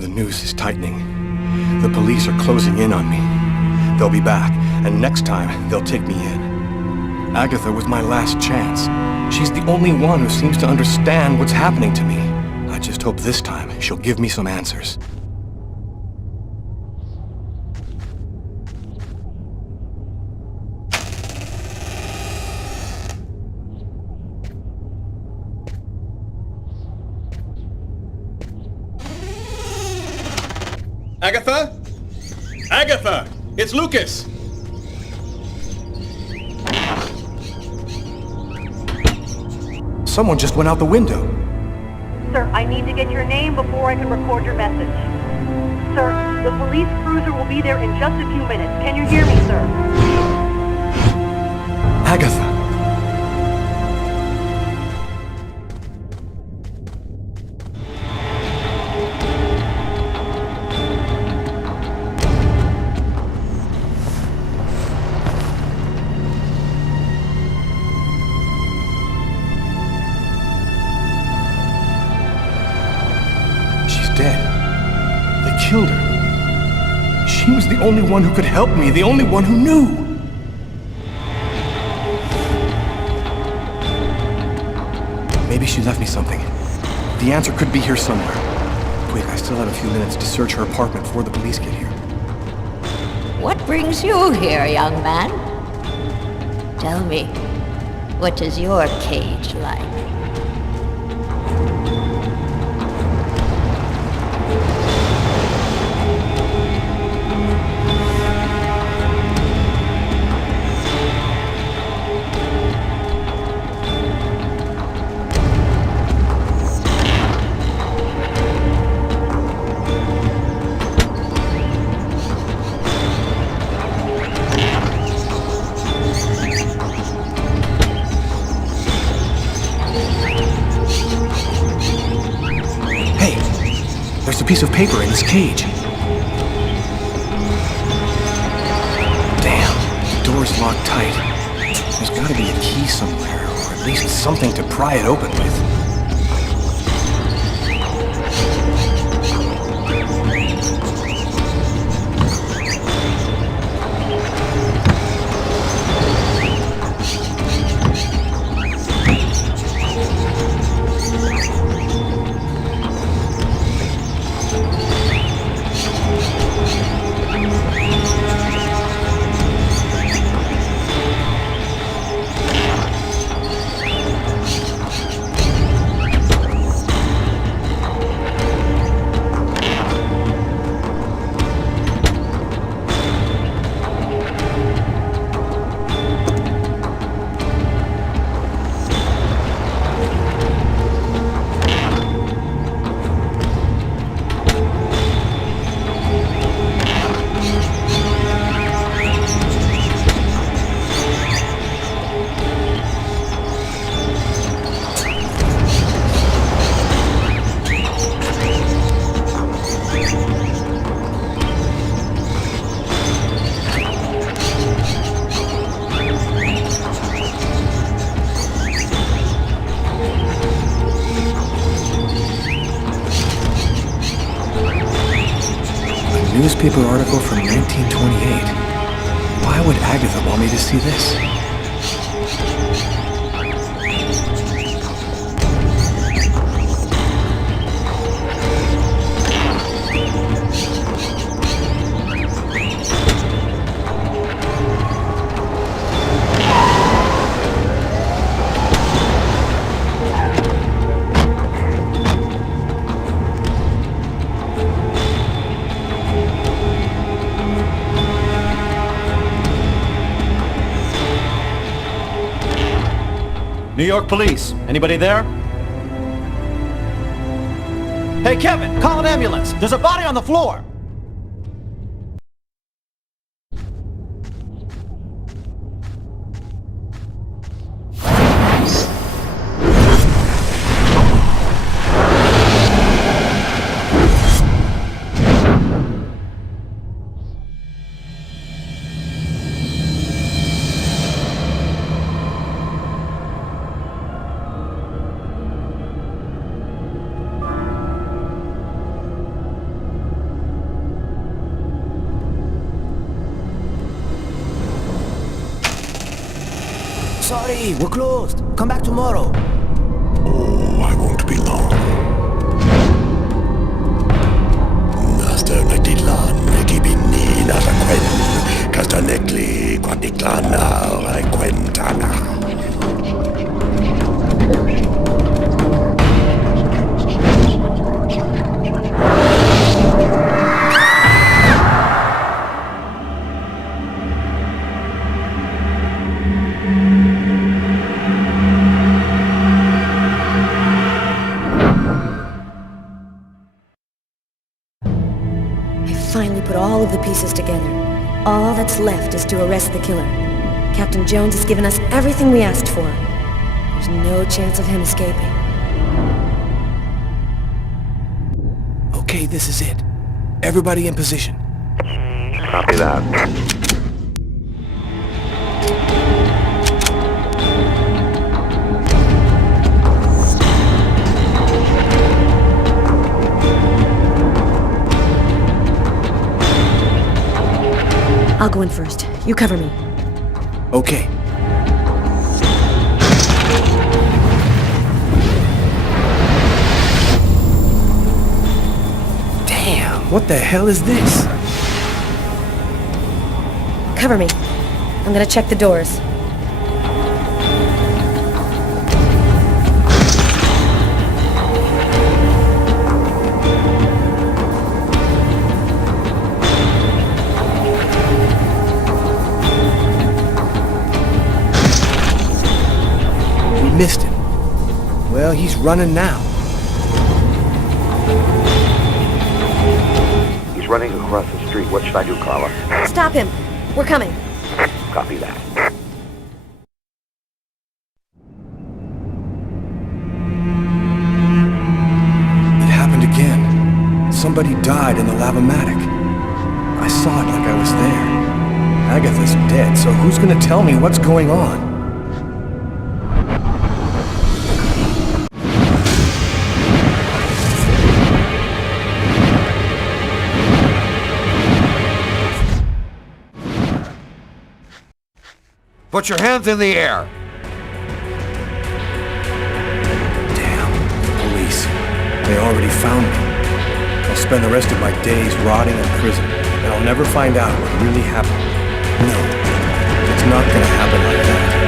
The noose is tightening. The police are closing in on me. They'll be back, and next time, they'll take me in. Agatha was my last chance. She's the only one who seems to understand what's happening to me. I just hope this time she'll give me some answers. Agatha? Agatha! It's Lucas! Someone just went out the window. Sir, I need to get your name before I can record your message. Sir, the police cruiser will be there in just a few minutes. Can you hear me, sir? Agatha. Killed her. She was the only one who could help me, the only one who knew. Maybe she left me something. The answer could be here somewhere. Quick, I still have a few minutes to search her apartment before the police get here. What brings you here, young man? Tell me, what is your cage like? There's a piece of paper in this cage. Damn, the door's locked tight. There's gotta be a key somewhere, or at least something to pry it open with. Newspaper article from 1928. Why would Agatha want me to see this? New York police. Anybody there? Hey, Kevin, call an ambulance. There's a body on the floor. sorry, we're closed. Come back tomorrow. Oh, I won't be long. Master Nagdidlan, Negibini, Narakwen, Castanekli, Quadiklana, Raquentana. Finally put all of the pieces together. All that's left is to arrest the killer. Captain Jones has given us everything we asked for. There's no chance of him escaping. Okay, this is it. Everybody in position. Copy that. I'll go in first. You cover me. Okay. Damn, what the hell is this? Cover me. I'm gonna check the doors. Missed him. Well, he's running now. He's running across the street. What should I do, Carla? Stop him. We're coming. Copy that. It happened again. Somebody died in the lavomatic. I saw it like I was there. Agatha's dead, so who's gonna tell me what's going on? Put your hands in the air! Damn, the police. They already found me. I'll spend the rest of my days rotting in prison, and I'll never find out what really happened. No, it's not gonna happen like that.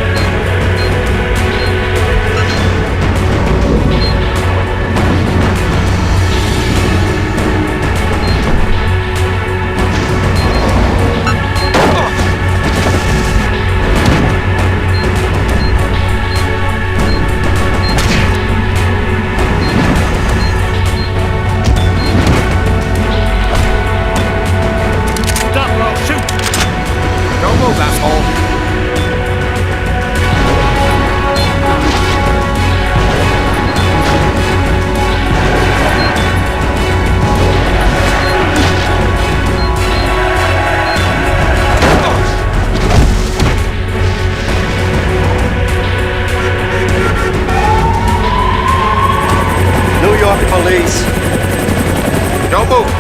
Police! Don't move!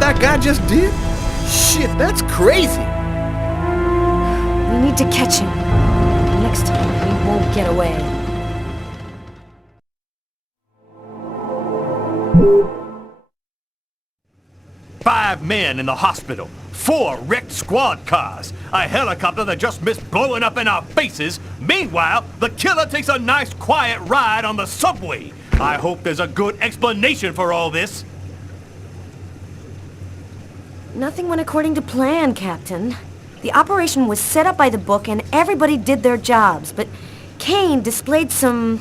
That guy just did? Shit, that's crazy. We need to catch him. Next time, he won't get away. Five men in the hospital, 4 wrecked squad cars, a helicopter that just missed blowing up in our faces. Meanwhile, the killer takes a nice quiet ride on the subway. I hope there's a good explanation for all this. Nothing went according to plan, Captain. The operation was set up by the book and everybody did their jobs, but Kane displayed some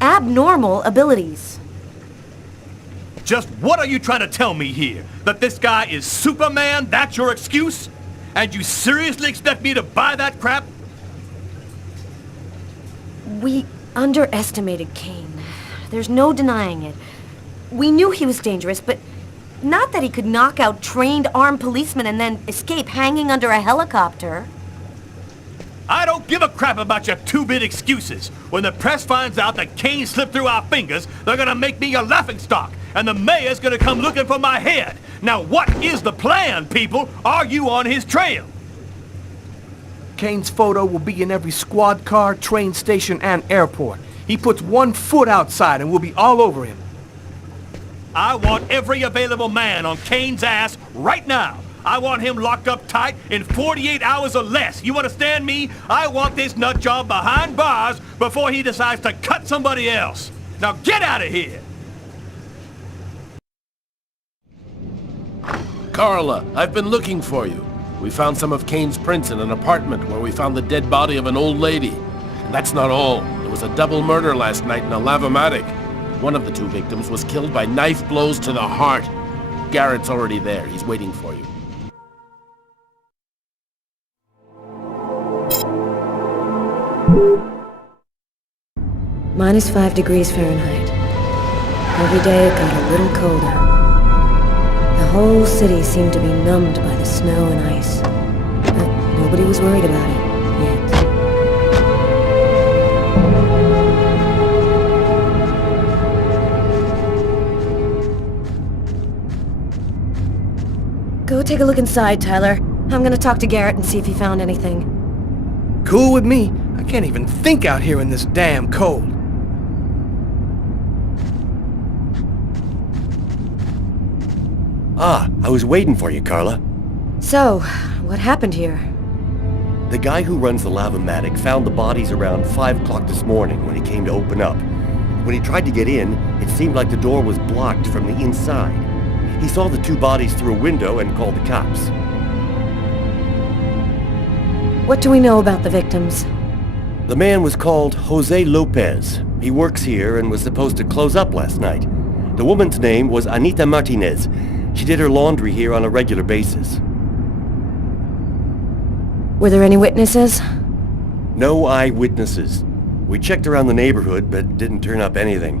abnormal abilities. Just what are you trying to tell me here? That this guy is Superman? That's your excuse? And you seriously expect me to buy that crap? We underestimated Kane. There's no denying it. We knew he was dangerous, but not that he could knock out trained armed policemen and then escape hanging under a helicopter. I don't give a crap about your 2-bit excuses. When the press finds out that Kane slipped through our fingers, they're gonna make me a laughingstock, and the mayor's gonna come looking for my head. Now what is the plan, people? Are you on his trail? Kane's photo will be in every squad car, train station, and airport. He puts 1 foot outside and we'll be all over him. I want every available man on Kane's ass right now. I want him locked up tight in 48 hours or less. You understand me? I want this nut job behind bars before he decides to cut somebody else. Now get out of here! Carla, I've been looking for you. We found some of Kane's prints in an apartment where we found the dead body of an old lady. And that's not all. There was a double murder last night in a lavomatic. One of the 2 victims was killed by knife blows to the heart. Garrett's already there. He's waiting for you. -5 degrees Fahrenheit. Every day it got a little colder. The whole city seemed to be numbed by the snow and ice. But nobody was worried about it, yet. Go take a look inside, Tyler. I'm gonna talk to Garrett and see if he found anything. Cool with me. I can't even think out here in this damn cold. I was waiting for you, Carla. So, what happened here? The guy who runs the lavomatic found the bodies around 5 o'clock this morning when he came to open up. When he tried to get in, it seemed like the door was blocked from the inside. He saw the 2 bodies through a window and called the cops. What do we know about the victims? The man was called Jose Lopez. He works here and was supposed to close up last night. The woman's name was Anita Martinez. She did her laundry here on a regular basis. Were there any witnesses? No eyewitnesses. We checked around the neighborhood, but didn't turn up anything.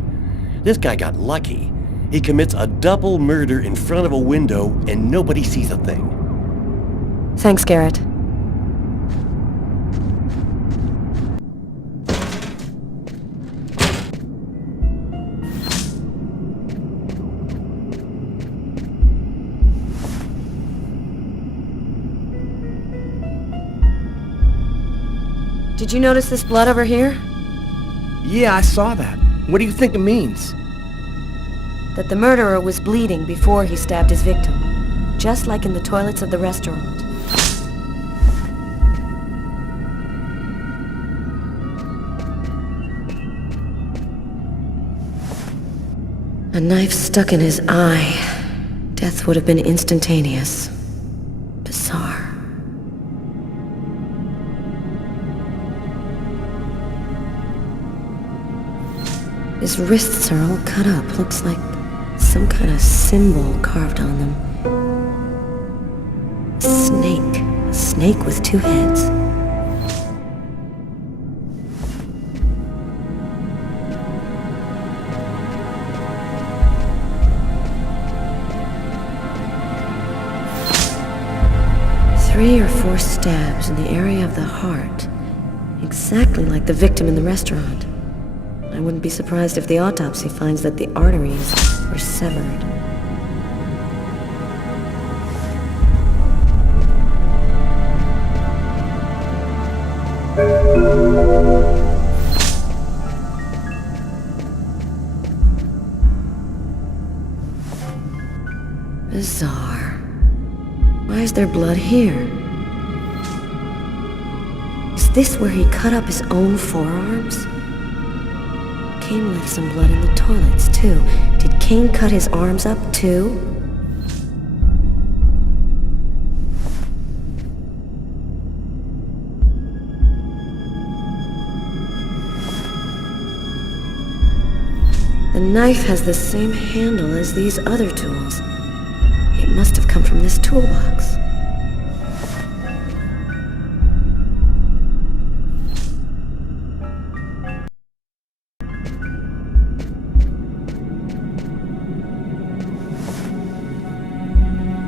This guy got lucky. He commits a double murder in front of a window, and nobody sees a thing. Thanks, Garrett. Did you notice this blood over here? Yeah, I saw that. What do you think it means? That the murderer was bleeding before he stabbed his victim. Just like in the toilets of the restaurant. A knife stuck in his eye. Death would have been instantaneous. Bizarre. His wrists are all cut up. Looks like some kind of symbol carved on them. A snake. A snake with 2 heads. Three or 4 stabs in the area of the heart. Exactly like the victim in the restaurant. I wouldn't be surprised if the autopsy finds that the arteries were severed. their blood here? Is this where he cut up his own forearms? Cain left some blood in the toilets, too. Did Cain cut his arms up, too? The knife has the same handle as these other tools. It must have come from this toolbox.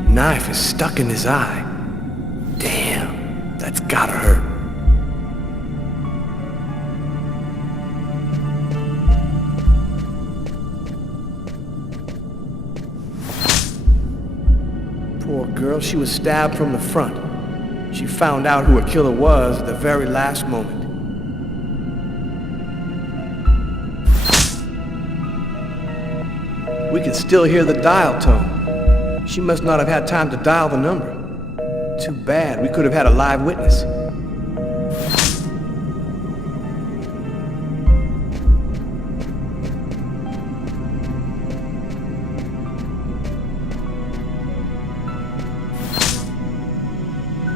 Knife is stuck in his eye. Damn, that's gotta hurt. Poor girl, she was stabbed from the front. She found out who her killer was at the very last moment. We can still hear the dial tone. She must not have had time to dial the number. Too bad, we could have had a live witness.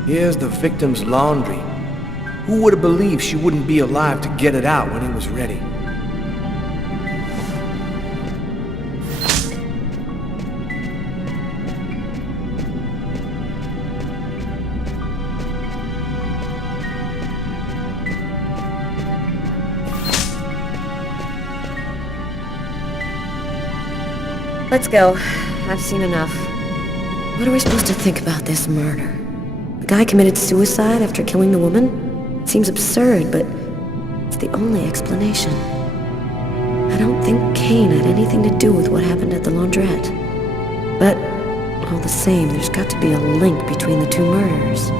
Here's the victim's laundry. Who would have believed she wouldn't be alive to get it out when he was ready? Let's go. I've seen enough. What are we supposed to think about this murder? The guy committed suicide after killing the woman? It seems absurd, but it's the only explanation. I don't think Cain had anything to do with what happened at the laundrette. But, all the same, there's got to be a link between the two murders.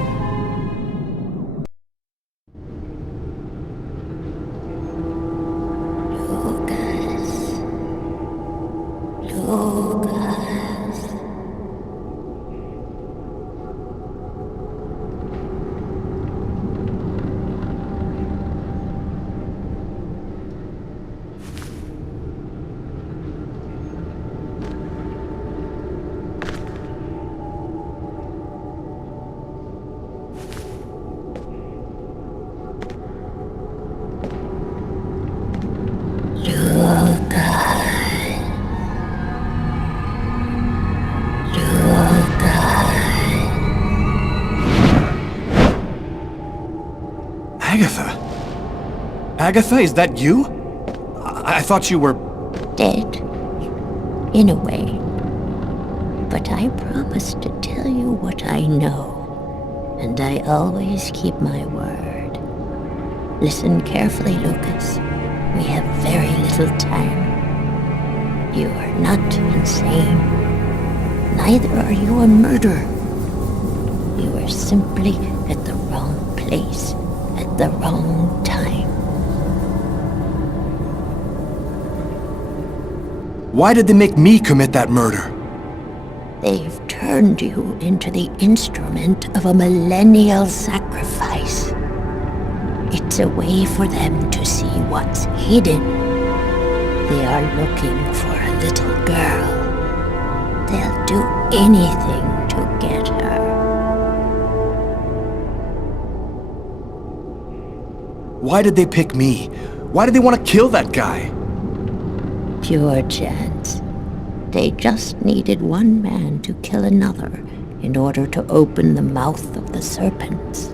Agatha, is that you? I thought you were... Dead. In a way. But I promised to tell you what I know. And I always keep my word. Listen carefully, Lucas. We have very little time. You are not insane. Neither are you a murderer. You are simply at the wrong place at the wrong time. Why did they make me commit that murder? They've turned you into the instrument of a millennial sacrifice. It's a way for them to see what's hidden. They are looking for a little girl. They'll do anything to get her. Why did they pick me? Why did they want to kill that guy? Pure chance. They just needed one man to kill another in order to open the mouth of the serpents.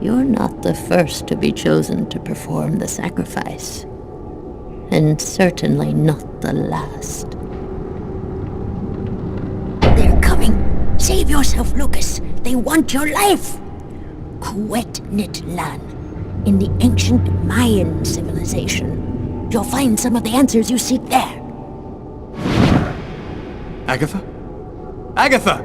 You're not the first to be chosen to perform the sacrifice. And certainly not the last. They're coming. Save yourself, Lucas. They want your life. Kuwet-Nit-Lan, in the ancient Mayan civilization. You'll find some of the answers you seek there. Agatha? Agatha!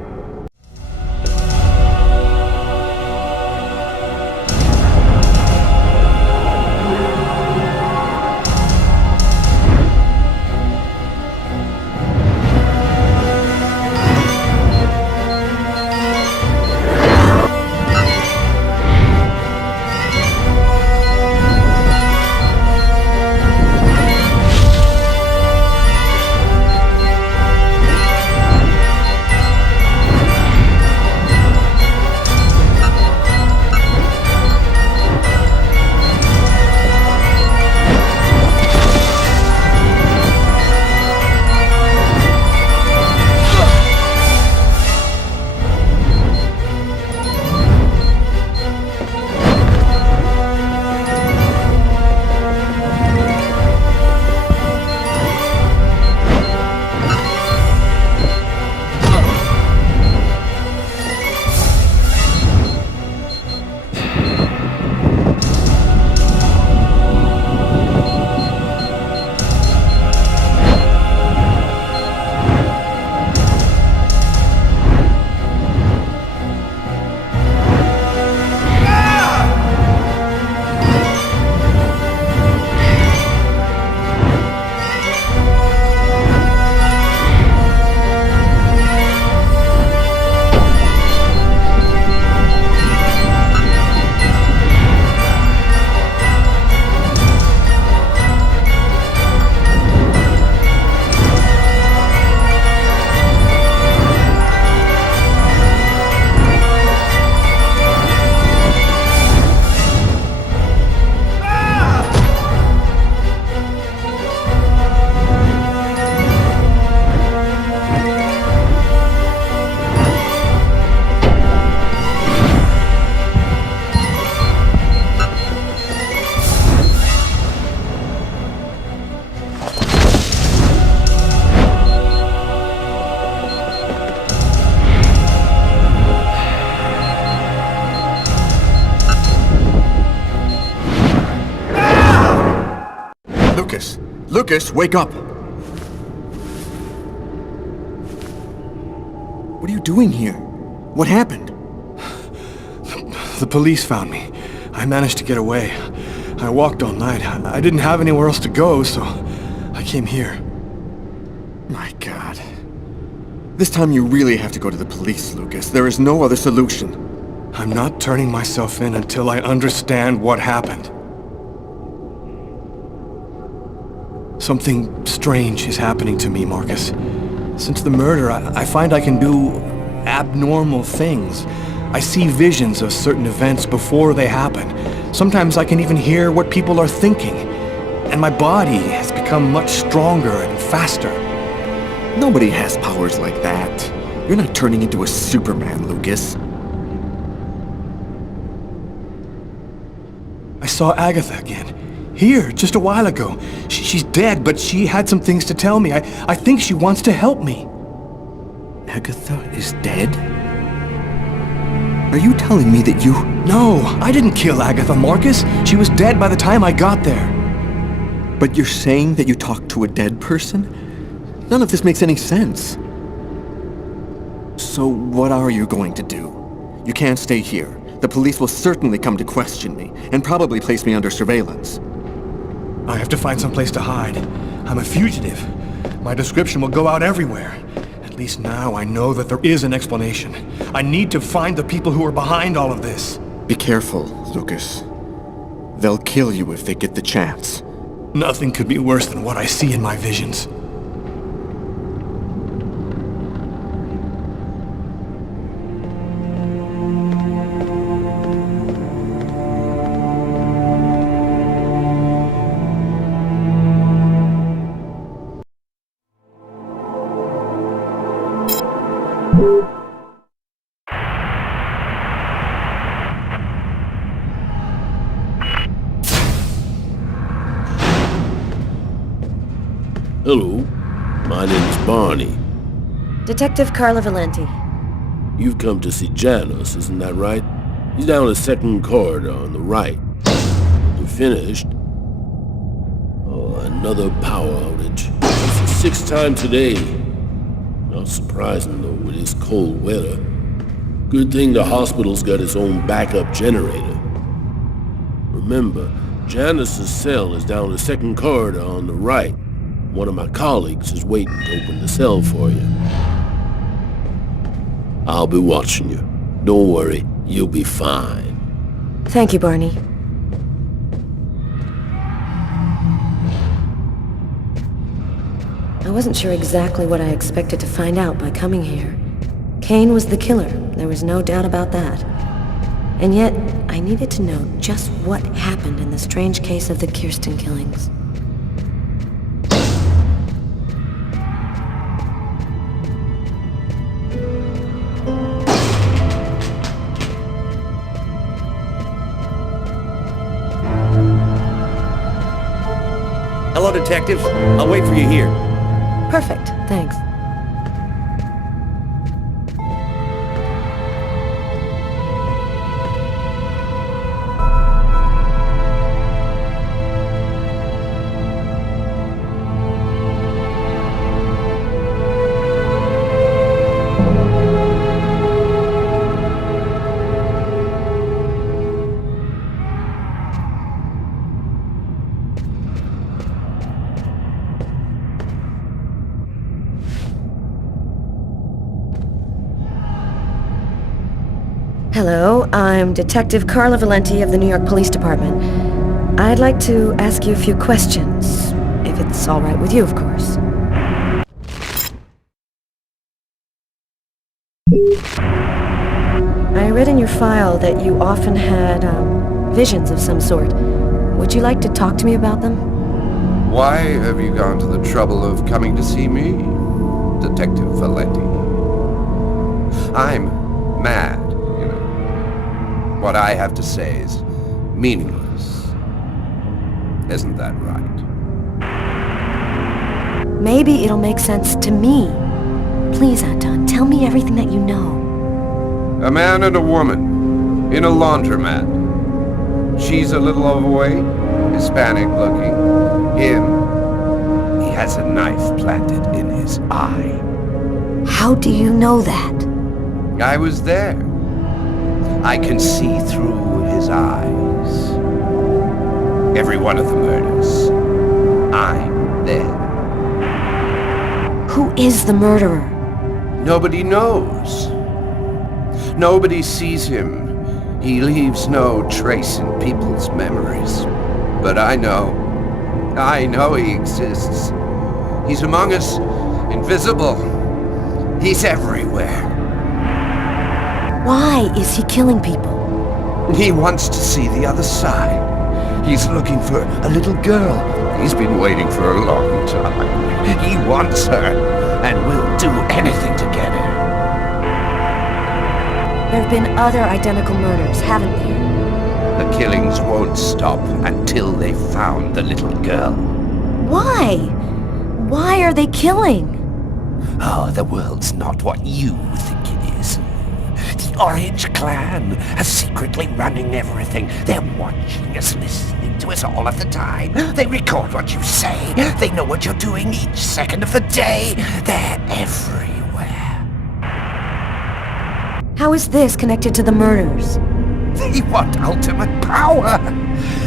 Lucas, wake up! What are you doing here? What happened? The police found me. I managed to get away. I walked all night. I didn't have anywhere else to go, so I came here. My God. This time you really have to go to the police, Lucas. There is no other solution. I'm not turning myself in until I understand what happened. Something strange is happening to me, Marcus. Since the murder, I find I can do abnormal things. I see visions of certain events before they happen. Sometimes I can even hear what people are thinking. And my body has become much stronger and faster. Nobody has powers like that. You're not turning into a Superman, Lucas. I saw Agatha again. Here, just a while ago. She's dead, but she had some things to tell me. I think she wants to help me. Agatha is dead? Are you telling me that you... No, I didn't kill Agatha, Marcus. She was dead by the time I got there. But you're saying that you talked to a dead person? None of this makes any sense. So what are you going to do? You can't stay here. The police will certainly come to question me, and probably place me under surveillance. I have to find some place to hide. I'm a fugitive. My description will go out everywhere. At least now I know that there is an explanation. I need to find the people who are behind all of this. Be careful, Lucas. They'll kill you if they get the chance. Nothing could be worse than what I see in my visions. Hello, my name's Barney. Detective Carla Valenti. You've come to see Janus, isn't that right? He's down the second corridor on the right. You finished? Oh, another power outage. It's the sixth time today. Not surprising, though, with this cold weather. Good thing the hospital's got its own backup generator. Remember, Janus's cell is down the second corridor on the right. One of my colleagues is waiting to open the cell for you. I'll be watching you. Don't worry, you'll be fine. Thank you, Barney. I wasn't sure exactly what I expected to find out by coming here. Kane was the killer, there was no doubt about that. And yet, I needed to know just what happened in the strange case of the Kirsten killings. Hello, Detective. I'll wait for you here. Perfect, thanks. Hello, I'm Detective Carla Valenti of the New York Police Department. I'd like to ask you a few questions, if it's all right with you, of course. I read in your file that you often had, visions of some sort. Would you like to talk to me about them? Why have you gone to the trouble of coming to see me, Detective Valenti? I'm mad. What I have to say is meaningless. Isn't that right? Maybe it'll make sense to me. Please, Anton, tell me everything that you know. A man and a woman in a laundromat. She's a little overweight, Hispanic looking. Him, has a knife planted in his eye. How do you know that? I was there. I can see through his eyes. Every one of the murders. I'm there. Who is the murderer? Nobody knows. Nobody sees him. He leaves no trace in people's memories. But I know. I know he exists. He's among us, invisible. He's everywhere. Why is he killing people? He wants to see the other side. He's looking for a little girl. He's been waiting for a long time. He wants her, and will do anything to get her. There have been other identical murders, haven't there? The killings won't stop until they've found the little girl. Why? Why are they killing? Oh, the world's not what you think it is. The Orange Clan are secretly running everything. They're watching us, listening to us all of the time. They record what you say. They know what you're doing each second of the day. They're everywhere. How is this connected to the murders? They want ultimate power.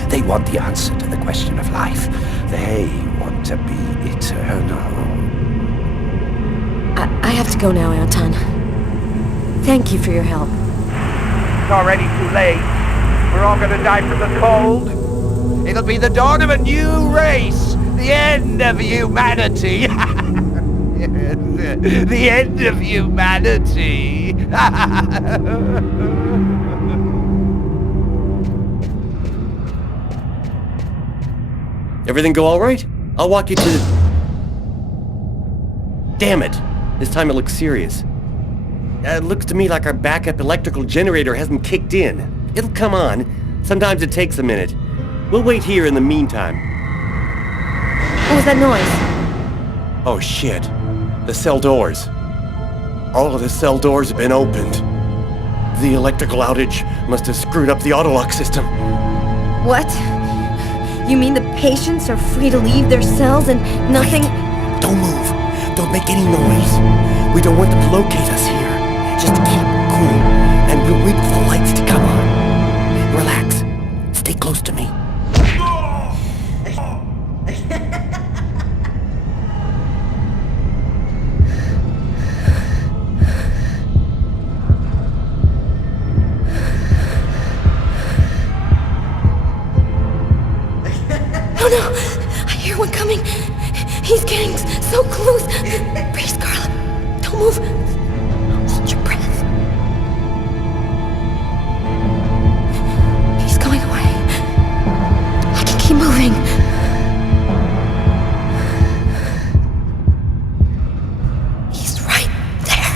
They want the answer to the question of life. They want to be eternal. I have to go now, Anton. Thank you for your help. It's already too late. We're all gonna die from the cold. It'll be the dawn of a new race. The end of humanity. The end of humanity. Everything go all right? I'll walk you to the... Damn it! This time it looks serious. It looks to me like our backup electrical generator hasn't kicked in. It'll come on. Sometimes it takes a minute. We'll wait here in the meantime. What was that noise? Oh shit. The cell doors. All of the cell doors have been opened. The electrical outage must have screwed up the autolock system. What? You mean the patients are free to leave their cells and nothing... Wait. Don't move. Don't make any noise. We don't want them to locate us here. Just keep cool, and we'll wait for the lights to come on. Relax. Stay close to me. Oh no! I hear one coming! He's getting so close! Breathe, Carla! Don't move! Hold your breath. He's going away. I can keep moving. He's right there.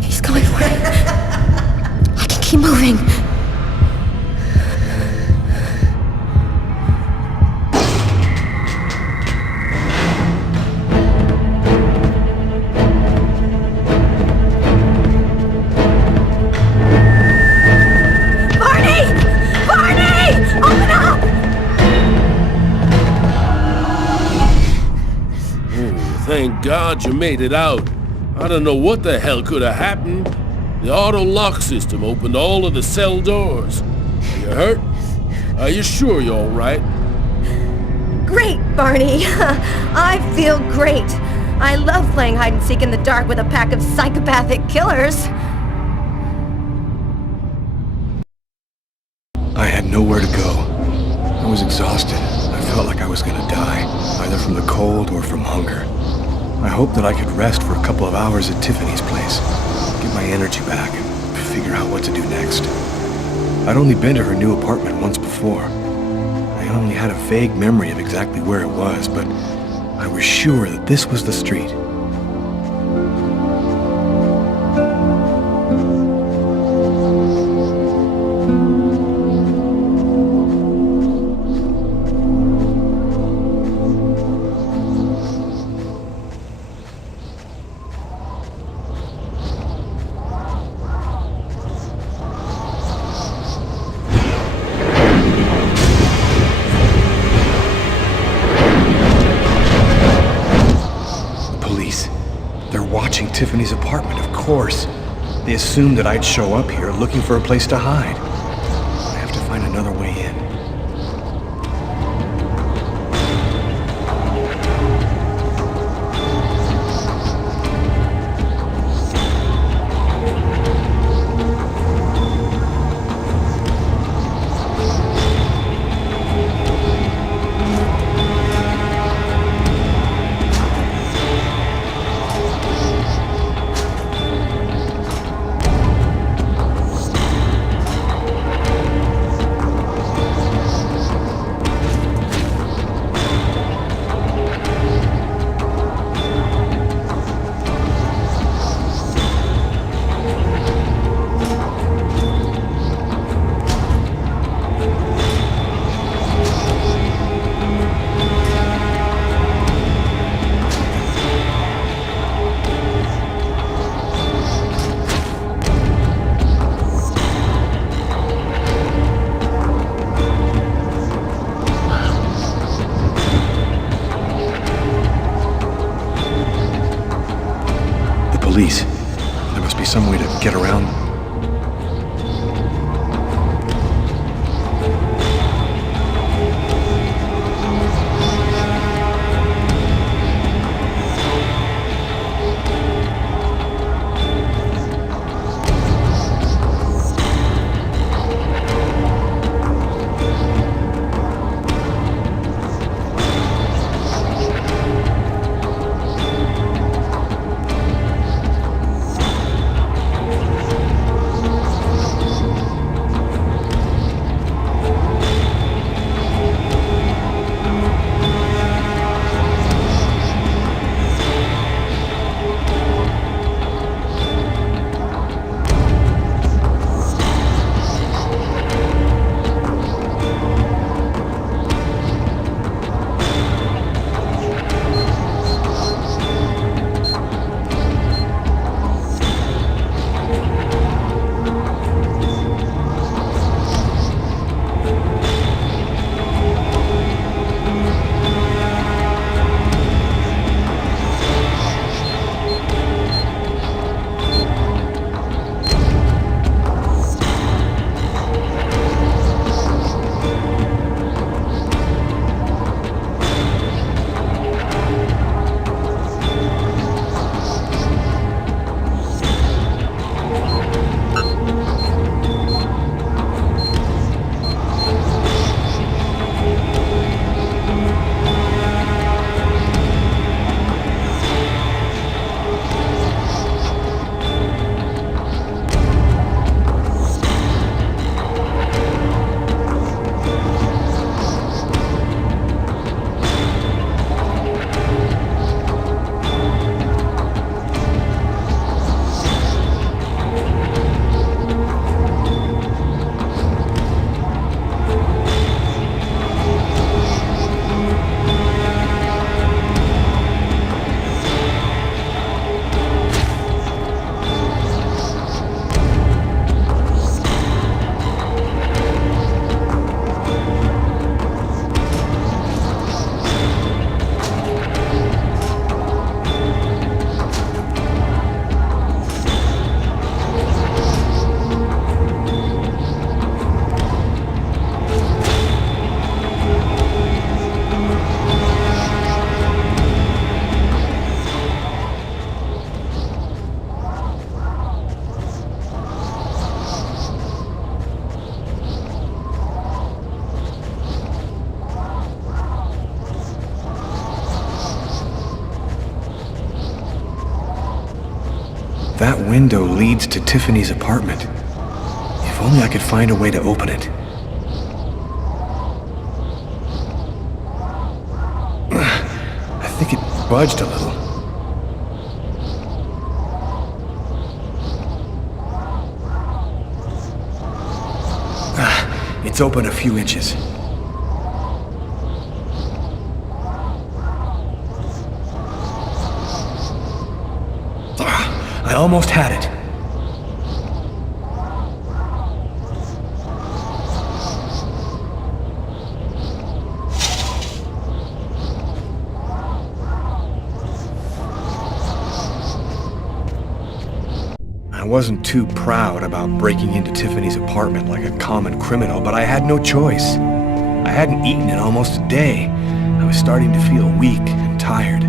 He's going away. I can keep moving. Thank God you made it out. I don't know what the hell could have happened. The auto lock system opened all of the cell doors. Are you hurt? Are you sure you're all right? Great, Barney. I feel great. I love playing hide and seek in the dark with a pack of psychopathic killers. I had nowhere to go. I was exhausted. I felt like I was gonna die, either from the cold or from hunger. I hoped that I could rest for a couple of hours at Tiffany's place, get my energy back, and figure out what to do next. I'd only been to her new apartment once before. I only had a vague memory of exactly where it was, but I was sure that this was the street. They're watching Tiffany's apartment, of course. They assumed that I'd show up here looking for a place to hide. I have to find another way in. Police. There must be some way to get around them. That window leads to Tiffany's apartment. If only I could find a way to open it. I think it budged a little. It's open a few inches. I almost had it. I wasn't too proud about breaking into Tiffany's apartment like a common criminal, but I had no choice. I hadn't eaten in almost a day. I was starting to feel weak and tired.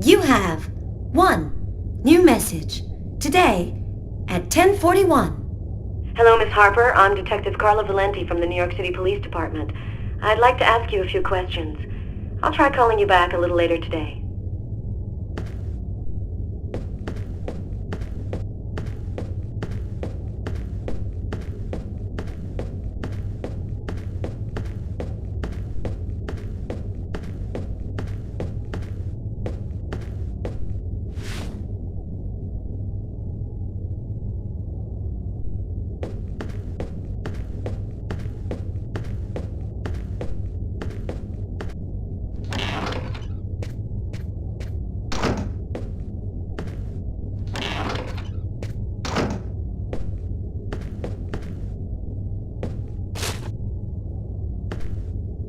You have 1 new message today at 10:41. Hello, Miss Harper. I'm Detective Carla Valenti from the New York City Police Department. I'd like to ask you a few questions. I'll try calling you back a little later today.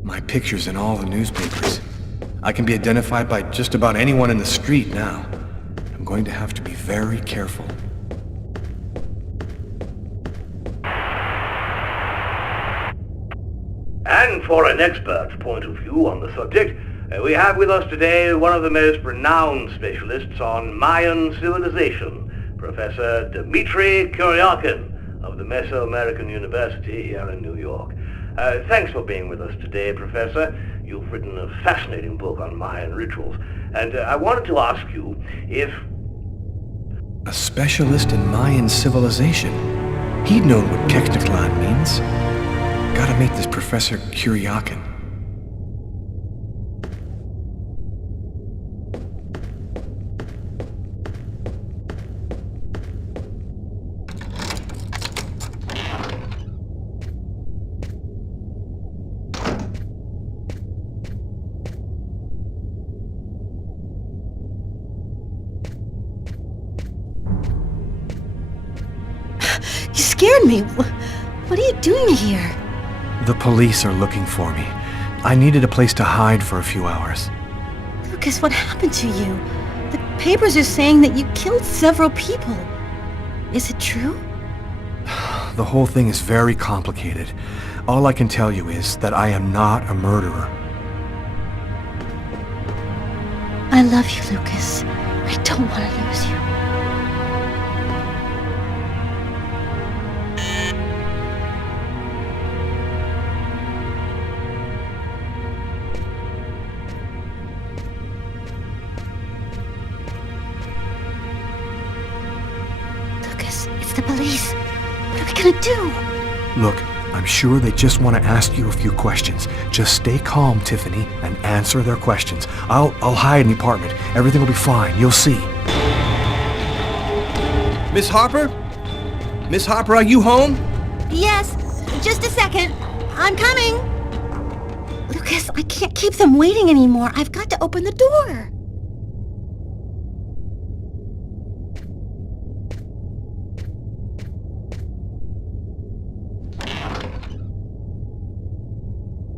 My picture's in all the newspapers. I can be identified by just about anyone in the street now. I'm going to have to be very careful. And for an expert's point of view on the subject, we have with us today one of the most renowned specialists on Mayan civilization, Professor Dmitry Kuryakin of the Mesoamerican University here in New York. Thanks for being with us today, Professor. You've written a fascinating book on Mayan rituals, and I wanted to ask you if... A specialist in Mayan civilization? He'd known what Kekteklan means. Gotta meet this Professor Kuryakin. You scared me. What are you doing here? The police are looking for me. I needed a place to hide for a few hours. Lucas, what happened to you? The papers are saying that you killed several people. Is it true? The whole thing is very complicated. All I can tell you is that I am not a murderer. I love you, Lucas. I don't want to lose you. It's the police. What are we gonna do? Look, I'm sure they just want to ask you a few questions. Just stay calm, Tiffany, and answer their questions. I'll hide in the apartment. Everything will be fine. You'll see. Miss Harper? Miss Harper, are you home? Yes, just a second. I'm coming. Lucas, I can't keep them waiting anymore. I've got to open the door.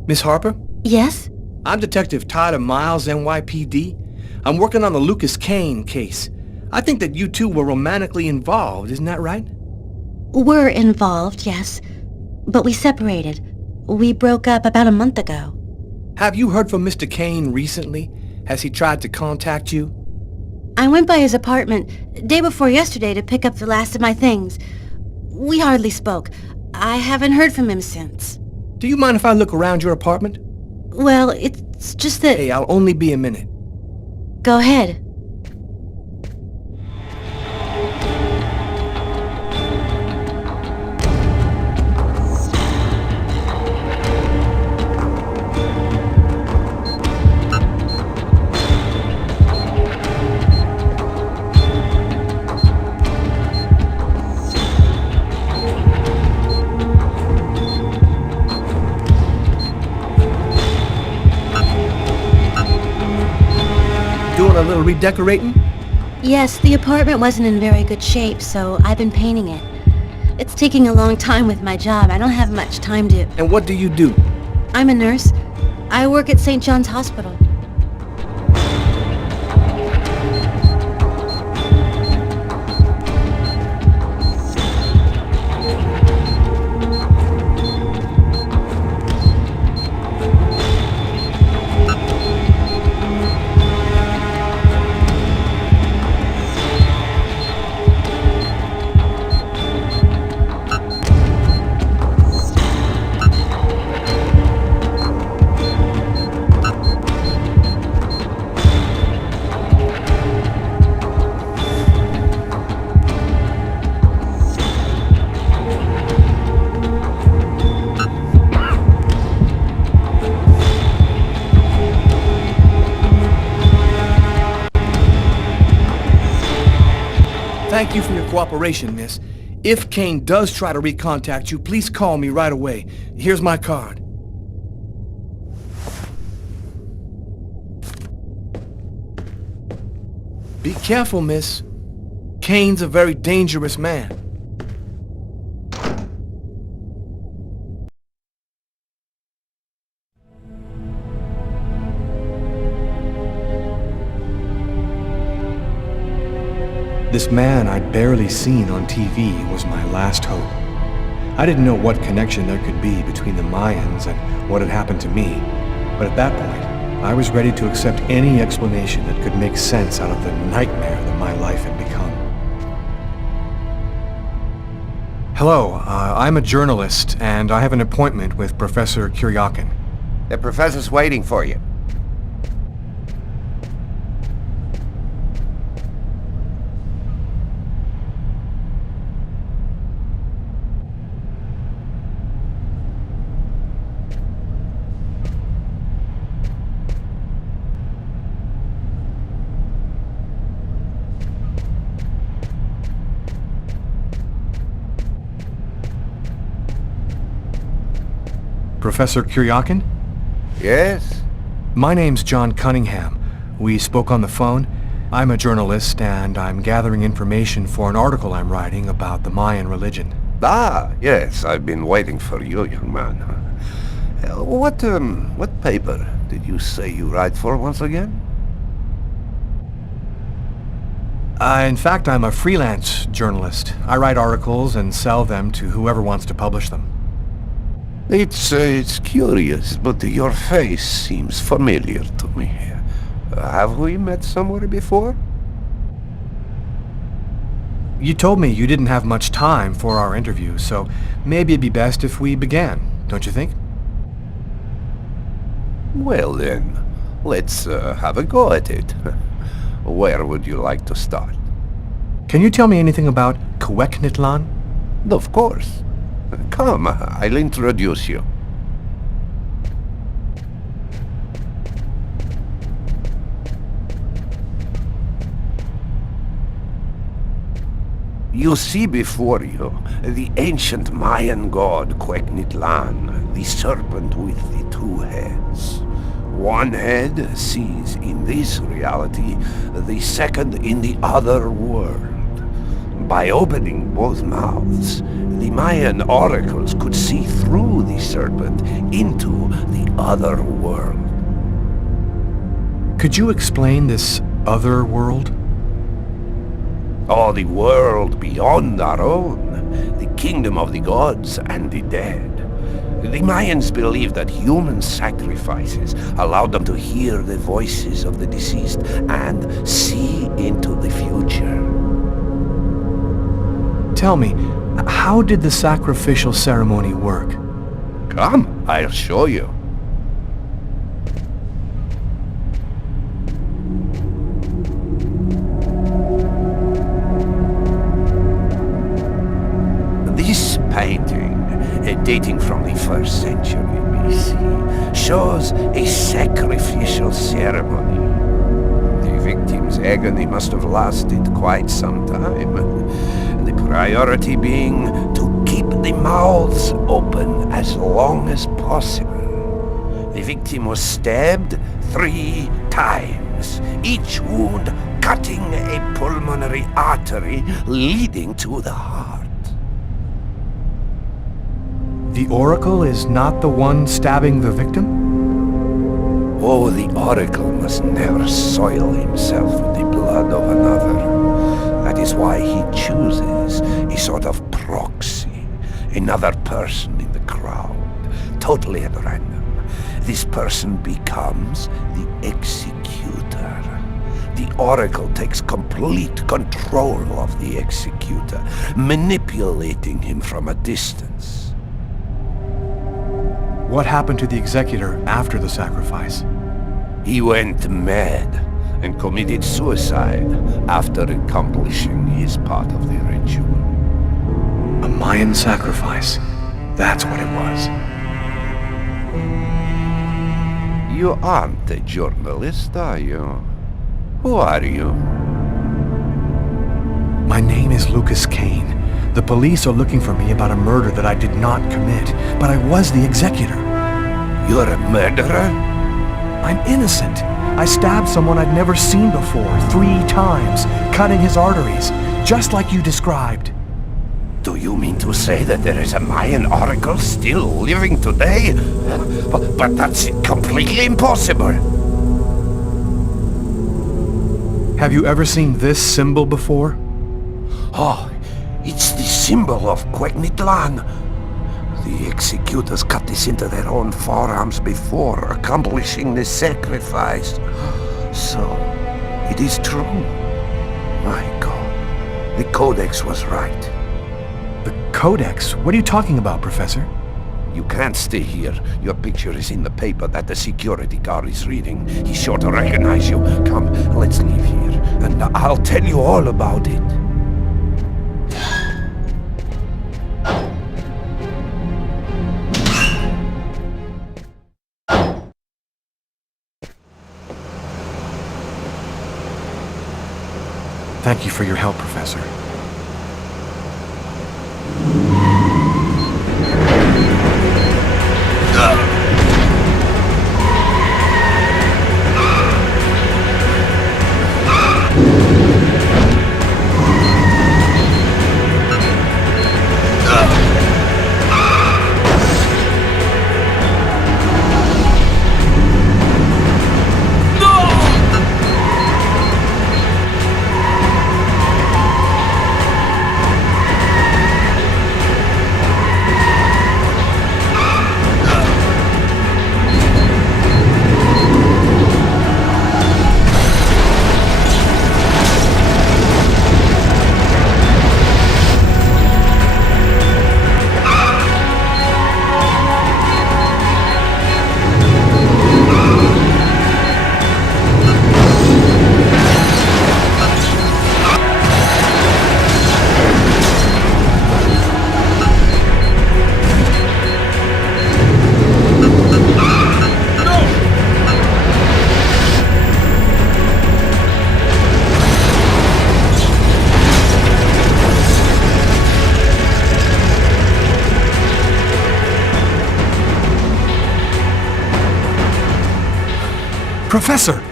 Miss Harper? Yes? I'm Detective Tyler Miles, NYPD. I'm working on the Lucas Kane case. I think that you two were romantically involved, isn't that right? We're involved, yes. But we separated. We broke up about a month ago. Have you heard from Mr. Kane recently? Has he tried to contact you? I went by his apartment day before yesterday to pick up the last of my things. We hardly spoke. I haven't heard from him since. Do you mind if I look around your apartment? Well, it's just that... Hey, I'll only be a minute. Go ahead. Doing a little redecorating? Yes, the apartment wasn't in very good shape, so I've been painting it. It's taking a long time with my job. I don't have much time to... And what do you do? I'm a nurse. I work at St. John's Hospital. Thank you for your cooperation, miss. If Kane does try to recontact you, please call me right away. Here's my card. Be careful, miss. Kane's a very dangerous man. This man I'd barely seen on TV was my last hope. I didn't know what connection there could be between the Mayans and what had happened to me, but at that point, I was ready to accept any explanation that could make sense out of the nightmare that my life had become. Hello, I'm a journalist, and I have an appointment with Professor Kuryakin. The professor's waiting for you. Professor Kuryakin? Yes? My name's John Cunningham. We spoke on the phone. I'm a journalist, and I'm gathering information for an article I'm writing about the Mayan religion. Ah, yes, I've been waiting for you, young man. What paper did you say you write for once again? In fact, I'm a freelance journalist. I write articles and sell them to whoever wants to publish them. It's curious, but your face seems familiar to me. Have we met somewhere before? You told me you didn't have much time for our interview, so maybe it'd be best if we began, don't you think? Well then, let's have a go at it. Where would you like to start? Can you tell me anything about Kueknitlan? Of course. Come, I'll introduce you. You see before you the ancient Mayan god Quetzalcoatl, the serpent with the two heads. One head sees in this reality, the second in the other world. By opening both mouths, the Mayan oracles could see through the serpent into the other world. Could you explain this other world? Oh, the world beyond our own, the kingdom of the gods and the dead. The Mayans believed that human sacrifices allowed them to hear the voices of the deceased and see into the future. Tell me, how did the sacrificial ceremony work? Come, I'll show you. This painting, dating from the 1st century BC, shows a sacrificial ceremony. The victim's agony must have lasted quite some time, the priority being to keep the mouths open as long as possible. The victim was stabbed 3 times, each wound cutting a pulmonary artery leading to the heart. The Oracle is not the one stabbing the victim? Oh, the Oracle must never soil himself with the blood of another. That is why he chooses a sort of proxy, another person in the crowd, totally at random. This person becomes the executor. The Oracle takes complete control of the executor, manipulating him from a distance. What happened to the executor after the sacrifice? He went mad and committed suicide after accomplishing his part of the ritual. A Mayan sacrifice. That's what it was. You aren't a journalist, are you? Who are you? My name is Lucas Kane. The police are looking for me about a murder that I did not commit, but I was the executor. You're a murderer? I'm innocent. I stabbed someone I'd never seen before 3 times, cutting his arteries, just like you described. Do you mean to say that there is a Mayan oracle still living today? But that's completely impossible. Have you ever seen this symbol before? Oh, it's the symbol of Quetzalcoatl. The executors cut this into their own forearms before accomplishing the sacrifice. So, it is true. My God, the Codex was right. The Codex? What are you talking about, Professor? You can't stay here. Your picture is in the paper that the security guard is reading. He's sure to recognize you. Come, let's leave here, and I'll tell you all about it. Thank you for your help, Professor. Professor!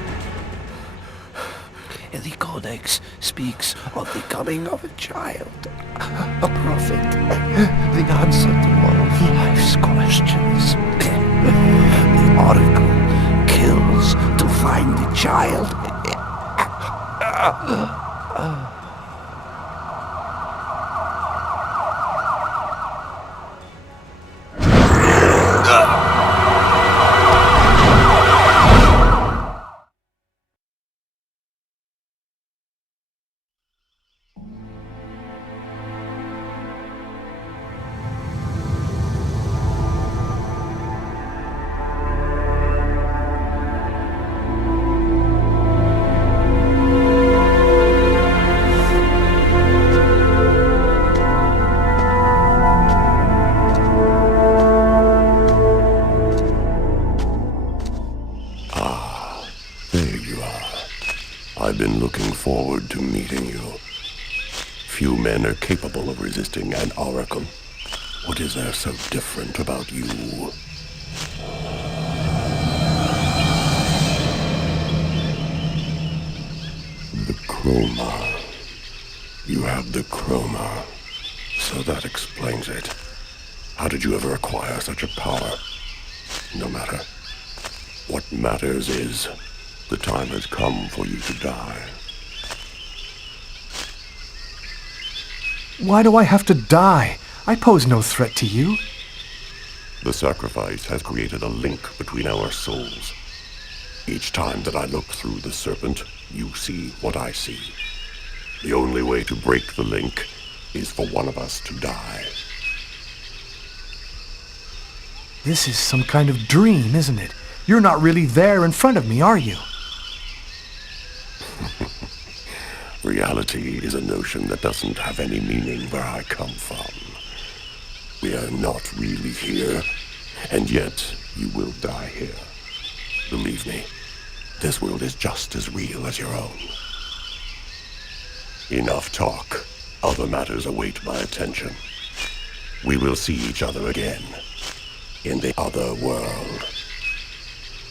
The Codex speaks of the coming of a child, a prophet, the answer to all of life's questions. The Oracle kills to find the child. I've been looking forward to meeting you. Few men are capable of resisting an oracle. What is there so different about you? The chroma. You have the chroma. So that explains it. How did you ever acquire such a power? No matter. What matters is, the time has come for you to die. Why do I have to die? I pose no threat to you. The sacrifice has created a link between our souls. Each time that I look through the serpent, you see what I see. The only way to break the link is for one of us to die. This is some kind of dream, isn't it? You're not really there in front of me, are you? Reality is a notion that doesn't have any meaning where I come from. We are not really here, and yet you will die here. Believe me, this world is just as real as your own. Enough talk. Other matters await my attention. We will see each other again in the other world.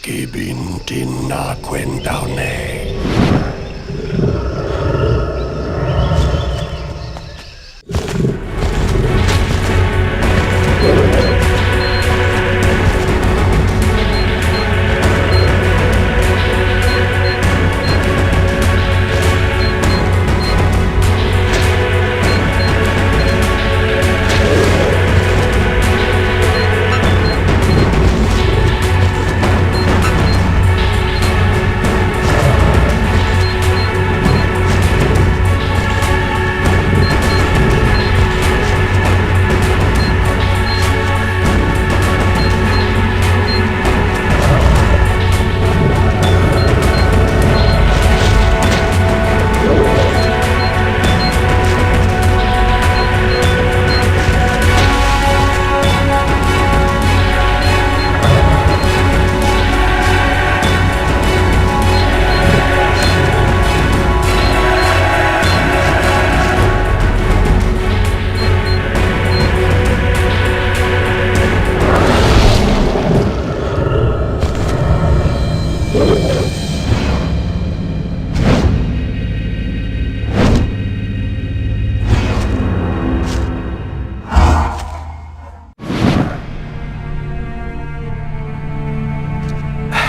Kibin tina kwentaune.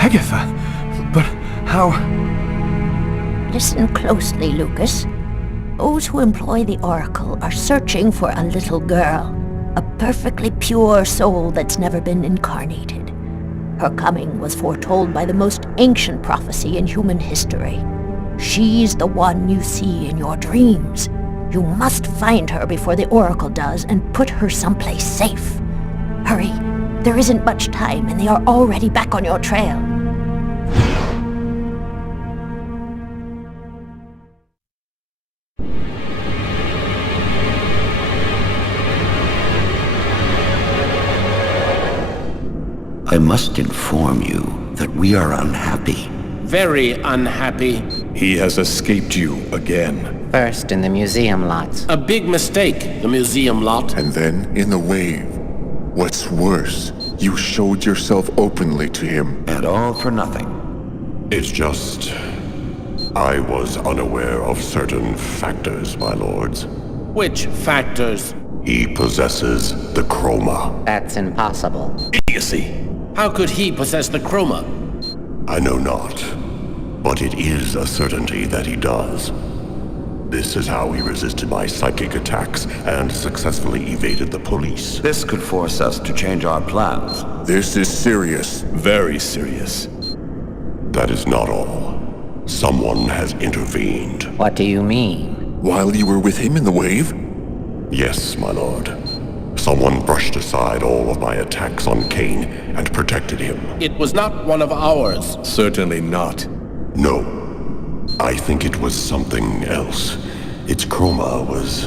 Agatha, but how... Listen closely, Lucas. Those who employ the Oracle are searching for a little girl, a perfectly pure soul that's never been incarnated. Her coming was foretold by the most ancient prophecy in human history. She's the one you see in your dreams. You must find her before the Oracle does and put her someplace safe. Hurry, there isn't much time and they are already back on your trail. I must inform you that we are unhappy. Very unhappy. He has escaped you again. First in the museum lot. A big mistake, the museum lot. And then in the wave. What's worse, you showed yourself openly to him. And all for nothing. It's just... I was unaware of certain factors, my lords. Which factors? He possesses the chroma. That's impossible. Idiocy. How could he possess the chroma? I know not, but it is a certainty that he does. This is how he resisted my psychic attacks and successfully evaded the police. This could force us to change our plans. This is serious. Very serious. That is not all. Someone has intervened. What do you mean? While you were with him in the wave? Yes, my lord. Someone brushed aside all of my attacks on Kaung and protected him. It was not one of ours. Certainly not. No. I think it was something else. Its chroma was...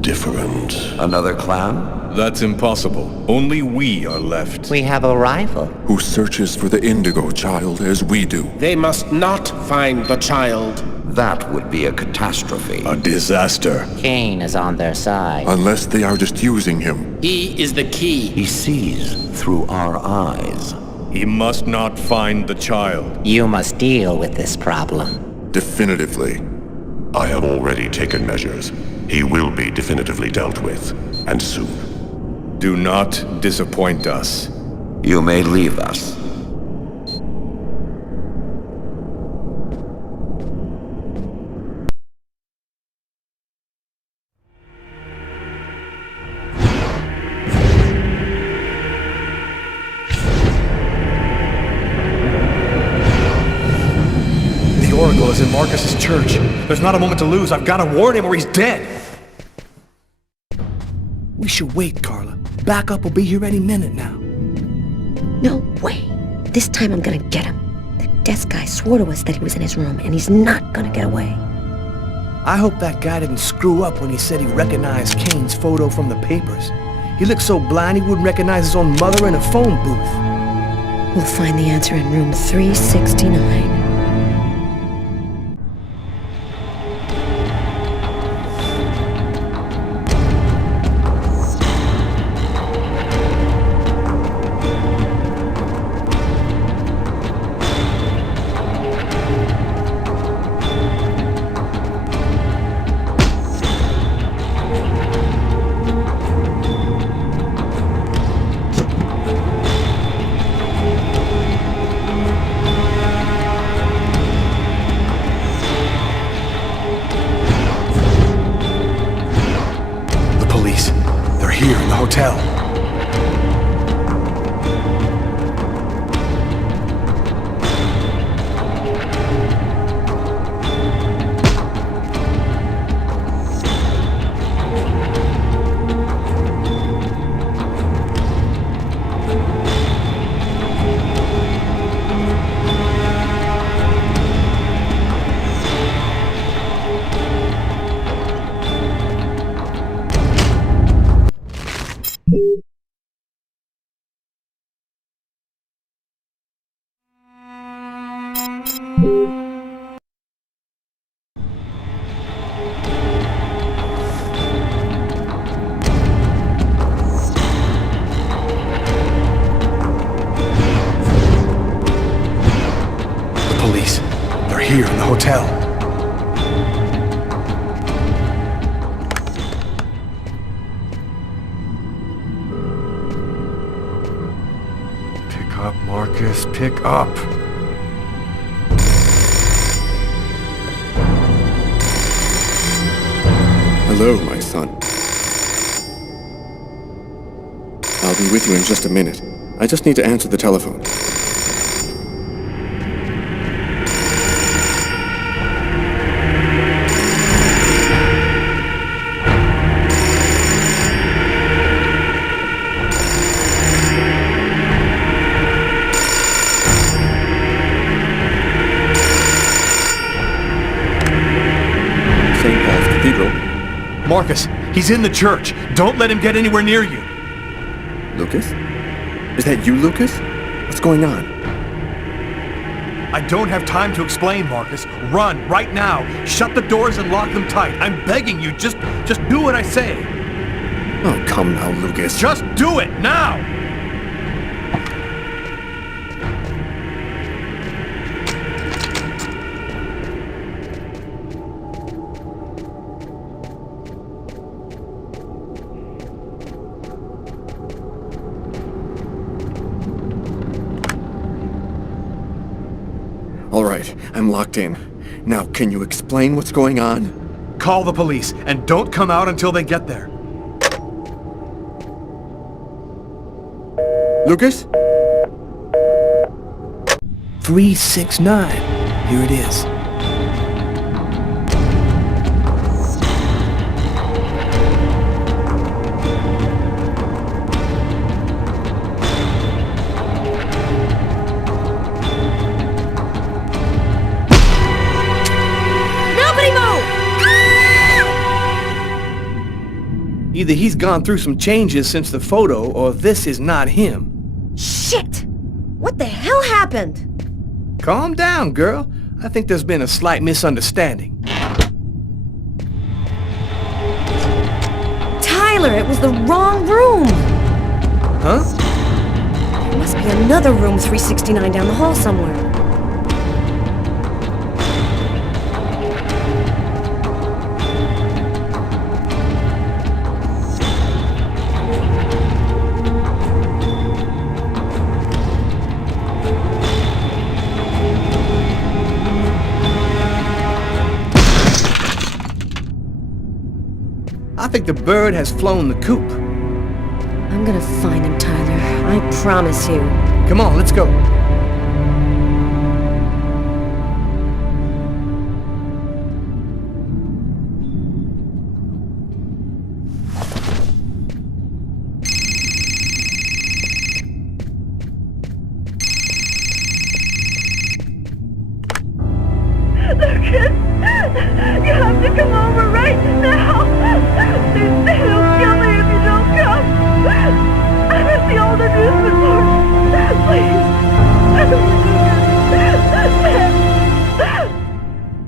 different. Another clan? That's impossible. Only we are left. We have a rival. Who searches for the Indigo child as we do. They must not find the child. That would be a catastrophe. A disaster. Kaung is on their side. Unless they are just using him. He is the key. He sees through our eyes. He must not find the child. You must deal with this problem. Definitively. I have already taken measures. He will be definitively dealt with, and soon. Do not disappoint us. You may leave us. The Oracle is in Marcus's church. There's not a moment to lose. I've got to warn him or he's dead. We should wait, Carla. Backup will be here any minute now. No way. This time I'm gonna get him. The desk guy swore to us that he was in his room, and he's not gonna get away. I hope that guy didn't screw up when he said he recognized Kane's photo from the papers. He looked so blind he wouldn't recognize his own mother in a phone booth. We'll find the answer in room 369. Here in the hotel. Here in the hotel. Pick up, Marcus, pick up. Hello, my son. I'll be with you in just a minute. I just need to answer the telephone. Marcus, he's in the church. Don't let him get anywhere near you. Lucas? Is that you, Lucas? What's going on? I don't have time to explain, Marcus. Run, right now. Shut the doors and lock them tight. I'm begging you, just do what I say. Oh, come now, Lucas. Just do it, now! I'm locked in. Now, can you explain what's going on? Call the police, and don't come out until they get there. Lucas? 369. Here it is. Either he's gone through some changes since the photo, or this is not him. Shit! What the hell happened? Calm down, girl. I think there's been a slight misunderstanding. Tyler, it was the wrong room! Huh? There must be another room 369 down the hall somewhere. I think the bird has flown the coop. I'm gonna find him, Tyler. I promise you. Come on, let's go. Lucas, you have to come over right now. They'll kill me if you don't come. I'm at the old amusement park. Please.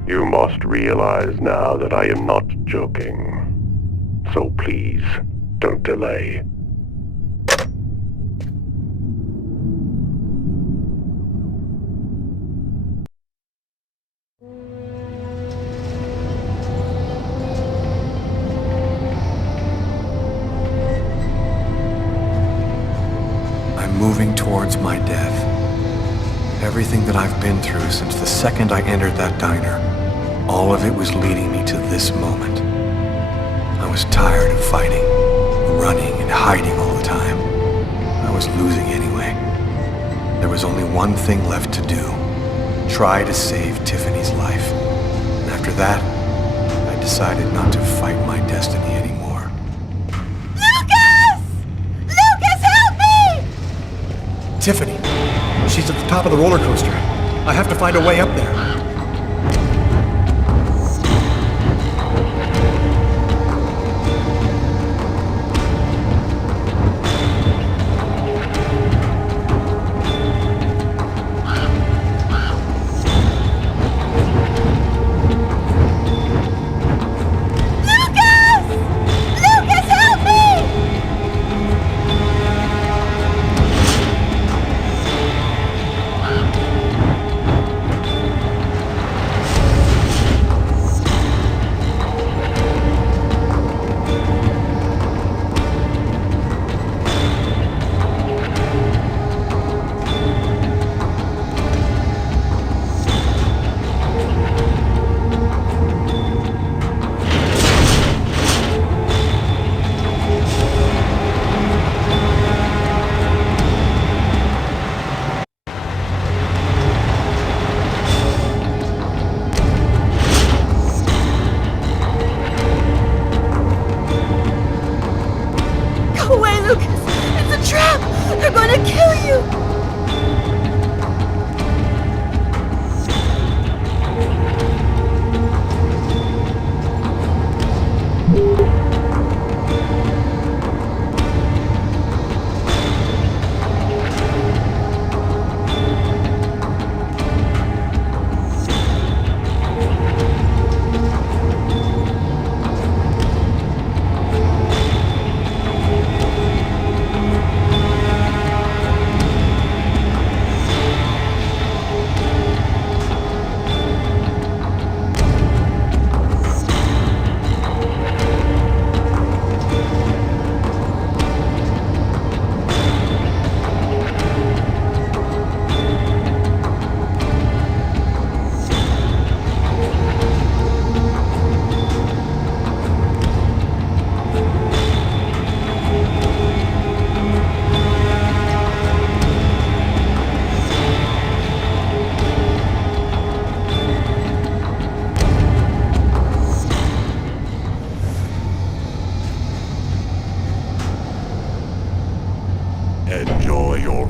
You must realize now that I am not joking. So please, don't delay. Moving towards my death. Everything that I've been through since the second I entered that diner, all of it was leading me to this moment. I was tired of fighting, running and hiding all the time. I was losing anyway. There was only one thing left to do. Try to save Tiffany's life. And after that, I decided not to fight my destiny anymore. Tiffany! She's at the top of the roller coaster. I have to find a way up there.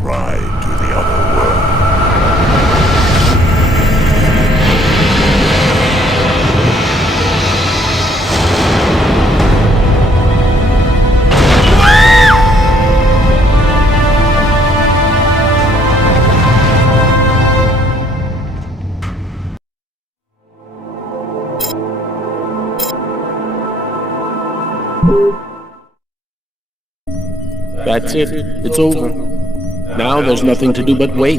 ride to the other world. That's it. It's over. Now there's nothing to do but wait,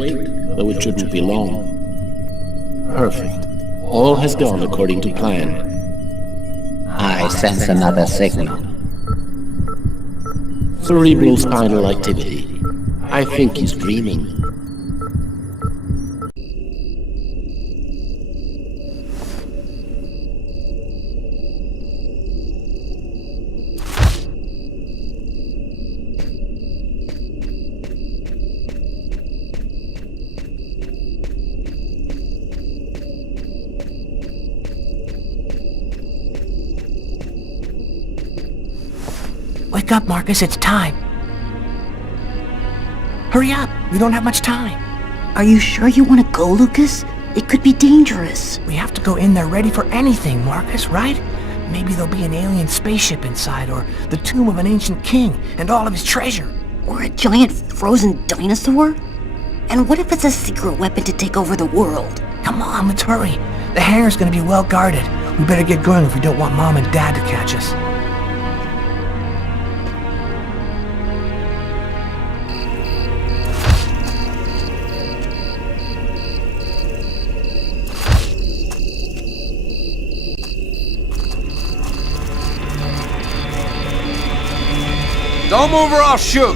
though it shouldn't be long. Perfect. All has gone according to plan. I sense another signal. Cerebral spinal activity. I think he's dreaming. Wake up, Marcus, it's time. Hurry up, we don't have much time. Are you sure you want to go, Lucas? It could be dangerous. We have to go in there ready for anything, Marcus, right? Maybe there'll be an alien spaceship inside, or the tomb of an ancient king and all of his treasure. Or a giant frozen dinosaur? And what if it's a secret weapon to take over the world? Come on, let's hurry. The hangar's gonna be well guarded. We better get going if we don't want Mom and Dad to catch us. Don't move or I'll shoot!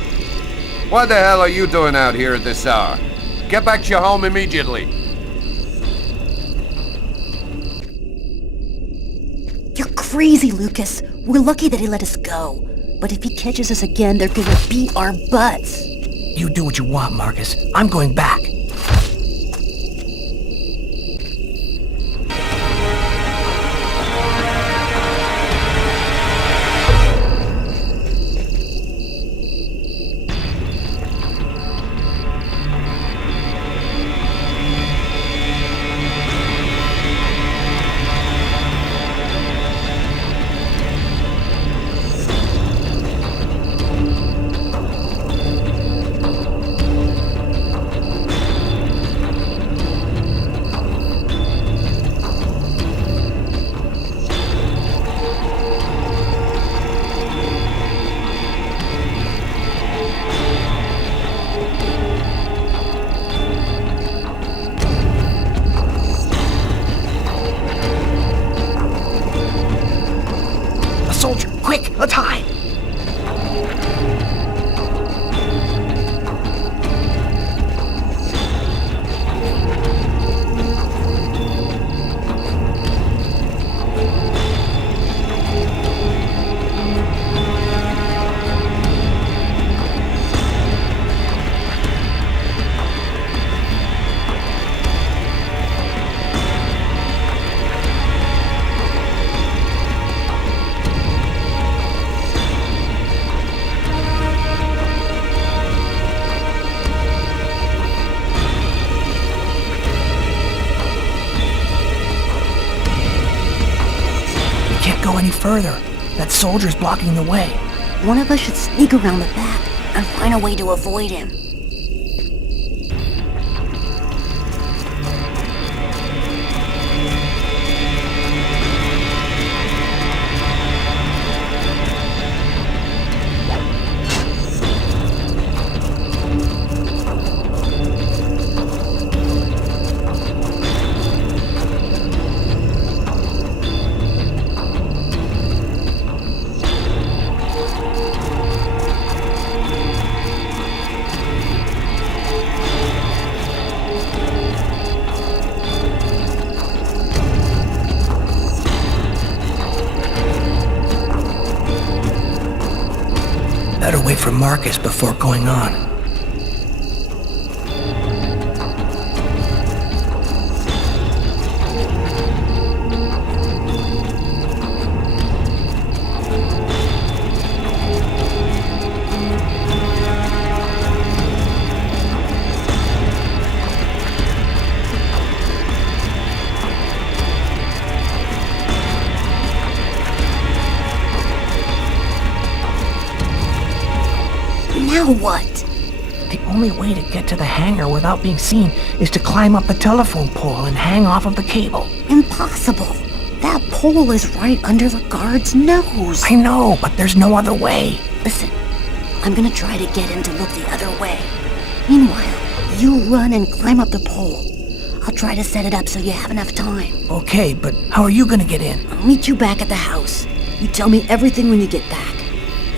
What the hell are you doing out here at this hour? Get back to your home immediately. You're crazy, Lucas. We're lucky that he let us go. But if he catches us again, they're gonna beat our butts. You do what you want, Marcus. I'm going back. Quick, let's hide! Go any further. That soldier's blocking the way. One of us should sneak around the back and find a way to avoid him. Better wait for Marcus before going on. Now what? The only way to get to the hangar without being seen is to climb up the telephone pole and hang off of the cable. Impossible. That pole is right under the guard's nose. I know, but there's no other way. Listen, I'm gonna try to get him to look the other way. Meanwhile, you run and climb up the pole. I'll try to set it up so you have enough time. Okay, but how are you gonna get in? I'll meet you back at the house. You tell me everything when you get back.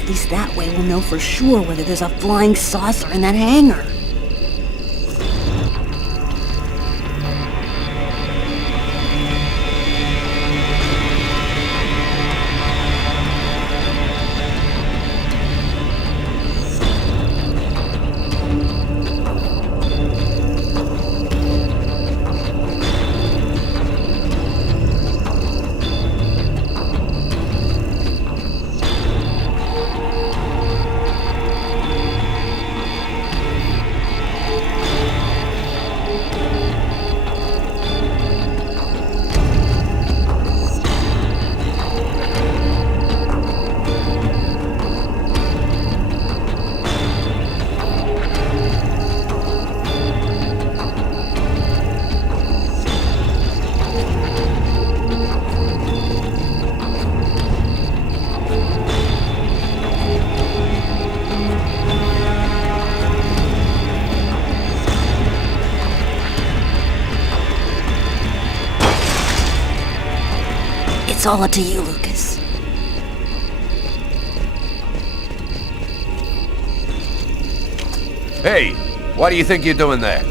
At least that way we'll know for sure whether there's a flying saucer in that hangar. It's all up to you, Lucas. Hey, what do you think you're doing there?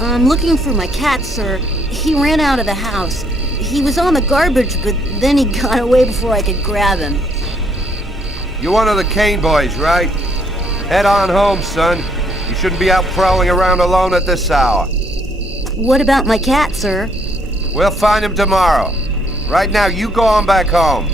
I'm looking for my cat, sir. He ran out of the house. He was on the garbage, but then he got away before I could grab him. You're one of the Kane boys, right? Head on home, son. You shouldn't be out prowling around alone at this hour. What about my cat, sir? We'll find him tomorrow. Right now, you go on back home.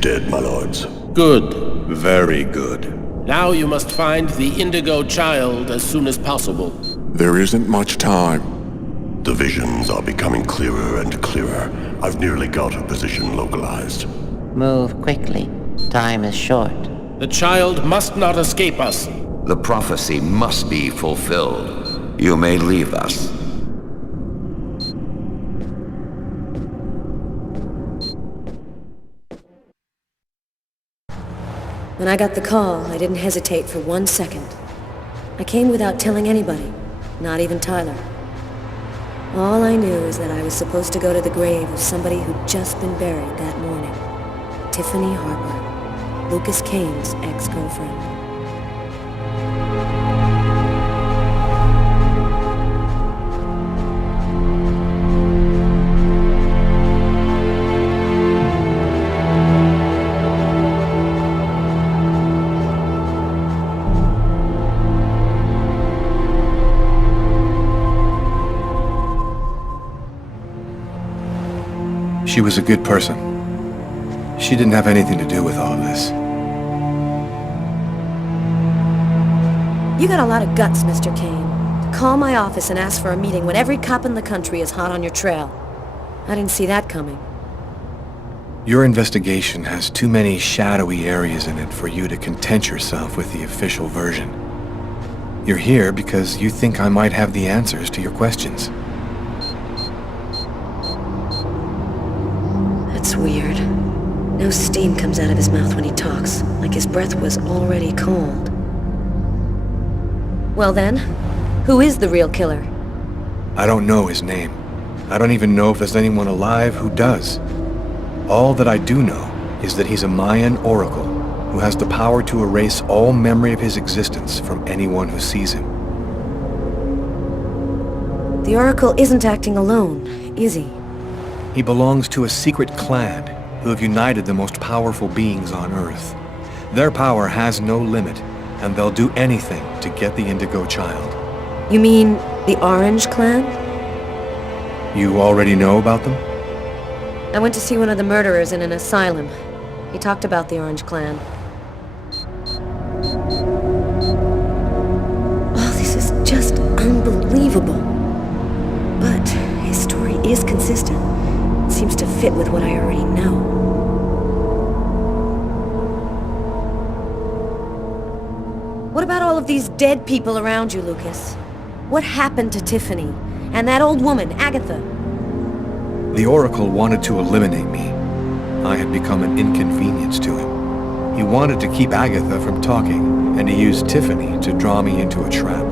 Dead, my lords. Good. Very good. Now you must find the Indigo child as soon as possible. There isn't much time. The visions are becoming clearer and clearer. I've nearly got her position localized. Move quickly. Time is short. The child must not escape us. The prophecy must be fulfilled. You may leave us. When I got the call, I didn't hesitate for 1 second. I came without telling anybody, not even Tyler. All I knew is that I was supposed to go to the grave of somebody who'd just been buried that morning. Tiffany Harper, Lucas Kane's ex-girlfriend. She was a good person. She didn't have anything to do with all of this. You got a lot of guts, Mr. Kane. To call my office and ask for a meeting when every cop in the country is hot on your trail. I didn't see that coming. Your investigation has too many shadowy areas in it for you to content yourself with the official version. You're here because you think I might have the answers to your questions. That's weird. No steam comes out of his mouth when he talks, like his breath was already cold. Well then, who is the real killer? I don't know his name. I don't even know if there's anyone alive who does. All that I do know is that he's a Mayan oracle who has the power to erase all memory of his existence from anyone who sees him. The Oracle isn't acting alone, is he? He belongs to a secret clan who have united the most powerful beings on Earth. Their power has no limit, and they'll do anything to get the Indigo child. You mean the Orange Clan? You already know about them? I went to see one of the murderers in an asylum. He talked about the Orange Clan. Oh, this is just unbelievable. But his story is consistent. It seems to fit with what I already know. What about all of these dead people around you, Lucas? What happened to Tiffany? And that old woman, Agatha? The Oracle wanted to eliminate me. I had become an inconvenience to him. He wanted to keep Agatha from talking, and he used Tiffany to draw me into a trap.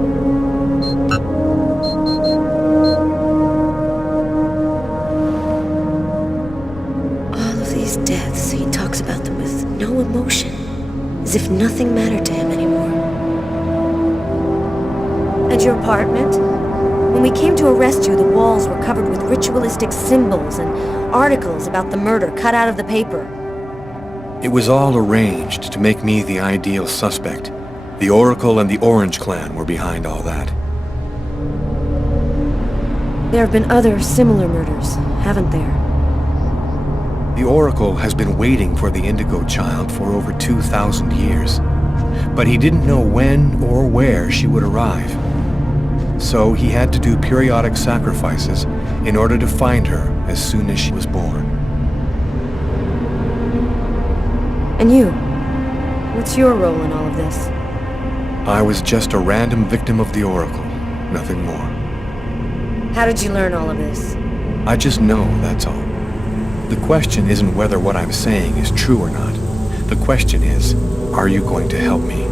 All of these deaths, he talks about them with no emotion, as if nothing mattered to him anymore. And your apartment? When we came to arrest you, the walls were covered with ritualistic symbols and articles about the murder cut out of the paper. It was all arranged to make me the ideal suspect. The Oracle and the Orange Clan were behind all that. There have been other similar murders, haven't there? The Oracle has been waiting for the Indigo child for over 2,000 years. But he didn't know when or where she would arrive. So he had to do periodic sacrifices in order to find her as soon as she was born. And you? What's your role in all of this? I was just a random victim of the Oracle, nothing more. How did you learn all of this? I just know, that's all. The question isn't whether what I'm saying is true or not. The question is, are you going to help me?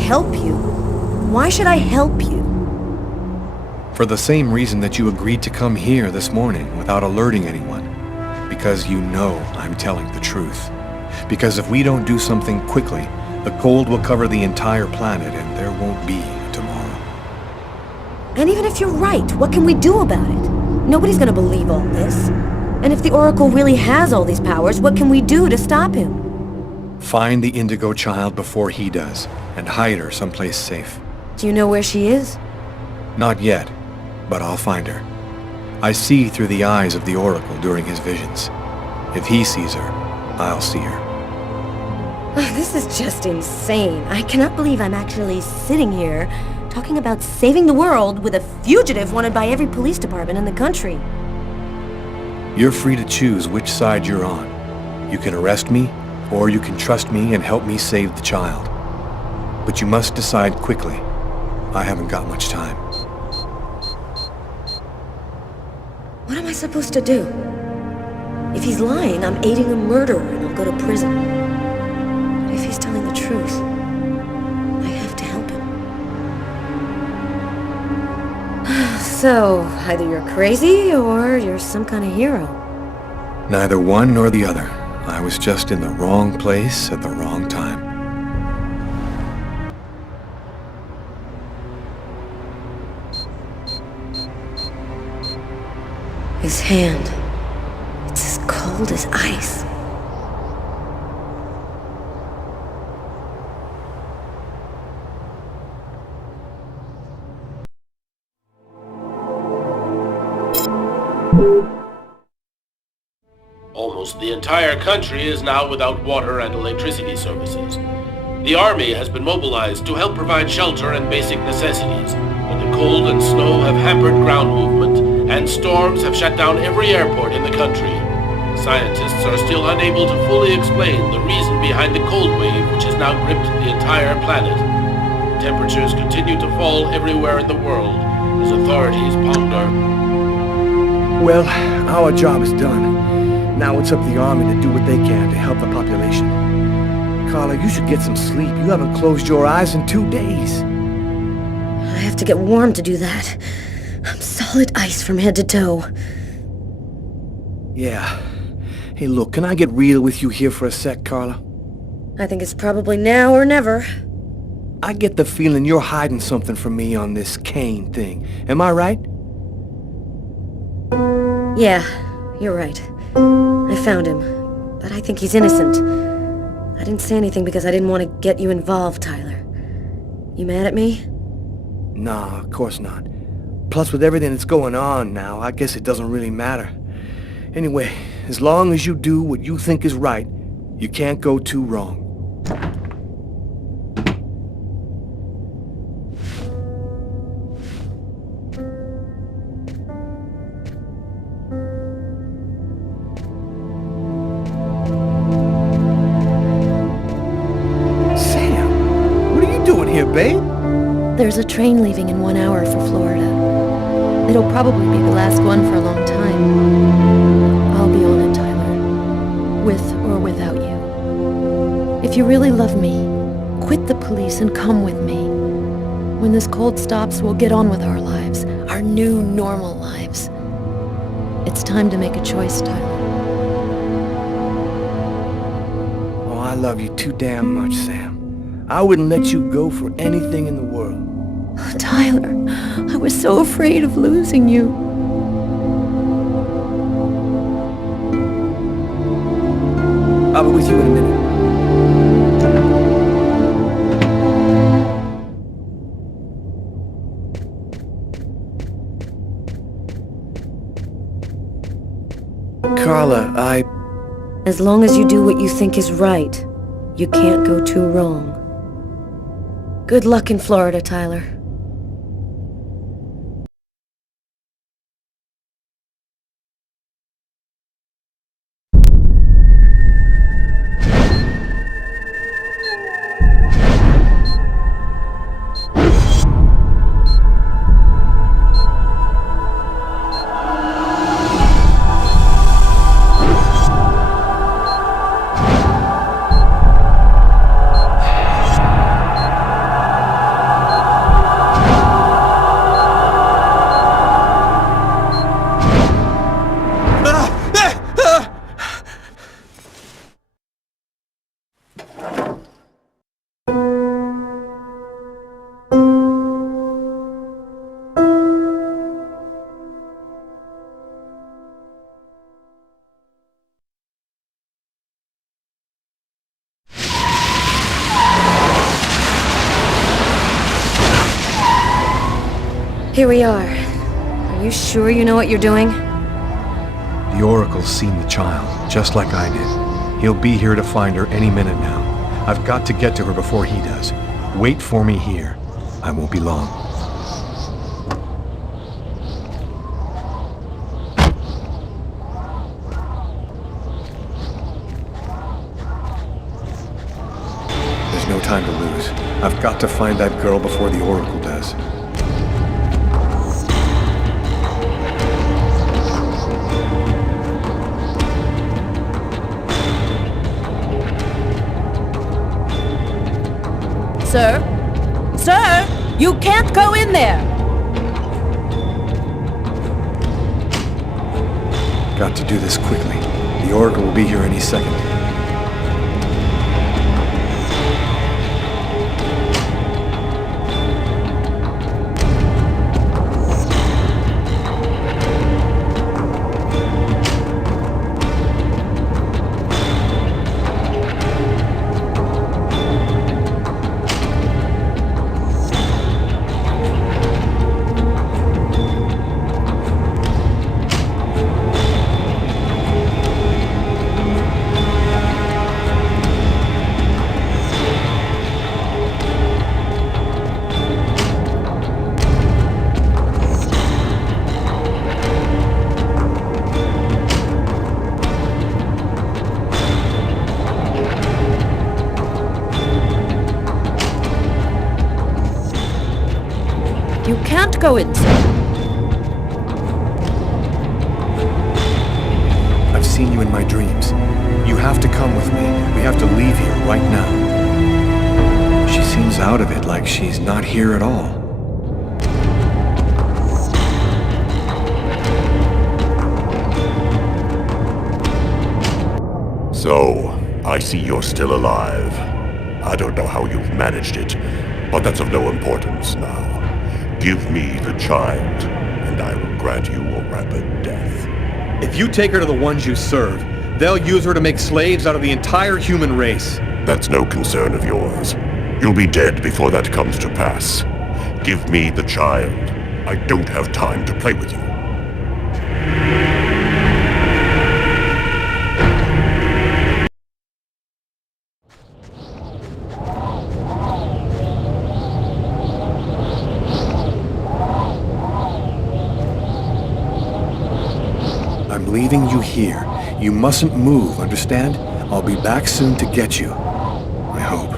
Help you? Why should I help you? For the same reason that you agreed to come here this morning without alerting anyone. Because you know I'm telling the truth. Because if we don't do something quickly, the cold will cover the entire planet and there won't be a tomorrow. And even if you're right, what can we do about it? Nobody's gonna believe all this. And if the Oracle really has all these powers, what can we do to stop him? Find the Indigo child before he does, and hide her someplace safe. Do you know where she is? Not yet, but I'll find her. I see through the eyes of the Oracle during his visions. If he sees her, I'll see her. This is just insane. I cannot believe I'm actually sitting here talking about saving the world with a fugitive wanted by every police department in the country. You're free to choose which side you're on. You can arrest me, or you can trust me and help me save the child. But you must decide quickly. I haven't got much time. What am I supposed to do? If he's lying, I'm aiding a murderer and I'll go to prison. But if he's telling the truth, I have to help him. So, either you're crazy or you're some kind of hero. Neither one nor the other. I was just in the wrong place at the wrong time. His hand. It's as cold as ice. Almost the entire country is now without water and electricity services. The army has been mobilized to help provide shelter and basic necessities, but the cold and snow have hampered ground movement, and storms have shut down every airport in the country. Scientists are still unable to fully explain the reason behind the cold wave which has now gripped the entire planet. Temperatures continue to fall everywhere in the world as authorities ponder. Well, our job is done. Now it's up to the army to do what they can to help the population. Carla, you should get some sleep. You haven't closed your eyes in 2 days. I have to get warm to do that. I'm solid ice from head to toe. Yeah. Hey, look, can I get real with you here for a sec, Carla? I think it's probably now or never. I get the feeling you're hiding something from me on this Kane thing. Am I right? Yeah, you're right. I found him, but I think he's innocent. I didn't say anything because I didn't want to get you involved, Tyler. You mad at me? Nah, of course not. Plus, with everything that's going on now, I guess it doesn't really matter. Anyway, as long as you do what you think is right, you can't go too wrong. Babe? There's a train leaving in 1 hour for Florida. It'll probably be the last one for a long time. I'll be on it, Tyler. With or without you. If you really love me, quit the police and come with me. When this cold stops, we'll get on with our lives. Our new, normal lives. It's time to make a choice, Tyler. Oh, I love you too damn much, Sam. I wouldn't let you go for anything in the world. Oh, Tyler, I was so afraid of losing you. I'll be with you in a minute. Carla, As long as you do what you think is right, you can't go too wrong. Good luck in Florida, Tyler. Here we are. Are you sure you know what you're doing? The Oracle's seen the child, just like I did. He'll be here to find her any minute now. I've got to get to her before he does. Wait for me here. I won't be long. There's no time to lose. I've got to find that girl before the Oracle does. Sir? Sir! You can't go in there! Got to do this quickly. The Oracle will be here any second. You can't go inside. I've seen you in my dreams. You have to come with me. We have to leave here right now. She seems out of it, like she's not here at all. So, I see you're still alive. I don't know how you've managed it, but that's of no importance now. Give me the child, and I will grant you a rapid death. If you take her to the ones you serve, they'll use her to make slaves out of the entire human race. That's no concern of yours. You'll be dead before that comes to pass. Give me the child. I don't have time to play with you. I'm leaving you here. You mustn't move, understand? I'll be back soon to get you. I hope.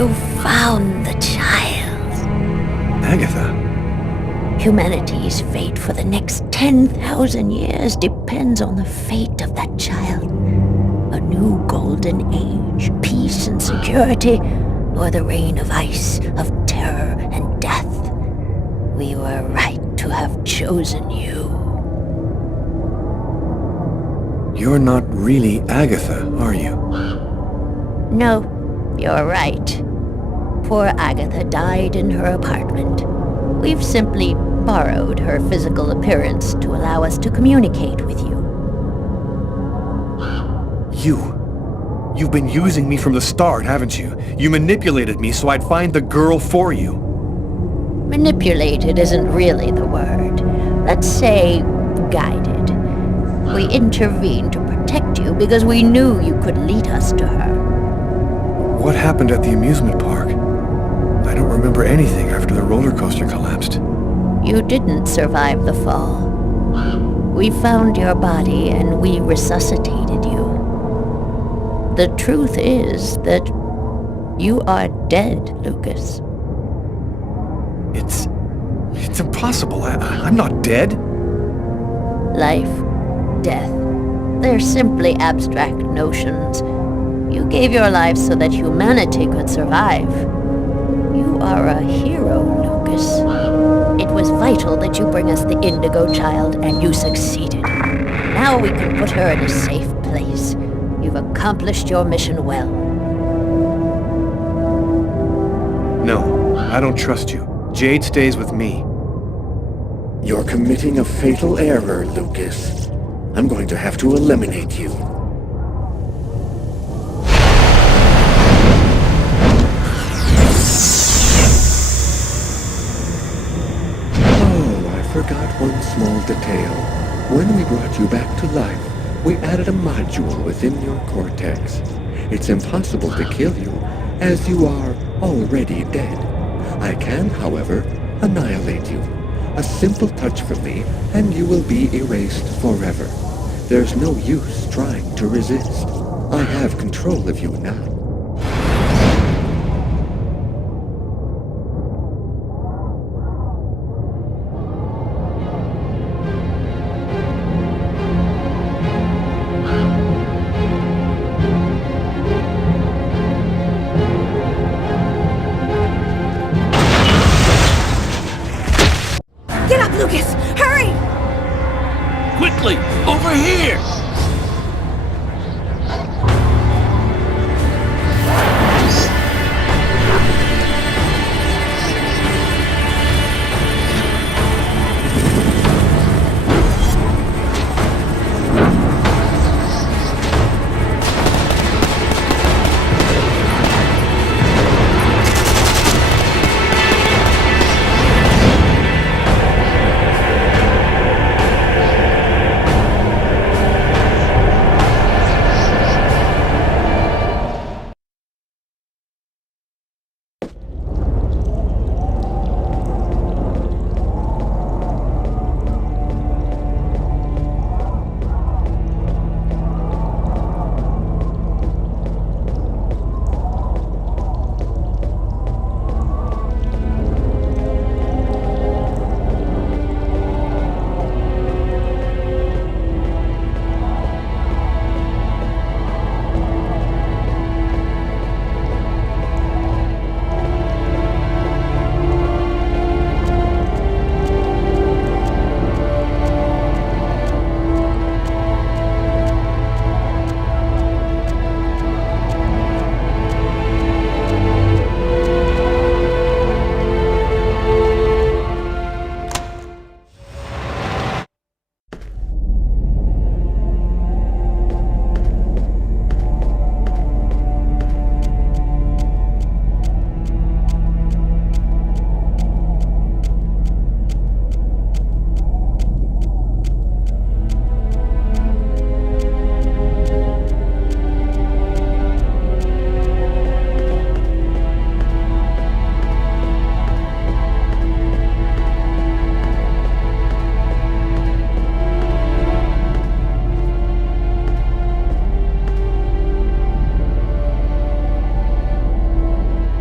You found the child. Agatha? Humanity's fate for the next 10,000 years depends on the fate of that child. A new golden age, peace and security, or the reign of ice, of terror and death. We were right to have chosen you. You're not really Agatha, are you? No, you're right. Poor Agatha died in her apartment. We've simply borrowed her physical appearance to allow us to communicate with you. You've been using me from the start, haven't you? You manipulated me so I'd find the girl for you. Manipulated isn't really the word. Let's say guided. We intervened to protect you because we knew you could lead us to her. What happened at the amusement park? I don't remember anything after the roller coaster collapsed. You didn't survive the fall. We found your body and we resuscitated you. The truth is that you are dead, Lucas. It's impossible. I'm not dead. Life, death, they're simply abstract notions. You gave your life so that humanity could survive. You are a hero, Lucas. It was vital that you bring us the Indigo child, and you succeeded. Now we can put her in a safe place. You've accomplished your mission well. No, I don't trust you. Jade stays with me. You're committing a fatal error, Lucas. I'm going to have to eliminate you. Oh, I forgot one small detail. When we brought you back to life, we added a module within your cortex. It's impossible to kill you, as you are already dead. I can, however, annihilate you. A simple touch from me, and you will be erased forever. There's no use trying to resist. I have control of you now. Get up, Lucas! Hurry! Quickly! Over here!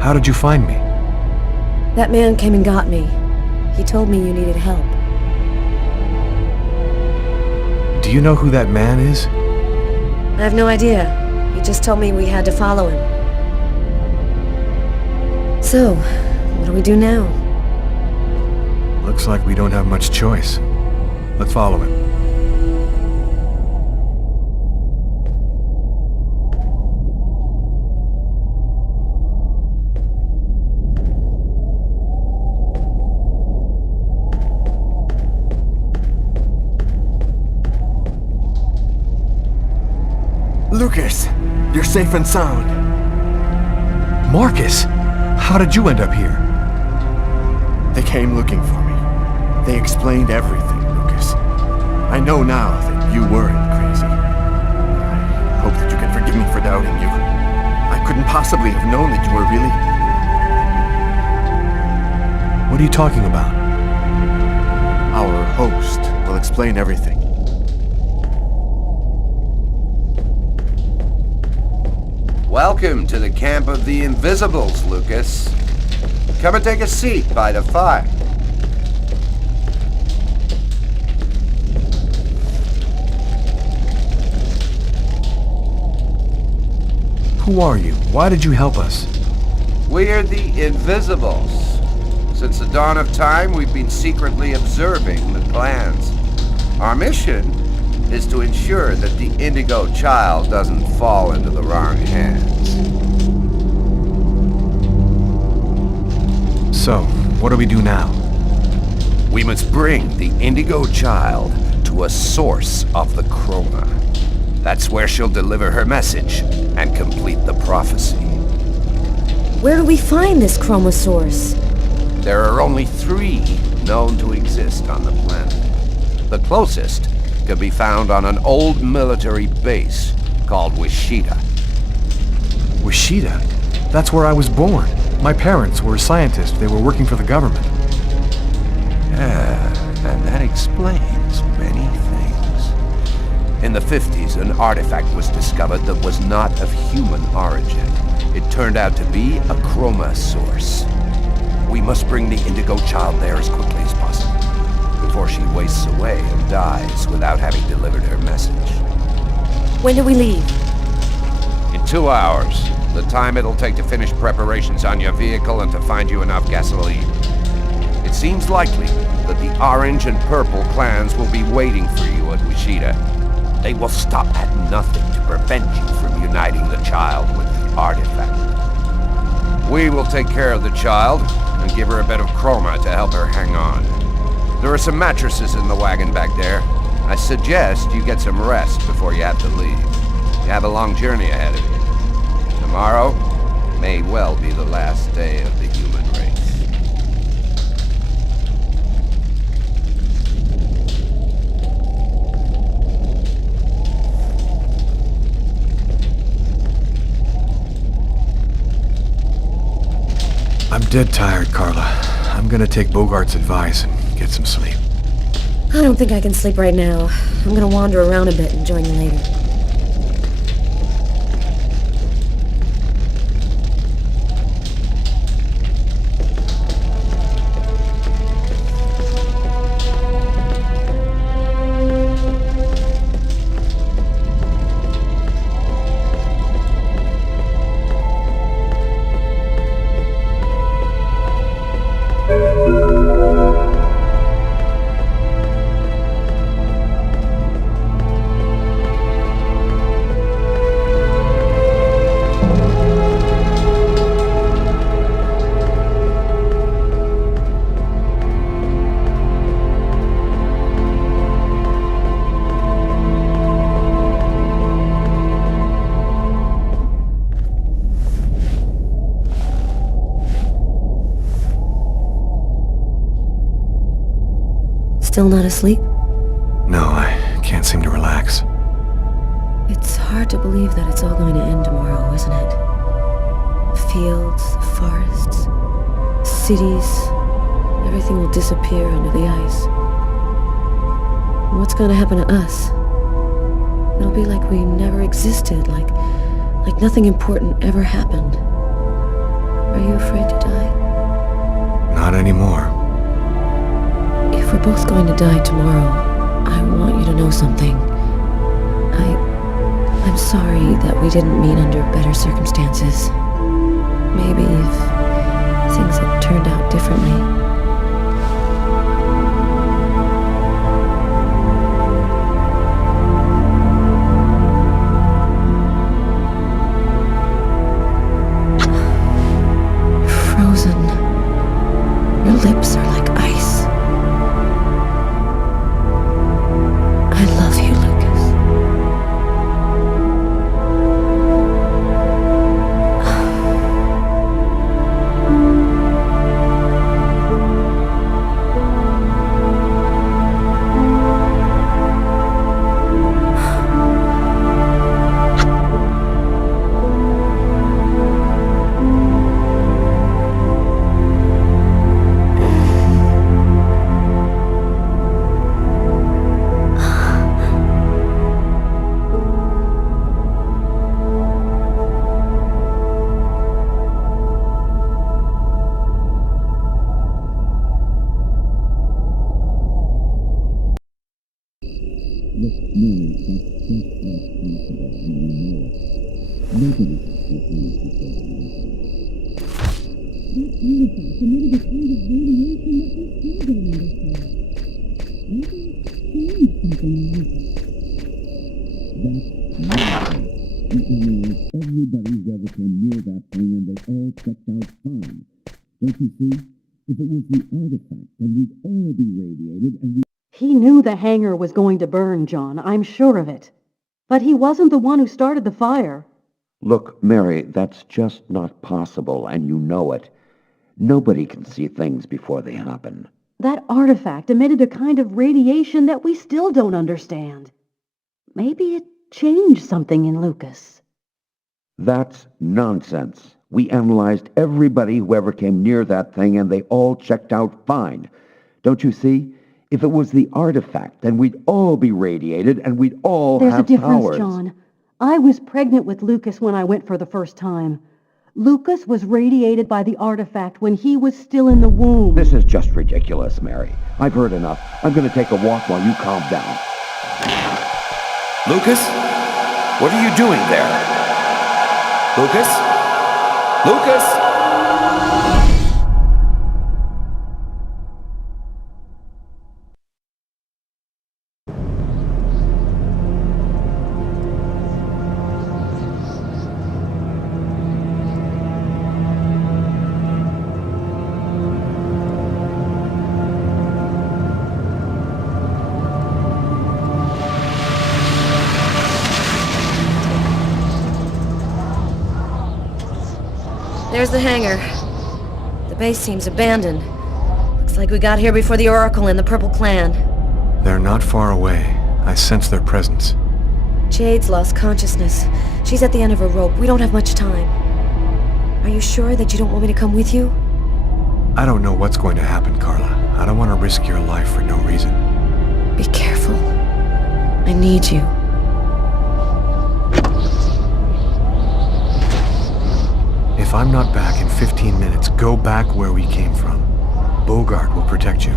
How did you find me? That man came and got me. He told me you needed help. Do you know who that man is? I have no idea. He just told me we had to follow him. So, what do we do now? Looks like we don't have much choice. Let's follow him. Lucas, you're safe and sound. Marcus, how did you end up here? They came looking for me. They explained everything, Lucas. I know now that you weren't crazy. I hope that you can forgive me for doubting you. I couldn't possibly have known that you were really... What are you talking about? Our host will explain everything. Welcome to the camp of the Invisibles, Lucas. Come and take a seat by the fire. Who are you? Why did you help us? We are the Invisibles. Since the dawn of time, we've been secretly observing the plans. Our mission is to ensure that the Indigo child doesn't fall into the wrong hands. So, what do we do now? We must bring the Indigo child to a source of the chroma. That's where she'll deliver her message and complete the prophecy. Where do we find this chroma source? There are only 3 known to exist on the planet. The closest could be found on an old military base called Wichita. Wichita? That's where I was born. My parents were scientists. They were working for the government. Yeah, and that explains many things. In the 50s, an artifact was discovered that was not of human origin. It turned out to be a chroma source. We must bring the Indigo child there as quickly as possible, before she wastes away and dies without having delivered her message. When do we leave? In 2 hours. The time it'll take to finish preparations on your vehicle and to find you enough gasoline. It seems likely that the Orange and Purple clans will be waiting for you at Wichita. They will stop at nothing to prevent you from uniting the child with the artifact. We will take care of the child and give her a bit of chroma to help her hang on. There are some mattresses in the wagon back there. I suggest you get some rest before you have to leave. You have a long journey ahead of you. Tomorrow may well be the last day of the human race. I'm dead tired, Carla. I'm gonna take Bogart's advice and get some sleep. I don't think I can sleep right now. I'm gonna wander around a bit and join you later. Still not asleep? No, I can't seem to relax. It's hard to believe that it's all going to end tomorrow, isn't it? The fields, the forests, the cities, everything will disappear under the ice. And what's going to happen to us? It'll be like we never existed, like nothing important ever happened. Are you afraid to die? Not anymore. If we're both going to die tomorrow, I want you to know something. I'm sorry that we didn't meet under better circumstances. Maybe if things had turned out differently. Frozen. Your lips are like ice. I love you, Lucas. Everybody's ever came near that thing and they all checked out fine. Don't you see? If it was the artifact, then we'd all be radiated and we... He knew the hangar was going to burn, John. I'm sure of it. But he wasn't the one who started the fire. Look, Mary, that's just not possible, and you know it. Nobody can see things before they happen. That artifact emitted a kind of radiation that we still don't understand. Maybe it changed something in Lucas. That's nonsense. We analyzed everybody who ever came near that thing, and they all checked out fine. Don't you see? If it was the artifact, then we'd all be radiated, and we'd all There's have a difference, powers. John. I was pregnant with Lucas when I went for the first time. Lucas was radiated by the artifact when he was still in the womb. This is just ridiculous, Mary. I've heard enough. I'm going to take a walk while you calm down. Lucas? What are you doing there? Lucas? Lucas? There's the hangar. The base seems abandoned. Looks like we got here before the Oracle and the Purple Clan. They're not far away. I sense their presence. Jade's lost consciousness. She's at the end of her rope. We don't have much time. Are you sure that you don't want me to come with you? I don't know what's going to happen, Carla. I don't want to risk your life for no reason. Be careful. I need you. If I'm not back in 15 minutes, go back where we came from. Bogart will protect you.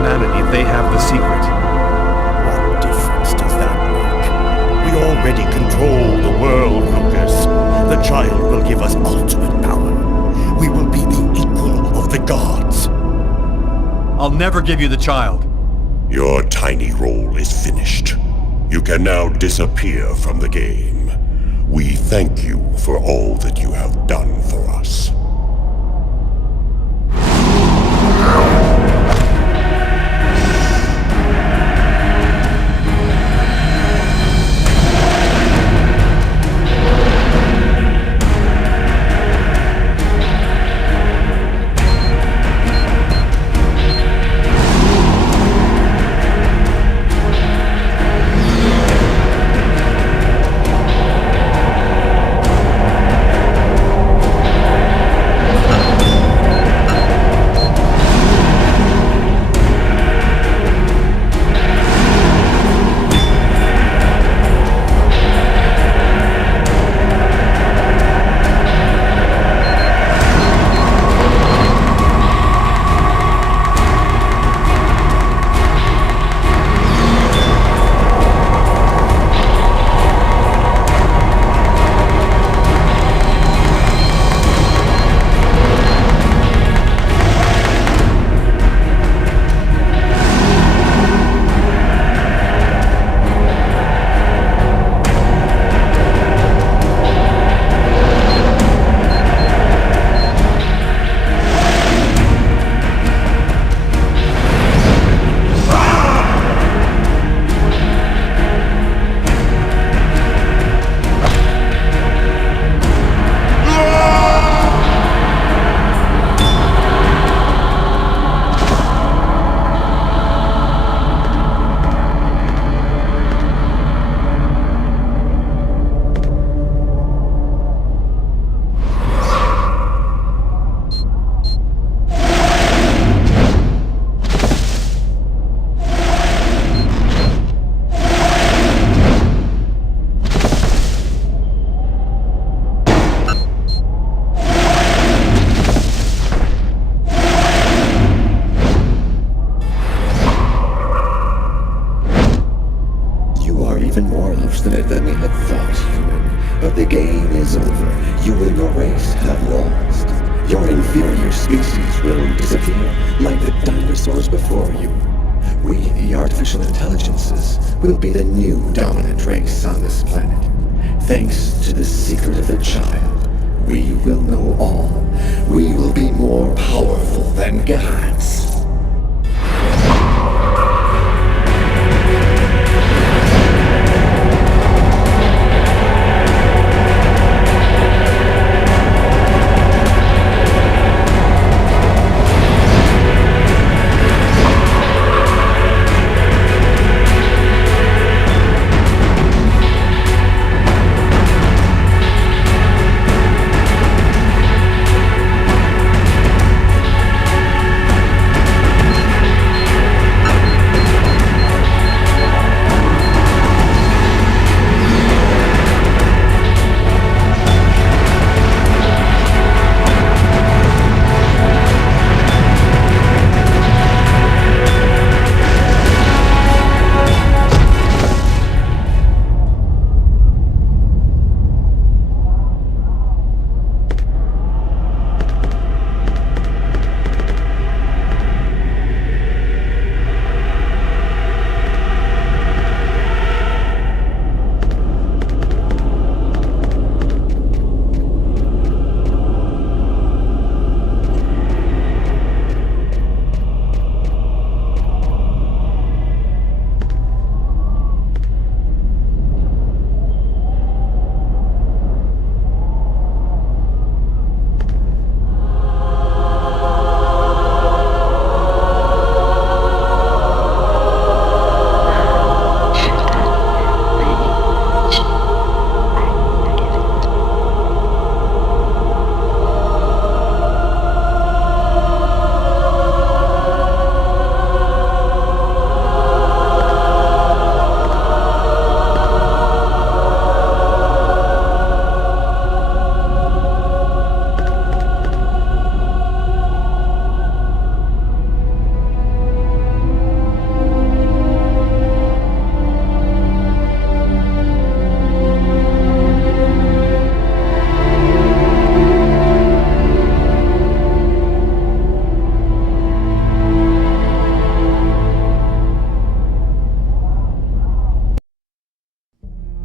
humanity if they have the secret. What difference does that make? We already control the world, Lucas. The child will give us ultimate power. We will be the equal of the gods. I'll never give you the child. Your tiny role is finished. You can now disappear from the game. We thank you for all that you have done for us. Even more obstinate than we had thought, human. But the game is over. You in your race have lost. Your inferior species will disappear, like the dinosaurs before you. We, the artificial intelligences, will be the new dominant race on this planet. Thanks to the secret of the child, we will know all. We will be more powerful than gods.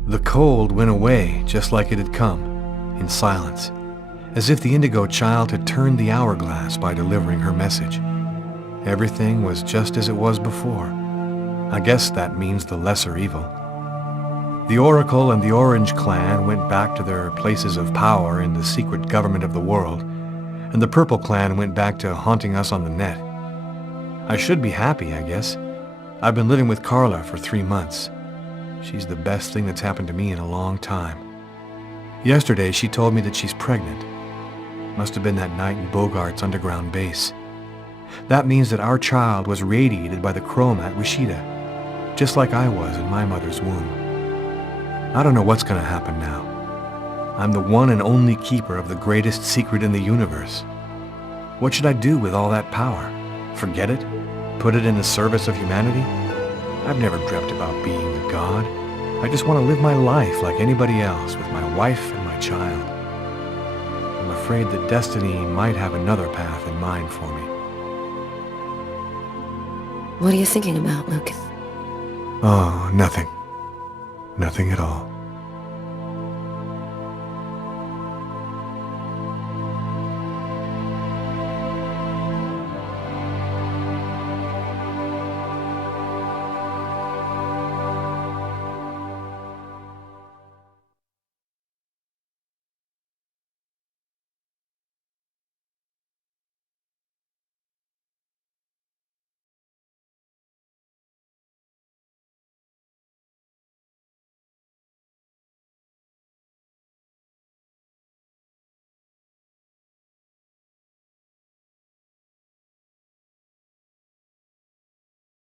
The cold went away just like it had come, in silence, as if the Indigo child had turned the hourglass by delivering her message. Everything was just as it was before. I guess that means the lesser evil. The Oracle and the Orange Clan went back to their places of power in the secret government of the world, and the Purple Clan went back to haunting us on the net. I should be happy, I guess. I've been living with Carla for 3 months. She's the best thing that's happened to me in a long time. Yesterday, she told me that she's pregnant. Must have been that night in Bogart's underground base. That means that our child was radiated by the chrome at Wishida, just like I was in my mother's womb. I don't know what's going to happen now. I'm the one and only keeper of the greatest secret in the universe. What should I do with all that power? Forget it? Put it in the service of humanity? I've never dreamt about being the god. I just want to live my life like anybody else with my wife and my child. I'm afraid that destiny might have another path in mind for me. What are you thinking about, Lucas? Oh, nothing. Nothing at all.